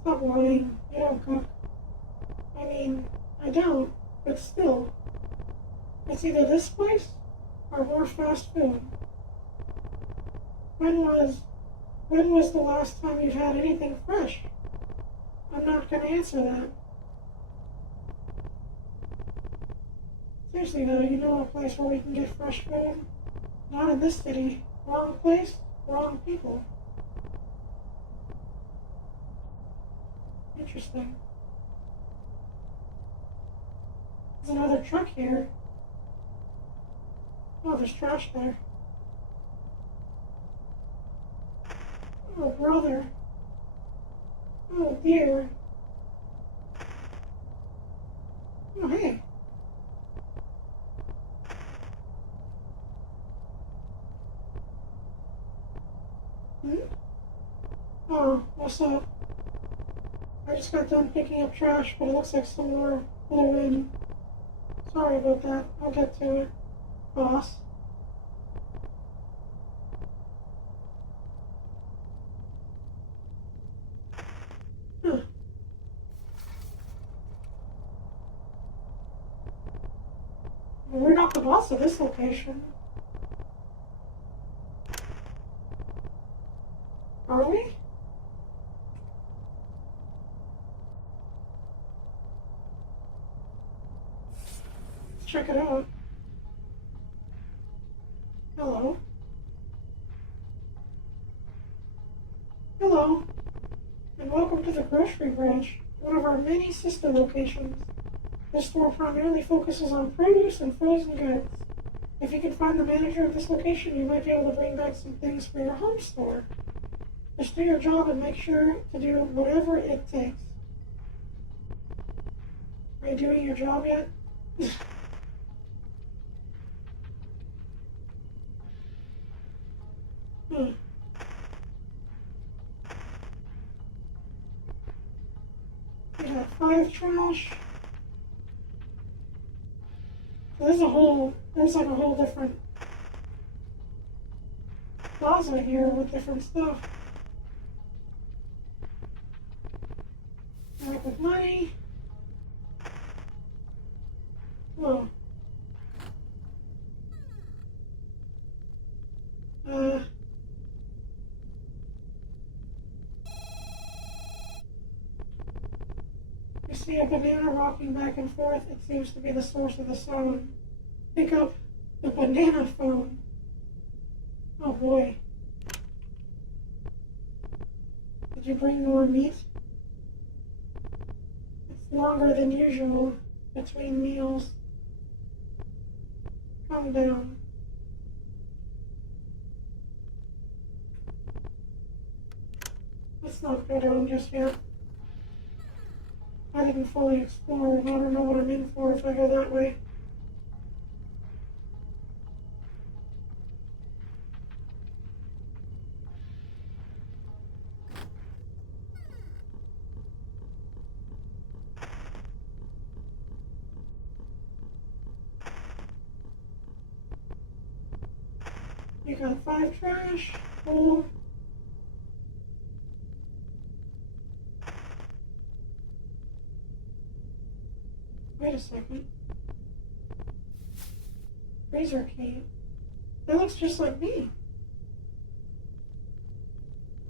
Stop lying. You don't cook. I mean, I don't, but still. It's either this place or more fast food. When was the last time you've had anything fresh? I'm not gonna answer that. Seriously though, you know a place where we can get fresh food? Not in this city. Wrong place, wrong people. Interesting. There's another truck here. Oh, there's trash there. Oh, brother. Oh, dear. Oh, hey. Oh, what's up? I just got done picking up trash, but it looks like some more blew in. Sorry about that. I'll get to it, boss. Huh. We're not the boss of this location. Are we? Let's check it out. Hello. Hello. And welcome to the grocery branch, one of our many sister locations. This store primarily focuses on produce and frozen goods. If you can find the manager of this location, you might be able to bring back some things for your home store. Just do your job and make sure to do whatever it takes. Are you doing your job yet? Hmm. We have 5 trash. there's like a whole different plaza here with different stuff. Like with money. Whoa. You see a banana rocking back and forth. It seems to be the source of the sound. Pick up the banana phone. Oh boy. Did you bring more meat? It's longer than usual between meals. Calm down. Let's not go down just yet. I didn't fully explore, and I don't know what I'm in for if I go that way. You got 5 trash. Cool. Wait a second. Razor key. That looks just like me.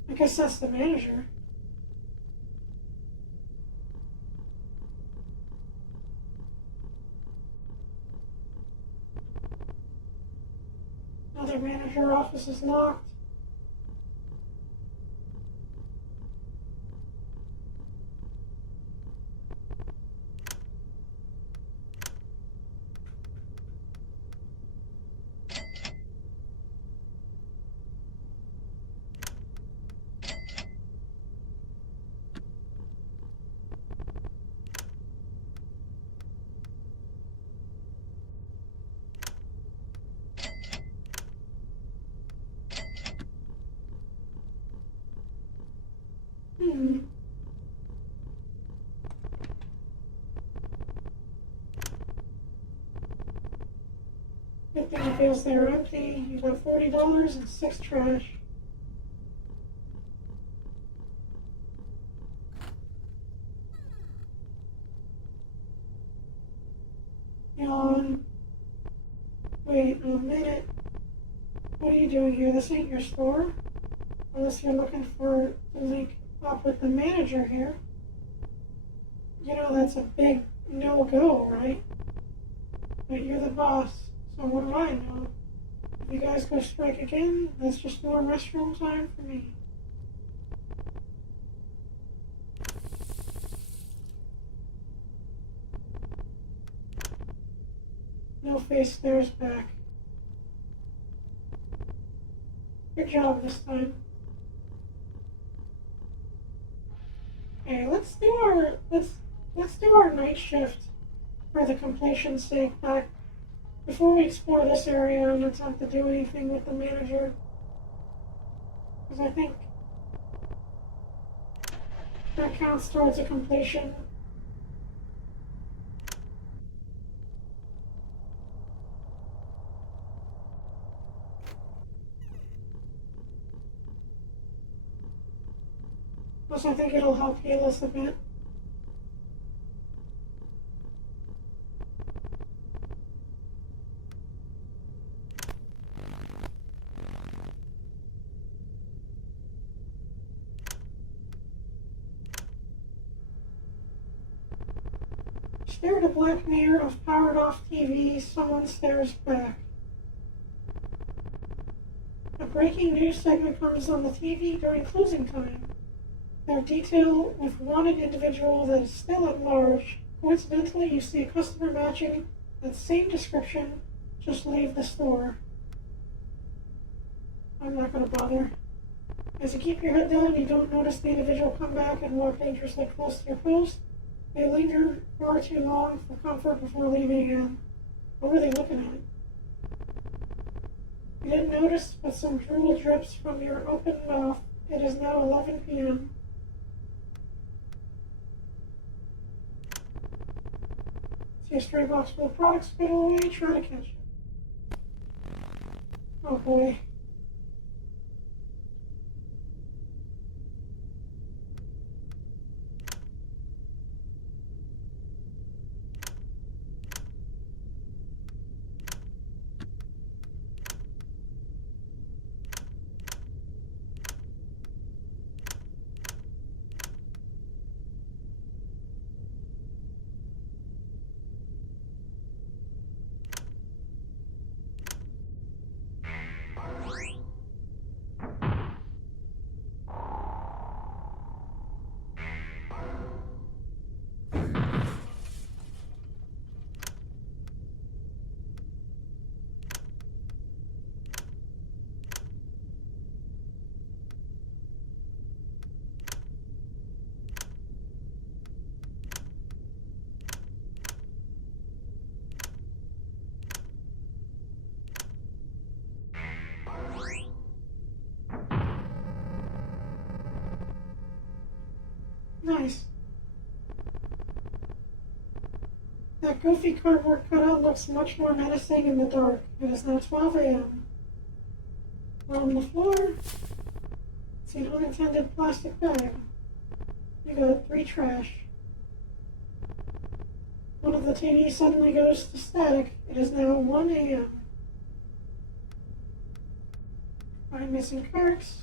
I guess that's the manager. Another manager office is locked. Good thing it feels they're empty. You got $40 and 6 trash. Yawn. Wait a minute. What are you doing here? This ain't your store. Unless you're looking for to link up with the manager here. You know that's a big no-go, right? But you're the boss, so what do I know? If you guys go strike again, that's just more restroom time for me. No face stares back. Good job this time. Okay, let's do our night shift for the completion's sake back before we explore this area and attempt to do anything with the manager. Because I think that counts towards a completion. Plus, I think it'll help heal us a bit. Stare at a black mirror of powered off TV, someone stares back. A breaking news segment comes on the TV during closing time. Their detail with wanted individual that is still at large. Coincidentally, you see a customer matching that same description, just leave the store. I'm not going to bother. As you keep your head down, you don't notice the individual come back and walk dangerously close to your post. They linger far too long for comfort before leaving again. What were they looking at? You didn't notice, but some drool drips from your open mouth. It is now 11 p.m. See a stray box full of products, put it away, try to catch it. Oh boy. Nice. That goofy cardboard cutout looks much more menacing in the dark. It is now 12 a.m. On the floor, see an unintended plastic bag. You got 3 trash. One of the TVs suddenly goes to static. It is now 1 a.m. 5 missing carts.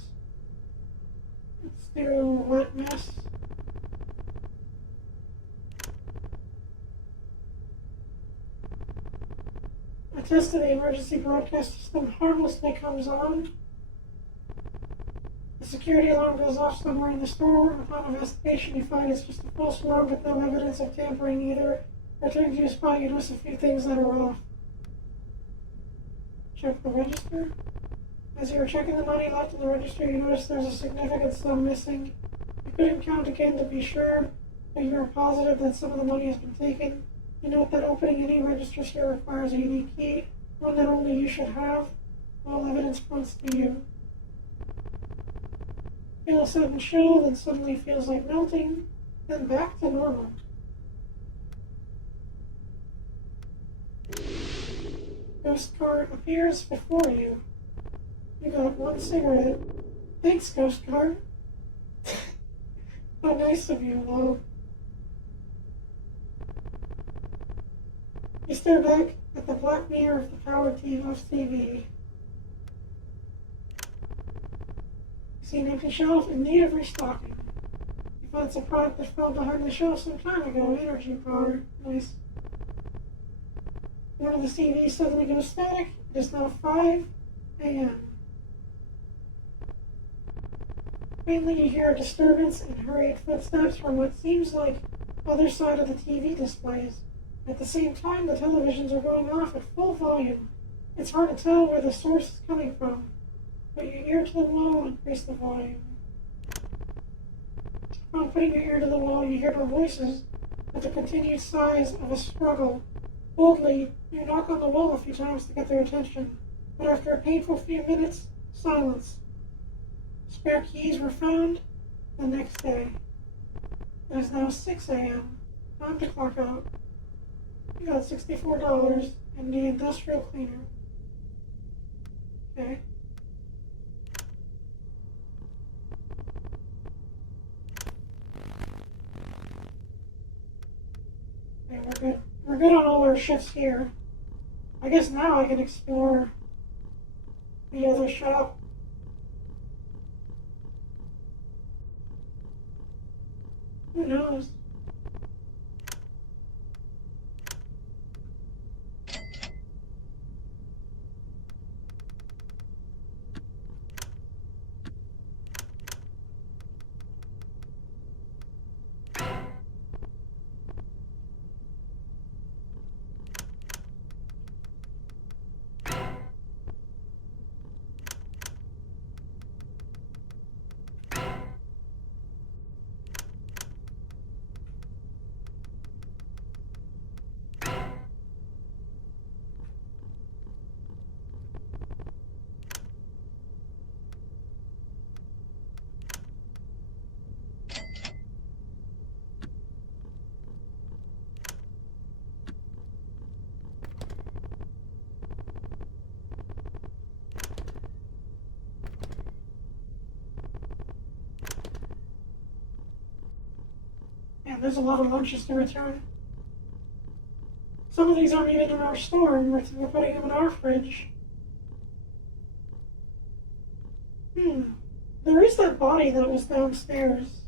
Let's do a wet mess. A test of the emergency broadcast system harmlessly comes on. The security alarm goes off somewhere in the store. Upon investigation, you find it's just a false alarm with no evidence of tampering either. Returning to your spot, you notice a few things that are off. Check the register. As you were checking the money left in the register, you notice there's a significant sum missing. You couldn't count again to be sure, but you are positive that some of the money has been taken. You note that opening any registers here requires a unique key, one that only you should have. All evidence points to you. Feel a sudden chill, then suddenly feels like melting, then back to normal. Ghost car appears before you. You got 1 cigarette. Thanks, ghost car. How nice of you, Lo. You stare back at the black mirror of the powered TV. You see an empty shelf in need of restocking. You find some product that fell behind the shelf some time ago, energy bar. Nice. One of the TVs suddenly goes static. It is now 5 a.m. Faintly you hear a disturbance and hurried footsteps from what seems like other side of the TV displays. At the same time, the televisions are going off at full volume. It's hard to tell where the source is coming from. Put your ear to the wall and increase the volume. Upon putting your ear to the wall, you hear their voices with the continued sighs of a struggle. Boldly, you knock on the wall a few times to get their attention, but after a painful few minutes, silence. Spare keys were found the next day. It is now 6 a.m. Time to clock out. You got $64 and the industrial cleaner. Okay. Okay, we're good. We're good on all our shifts here. I guess now I can explore the other shop. Who knows? there's a lot of lunches to return. Some of these aren't even in our store, and we're putting them in our fridge. There is that body that was downstairs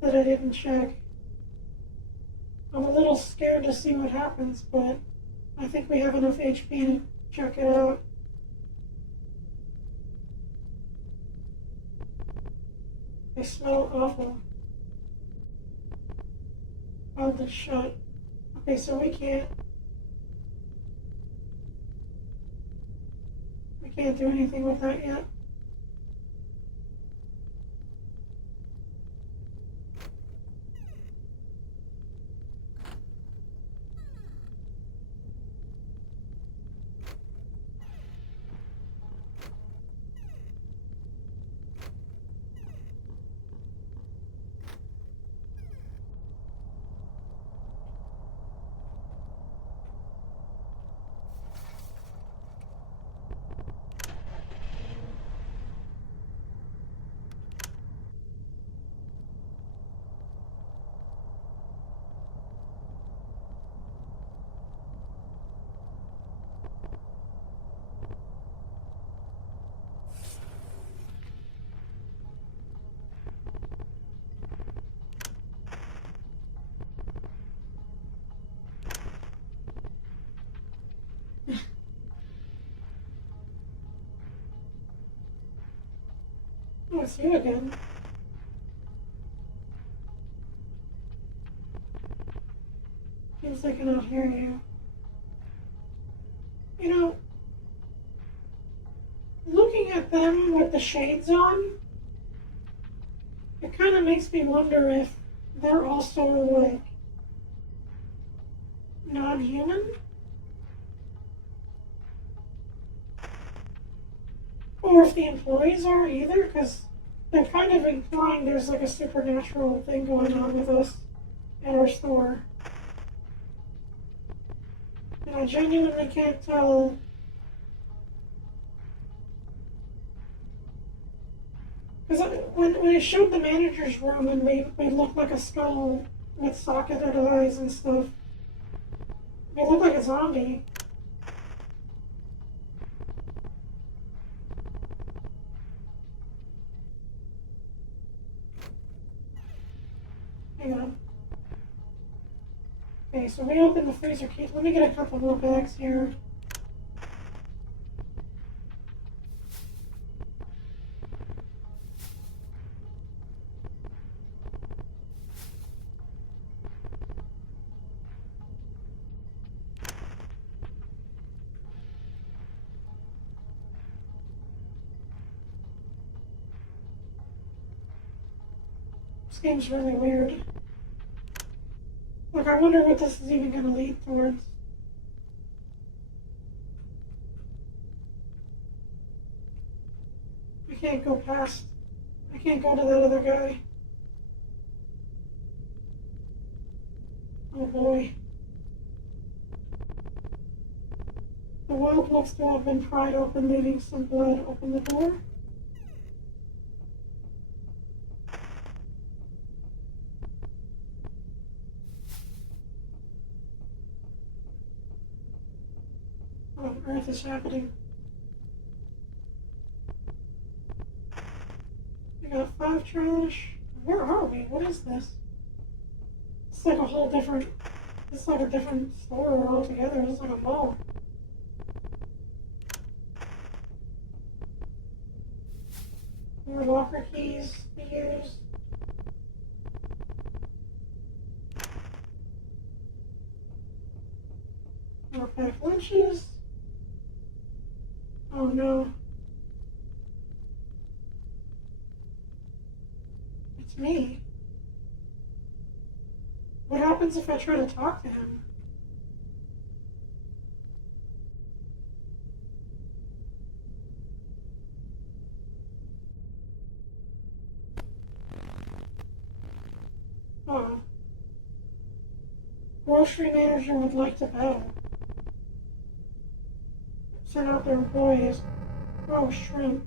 that I didn't check. I'm a little scared to see what happens, but I think we have enough HP to check it out. They smell awful. Held it shut. Okay, so we can't do anything with that yet. Oh, it's you again. Seems like I cannot hear you. You know, looking at them with the shades on, it kind of makes me wonder if they're also, like, non-human? Or if the employees are either, because they're kind of implying there's like a supernatural thing going on with us at our store. And I genuinely can't tell. Because when it showed the manager's room and we looked like a skull with socketed eyes and stuff, we looked like a zombie. Hang on. Okay, so we opened the freezer case. Let me get a couple more bags here. This game's really weird. Like, I wonder what this is even going to lead towards. I can't go past. I can't go to that other guy. Oh boy. The weld looks to have been pried open, leaving some blood. Open the door. What on earth is happening? We got 5 trash. Where are we? What is this? It's like a whole different. It's like a different store altogether. It's like a mall. More locker keys to use. More packed lunches. Oh no. It's me. What happens if I try to talk to him? Oh. Grocery manager would like to battle. Send out their employees. Oh, shrimp.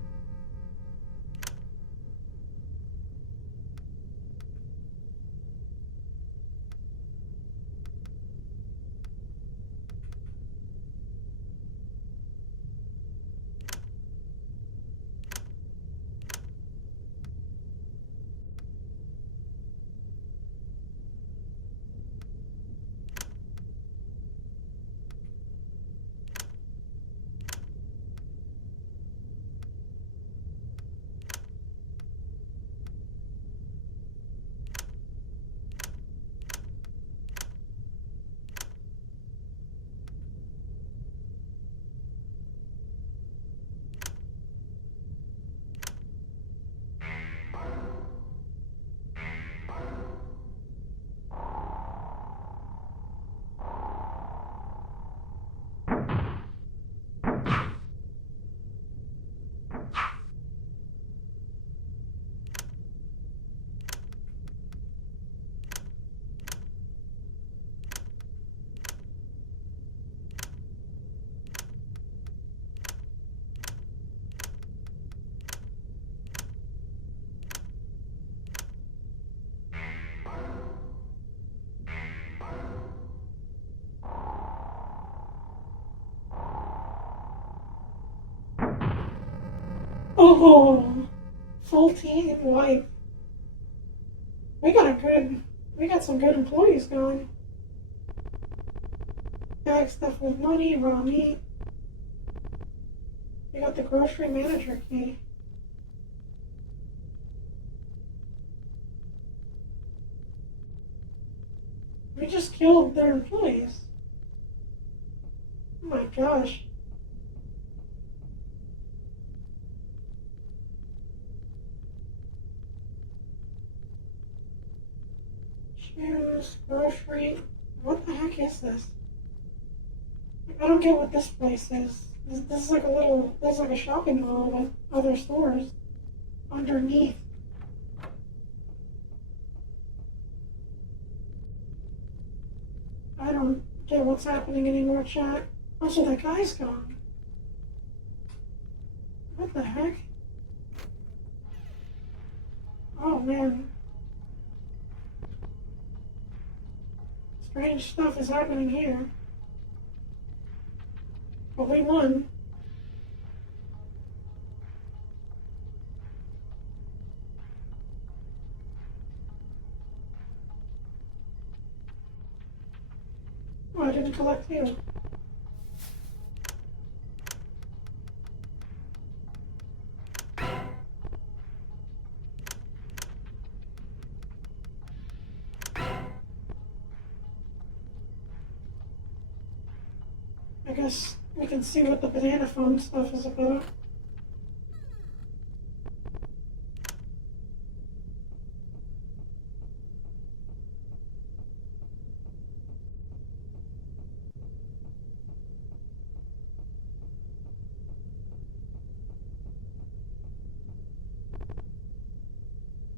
Oh, full team wipe. We got some good employees going. Bag stuff with money, raw meat. We got the grocery manager key. We just killed their employees. Oh my gosh. Shoes, grocery. What the heck is this? I don't get what this place is. This is like there's like a shopping mall with other stores underneath. I don't get what's happening anymore, chat. Also, that guy's gone. What the heck? Oh man. Strange stuff is happening here. But we won. Oh, I didn't collect you. I guess we can see what the banana phone stuff is about.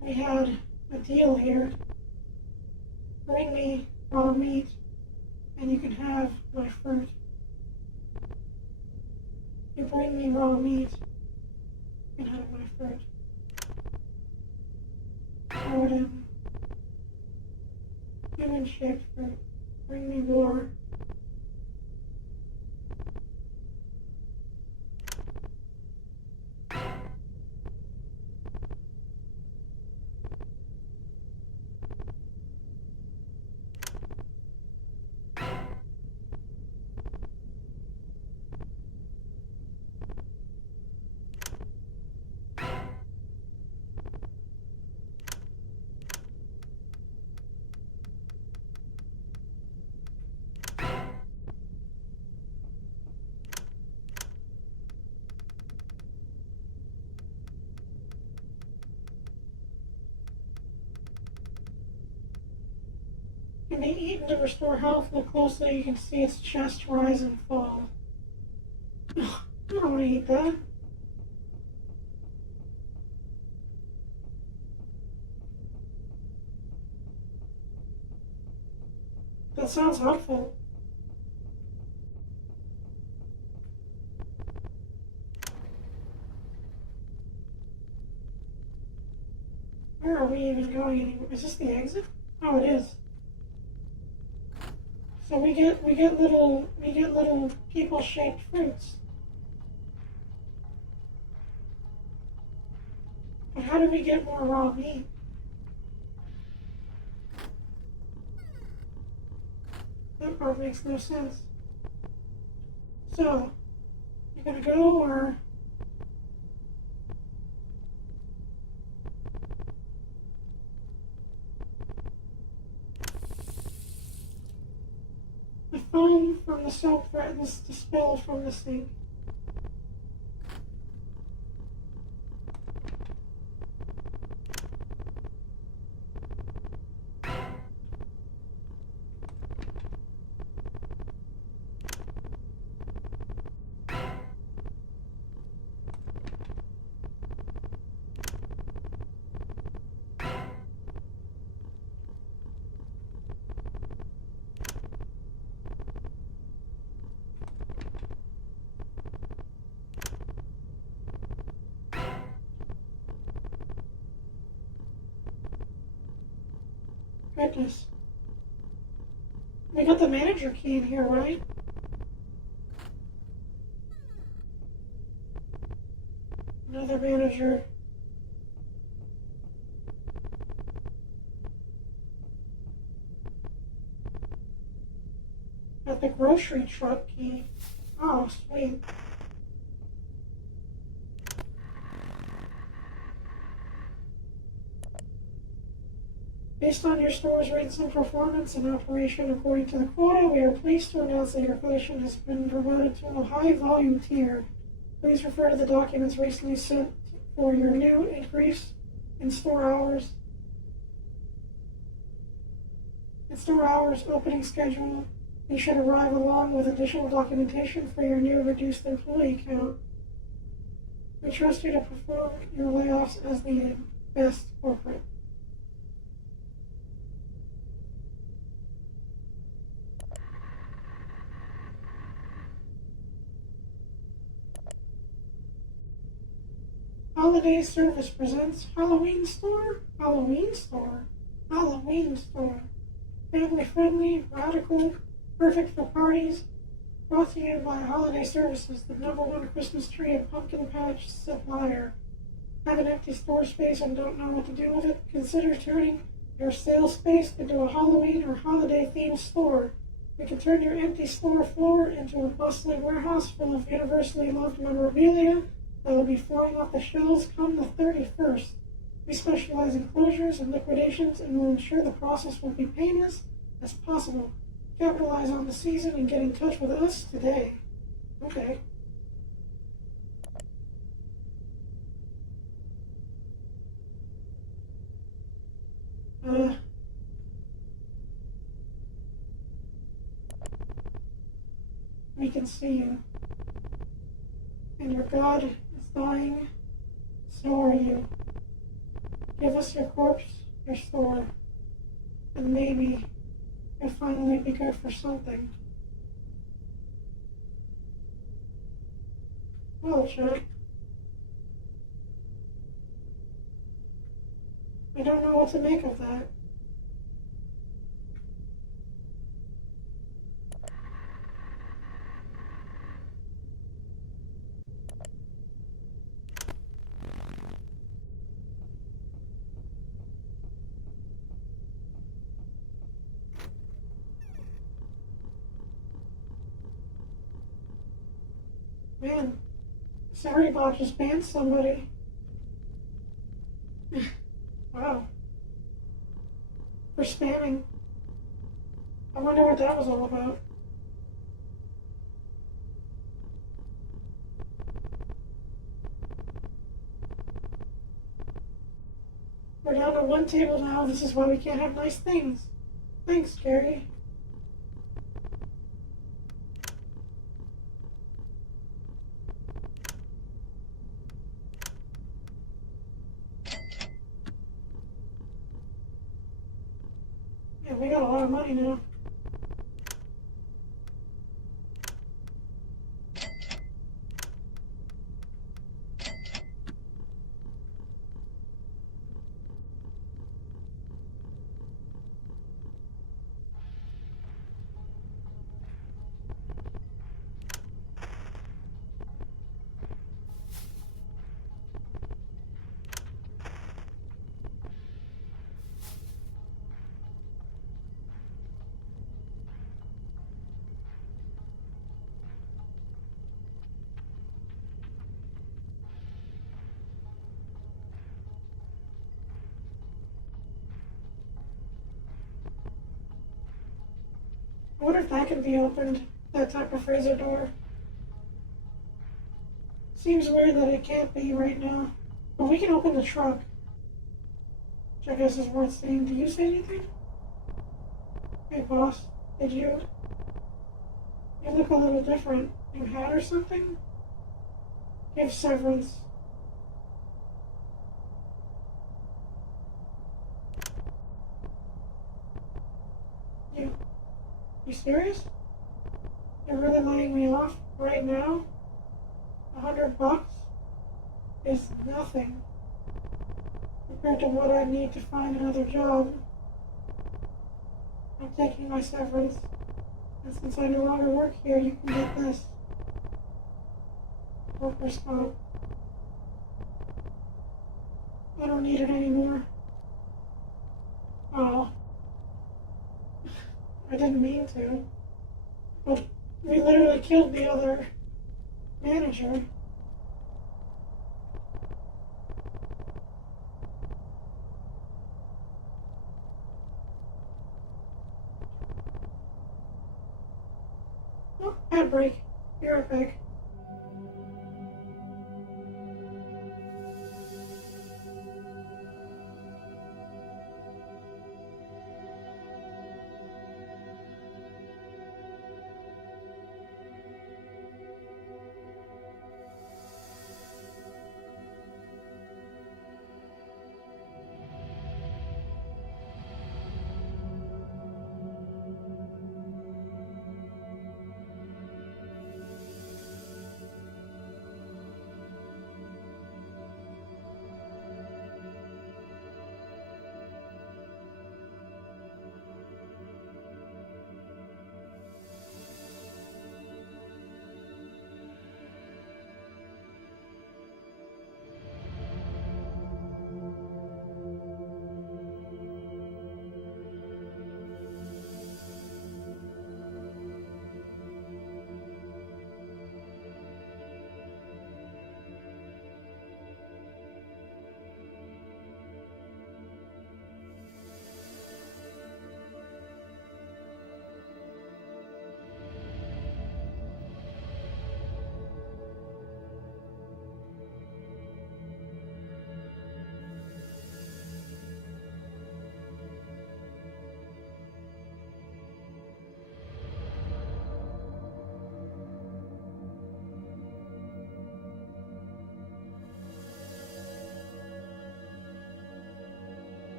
We had a deal here. Bring me raw meat, and you can have my fruit. You bring me raw meat, you can have my fruit. Throw it in. Human-shaped fruit. Bring me more. Can be eaten to restore health. Look closely, you can see its chest rise and fall. Ugh, I don't want to eat that. That sounds helpful. Where are we even going anymore? Is this the exit? Oh, it is. So we get little people-shaped fruits. But how do we get more raw meat? That part makes no sense. So, you're gonna go or... The foam from the soap threatens to spill from the sink. Goodness. We got the manager key in here, right? Another manager. Got the grocery truck key. Oh, sweet. Based on your store's recent performance and operation according to the quota, we are pleased to announce that your collection has been promoted to a high-volume tier. Please refer to the documents recently sent for your new increase in store hours. Opening schedule. You should arrive along with additional documentation for your new reduced employee count. We trust you to perform your layoffs as needed. Best corporate. Holiday Service presents Halloween Store? Halloween Store? Halloween Store. Family friendly, radical, perfect for parties. Brought to you by Holiday Services, the #1 Christmas tree and pumpkin patch supplier. Have an empty store space and don't know what to do with it? Consider turning your sales space into a Halloween or holiday themed store. We can turn your empty store floor into a bustling warehouse full of universally loved memorabilia that will be flying off the shelves come the 31st. We specialize in closures and liquidations and will ensure the process will be painless as possible. Capitalize on the season and get in touch with us today. Okay. We can see you. And your God is dying. So are you. Give us your corpse, your store, and maybe you'll finally be good for something. Well, Jack. I don't know what to make of that. Man, sorry Bob just banned somebody. Wow. For spamming. I wonder what that was all about. We're down to one table now. This is why we can't have nice things. Thanks, Jerry. Yeah, we got a lot of money now. I wonder if that can be opened, that type of freezer door. Seems weird that it can't be right now. But we can open the trunk, which I guess is worth seeing. Do you say anything? Hey, boss, did you? You look a little different. You had or something? Give severance. You serious? You're really laying me off right now? $100 is nothing compared to what I need to find another job. I'm taking my severance, and since I no longer work here, you can get this. Workers' comp. I don't need it anymore. Oh, I didn't mean to. But we literally killed the other manager. Oh, ad break. You're epic.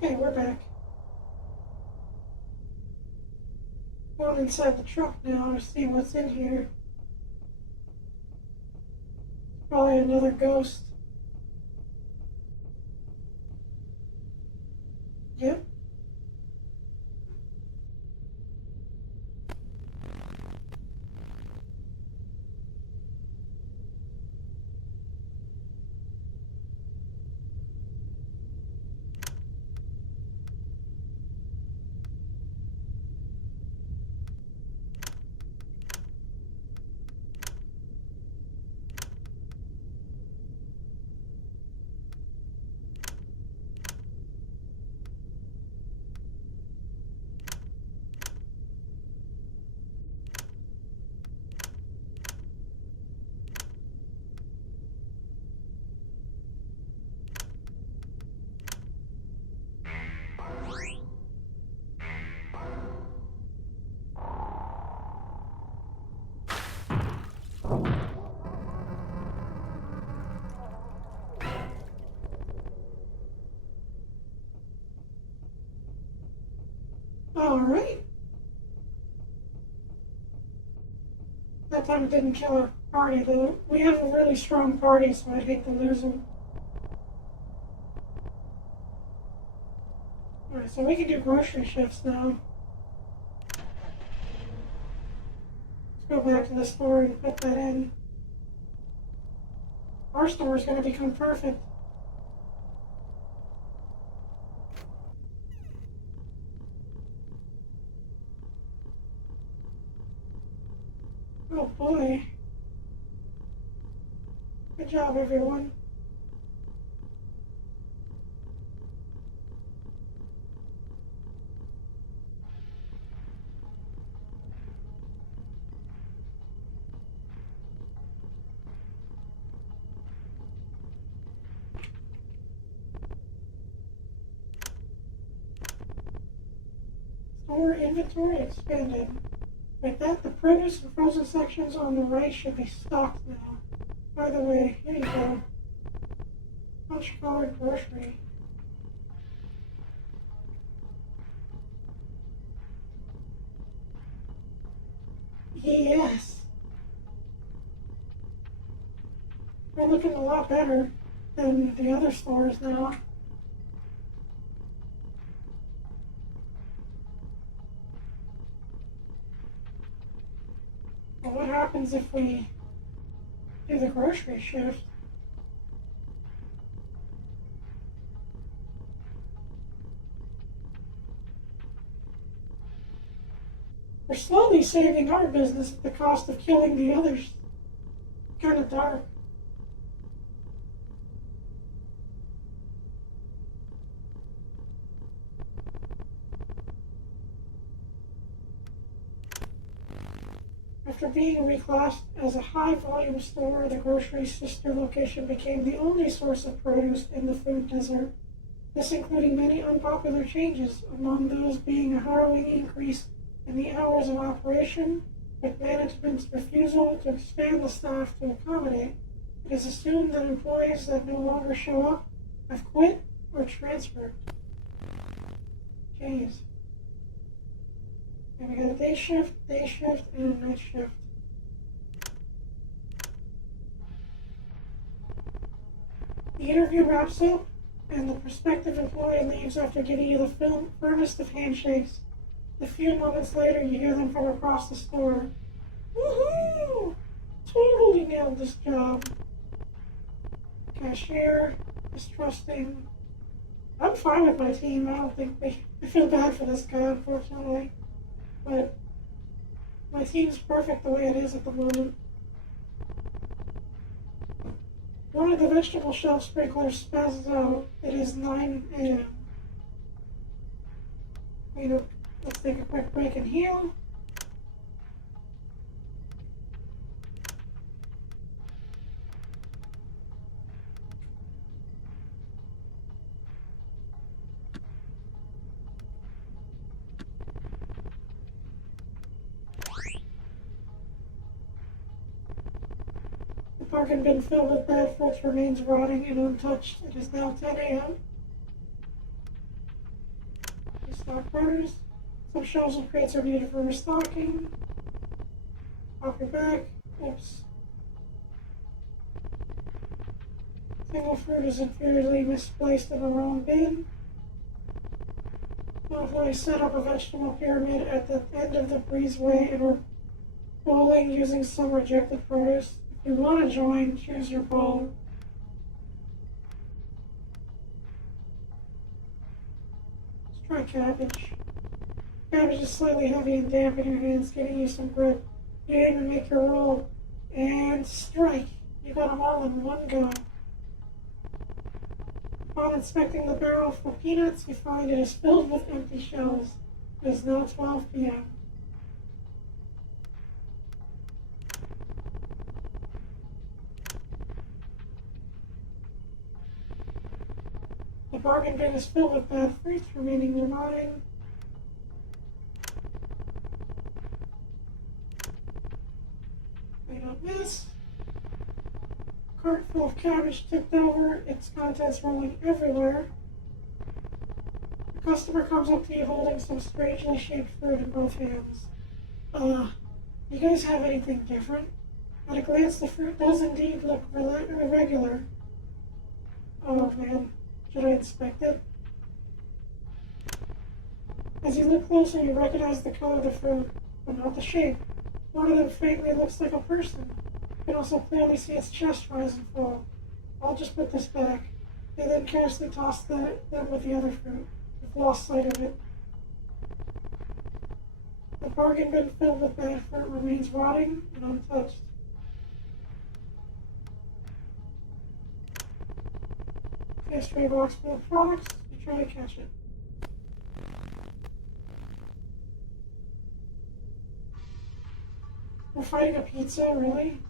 Okay, we're back. Going inside the truck now to see what's in here. Probably another ghost. Yep. Alright. That time it didn't kill our party though. We have a really strong party, so I'd hate to lose them. Alright, so we can do grocery shifts now. go back to the store and put that in. Our store is going to become perfect. Oh boy. Good job, everyone. Store inventory expanded. Like that, the produce and frozen sections on the right should be stocked now. By the way, here you go. Punch-colored grocery. Yes! We're looking a lot better than the other stores now. Well, what happens if we do the grocery shift? We're slowly saving our business at the cost of killing the others. Kinda dark. After being reclassed as a high-volume store, the grocery sister location became the only source of produce in the food desert. This including many unpopular changes, among those being a harrowing increase in the hours of operation, with management's refusal to expand the staff to accommodate. It is assumed that employees that no longer show up have quit or transferred. Jeez. And we got a day shift, and a night shift. The interview wraps up, and the prospective employee leaves after getting you the firmest of handshakes. A few moments later, you hear them from across the store. Woohoo! Totally nailed this job. Cashier, distrusting. I'm fine with my team. I feel bad for this guy, unfortunately. But my team's perfect the way it is at the moment. One of the vegetable shelf sprinklers spazzes out. It is 9 a.m. Let's take a quick break and heal. The parking bin filled with bad fruits remains rotting and untouched. It is now 10 a.m. Restock produce. Some shelves and crates are needed for restocking. Pop your back. Oops. Single fruit is inferiorly misplaced in the wrong bin. Hopefully set up a vegetable pyramid at the end of the breezeway and we're bowling using some rejected produce. If you want to join, choose your bowl. Let's try cabbage. Cabbage is slightly heavy and damp in your hands, getting you some grip. You aim and make your roll. And strike. You got them all in one go. Upon inspecting the barrel for peanuts, you find it is filled with empty shells. It is now 12 p.m. The bargain bin is filled with bad fruits remaining rotting. I don't miss. Cart full of cabbage tipped over, its contents rolling everywhere. The customer comes up to you holding some strangely shaped fruit in both hands. You guys have anything different? At a glance, the fruit does indeed look irregular. Oh man, should I inspect it? As you look closer, you recognize the color of the fruit, but not the shape. One of them faintly looks like a person. You can also clearly see its chest rise and fall. I'll just put this back. They then carelessly toss them with the other fruit. We've lost sight of it. The bargain bin filled with bad fruit remains rotting and untouched. Okay, stray box full of products. You try to catch it. We're fighting a pizza, really?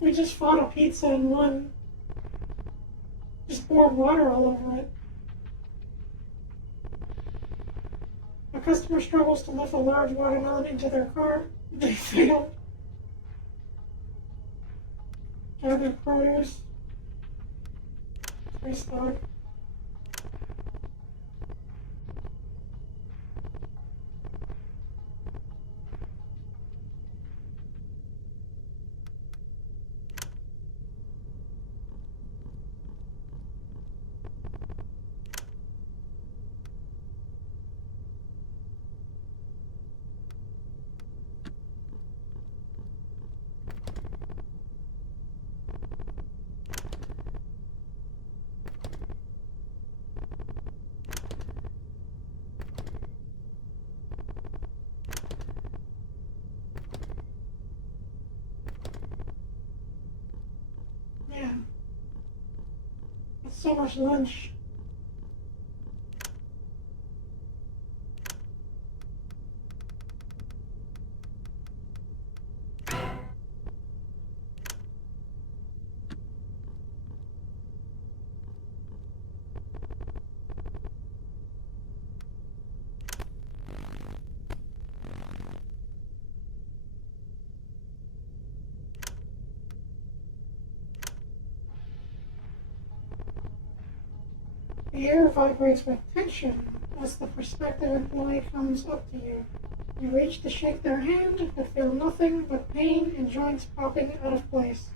We just fought a pizza and won. Just poured water all over it. A customer struggles to lift a large watermelon into their cart. They fail. Gather produce. Restock. Yeah. That's so much lunch. The air vibrates with tension as the prospective employee comes up to you. You reach to shake their hand, but feel nothing but pain and joints popping out of place.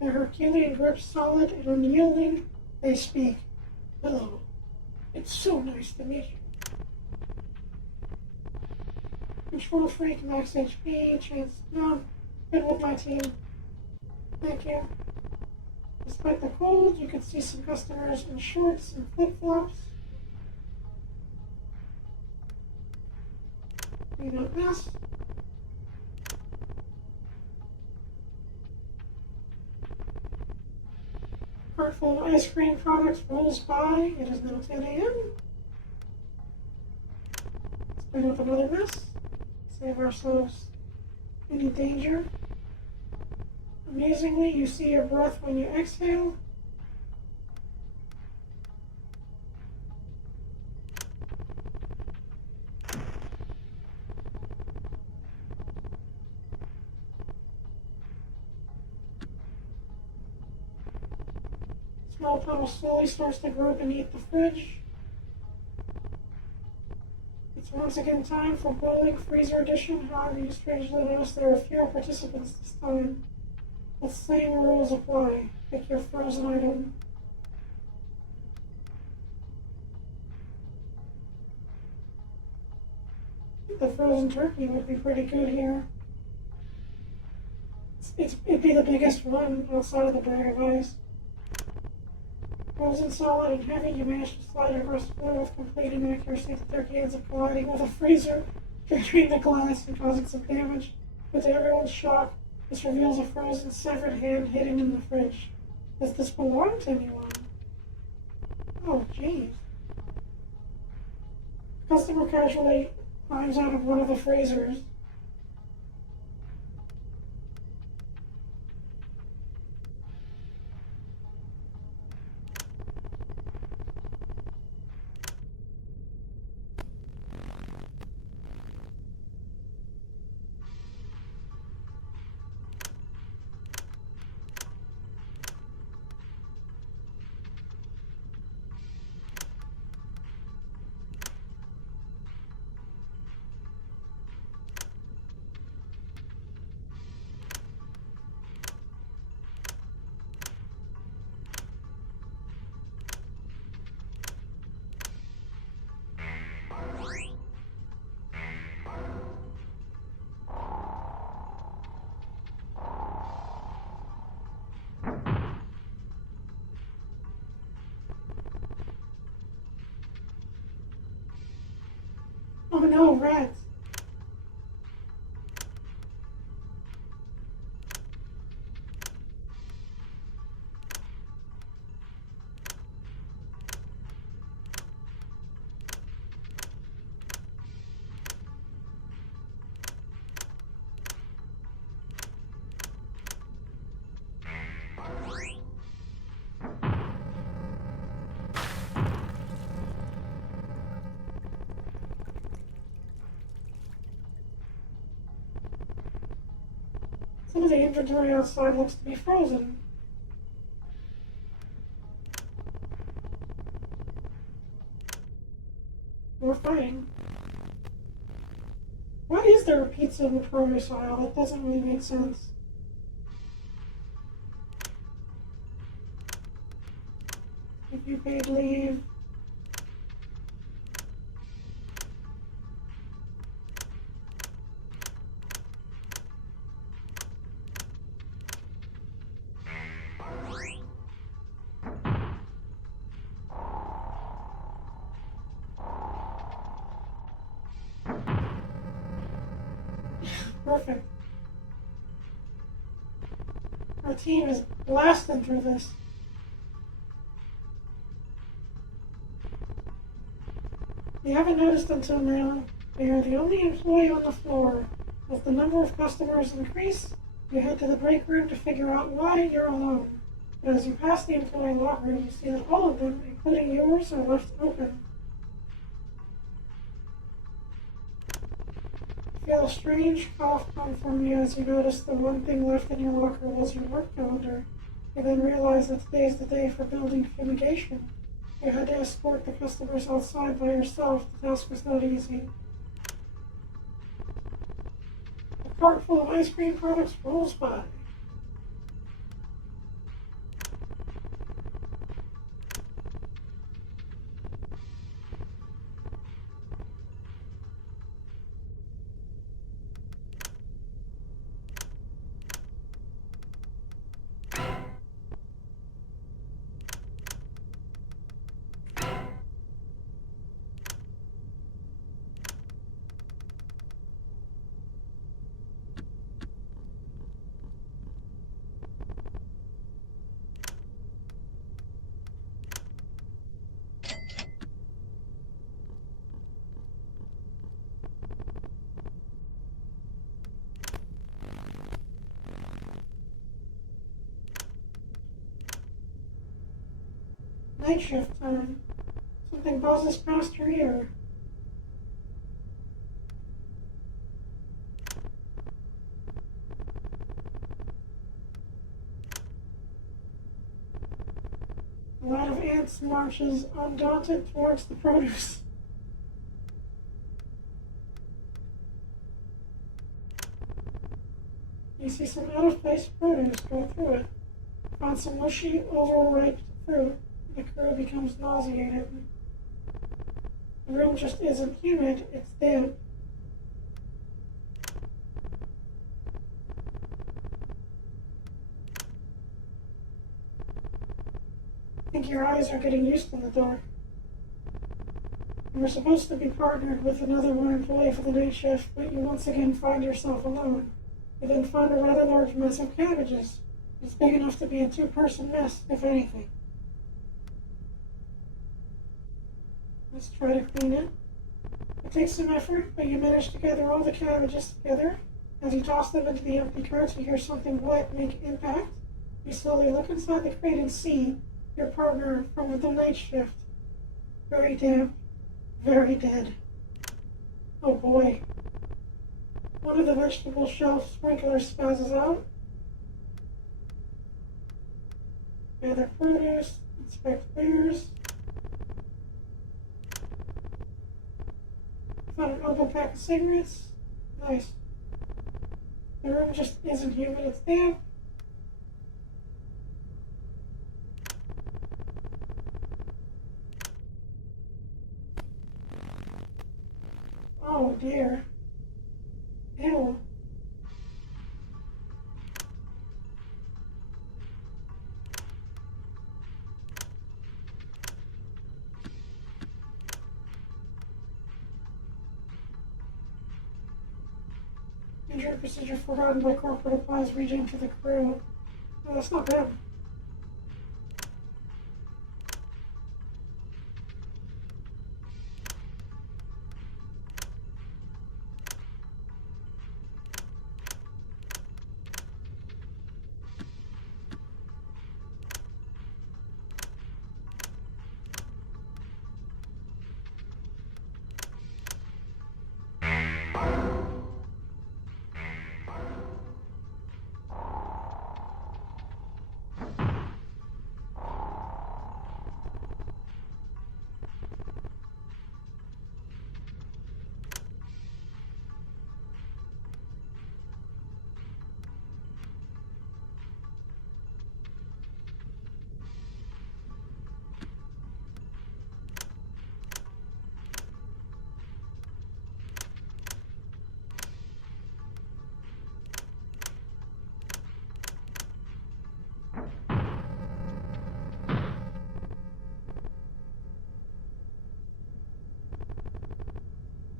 Their Herculean grip solid and unyielding, they speak. Hello. It's so nice to meet you. Control freak, max HP, chance. No, been with my team. Thank you. Despite the cold, you can see some customers in shorts and flip-flops. You don't miss. Cart full of ice cream products rolls by. It is now 10 a.m. Let's bring up another mess. Save ourselves any danger. Amazingly, you see your breath when you exhale. Small puddle slowly starts to grow beneath the fridge. It It's once again time for bowling freezer edition. However, you strangely notice there are fewer participants this time. The same rules apply. Pick your frozen item. The frozen turkey would be pretty good here. It'd be the biggest one outside of the bag of ice. Frozen solid and heavy, you manage to slide it across the floor with complete inaccuracy. The turkey ends up colliding with a freezer, triggering the glass and causing some damage. But to everyone's shock, this reveals a frozen, severed hand hidden in the fridge. Does this belong to anyone? Oh, jeez. The customer casually climbs out of one of the freezers. Oh no, rats! Some of the inventory outside looks to be frozen. We're fighting. Why is there a pizza in the produce aisle? That doesn't really make sense. If you paid leave. Perfect. Our team is blasting through this. You haven't noticed until now, they are the only employee on the floor. As the number of customers increase, you head to the break room to figure out why you're alone. But as you pass the employee locker room, you see that all of them, including yours, are left open. You feel a strange cough come from you as you notice the one thing left in your locker was your work calendar. You then realize that today is the day for building fumigation. You had to escort the customers outside by yourself. The task was not easy. A cart full of ice cream products rolls by. Night shift time. Something buzzes past your ear. A lot of ants marches undaunted towards the produce. see some out-of-place produce go through it. Found some mushy, overripe fruit. The crew becomes nauseated. The room just isn't humid, it's damp. I think your eyes are getting used to the dark. You were supposed to be partnered with another one employee for the night shift, but you once again find yourself alone. You then find a rather large mess of cabbages. It's big enough to be a two-person mess, if anything. Let's try to clean it. It takes some effort, but you manage to gather all the cabbages together. As you toss them into the empty carts, you hear something wet make impact. You slowly look inside the crate and see your partner from the night shift. Very damp, very dead. Oh boy. One of the vegetable shelf sprinklers spazzes out. Gather produce, inspect wares. Found an open pack of cigarettes. Nice. The room just isn't humid, it's damp. Oh dear. Ew. Injury procedure forgotten by corporate applies region to the crew. Oh, that's not bad.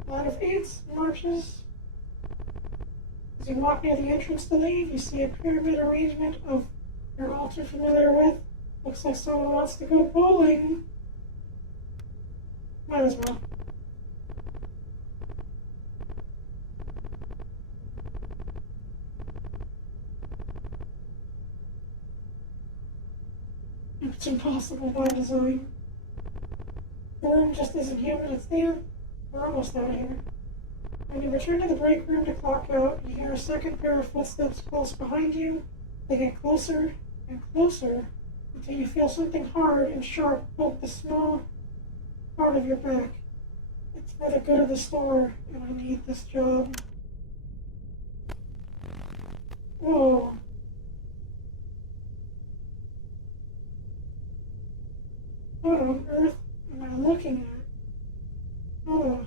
A lot of ants, marshes. As you walk near the entrance to leave, you see a pyramid arrangement of you're all too familiar with. Looks like someone wants to go bowling. Might as well. It's impossible by design. The room just isn't human, it's damp. We're almost out of here. When you return to the break room to clock out, you hear a second pair of footsteps close behind you. They get closer and closer until you feel something hard and sharp poke the small part of your back. It's for the good of the store, and I need this job. Whoa. What on earth am I looking at? Oh.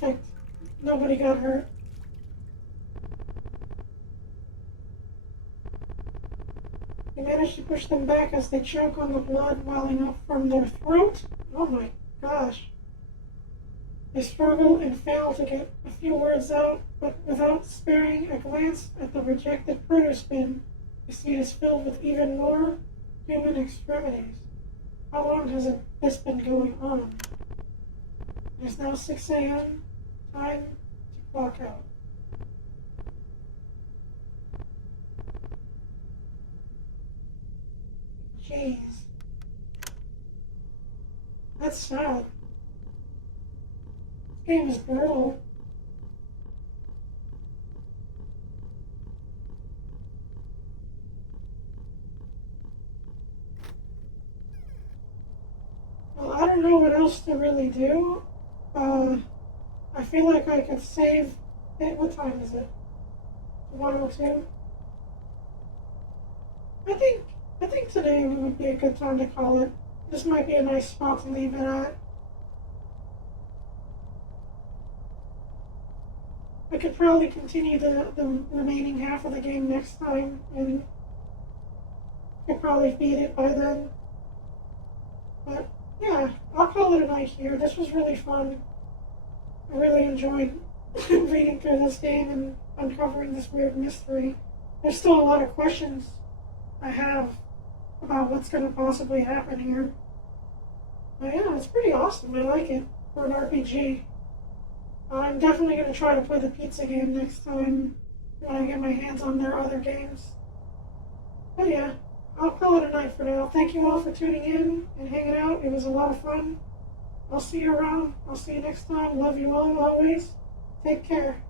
Perfect. Nobody got hurt. He managed to push them back as they choke on the blood welling up from their throat. Oh my gosh. They struggle and fail to get a few words out, but without sparing a glance at the rejected protospin, you see it is filled with even more human extremities. How long has this been going on? It is now 6 a.m. Time to clock out. Jeez. That's sad. This game is brutal. Well, I don't know what else to really do. I feel like I could save it. What time is it? 1:02? I think today would be a good time to call it. This might be a nice spot to leave it at. I could probably continue the remaining half of the game next time and could probably beat it by then. But yeah, I'll call it a night here. This was really fun. I really enjoyed reading through this game and uncovering this weird mystery. There's still a lot of questions I have about what's going to possibly happen here. But yeah, it's pretty awesome. I like it for an RPG. I'm definitely going to try to play the pizza game next time when I get my hands on their other games. But yeah, I'll call it a night for now. Thank you all for tuning in and hanging out. It was a lot of fun. I'll see you around. I'll see you next time. Love you all always. Take care.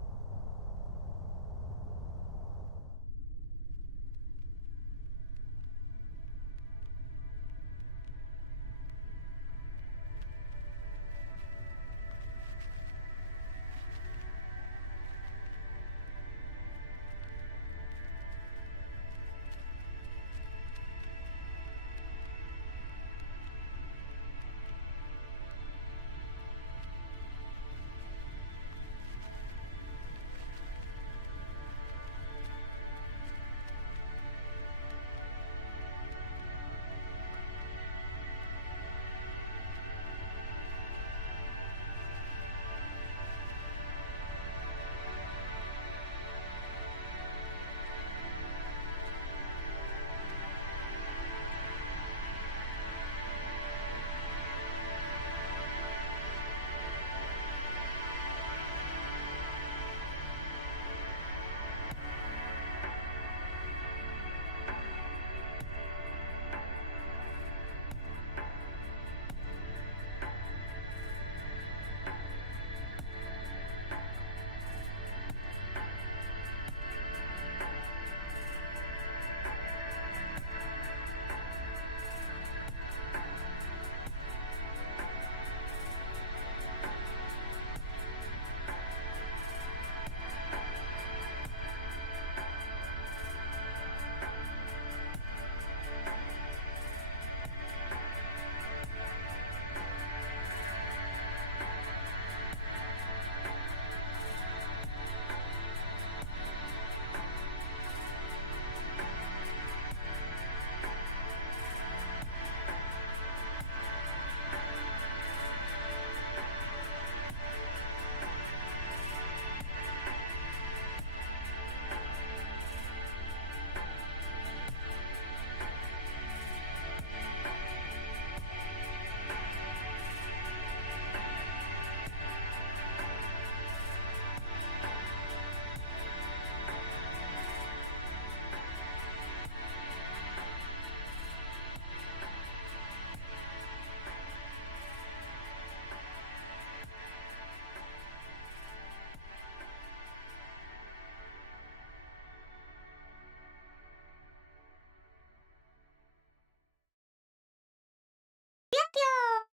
Pew!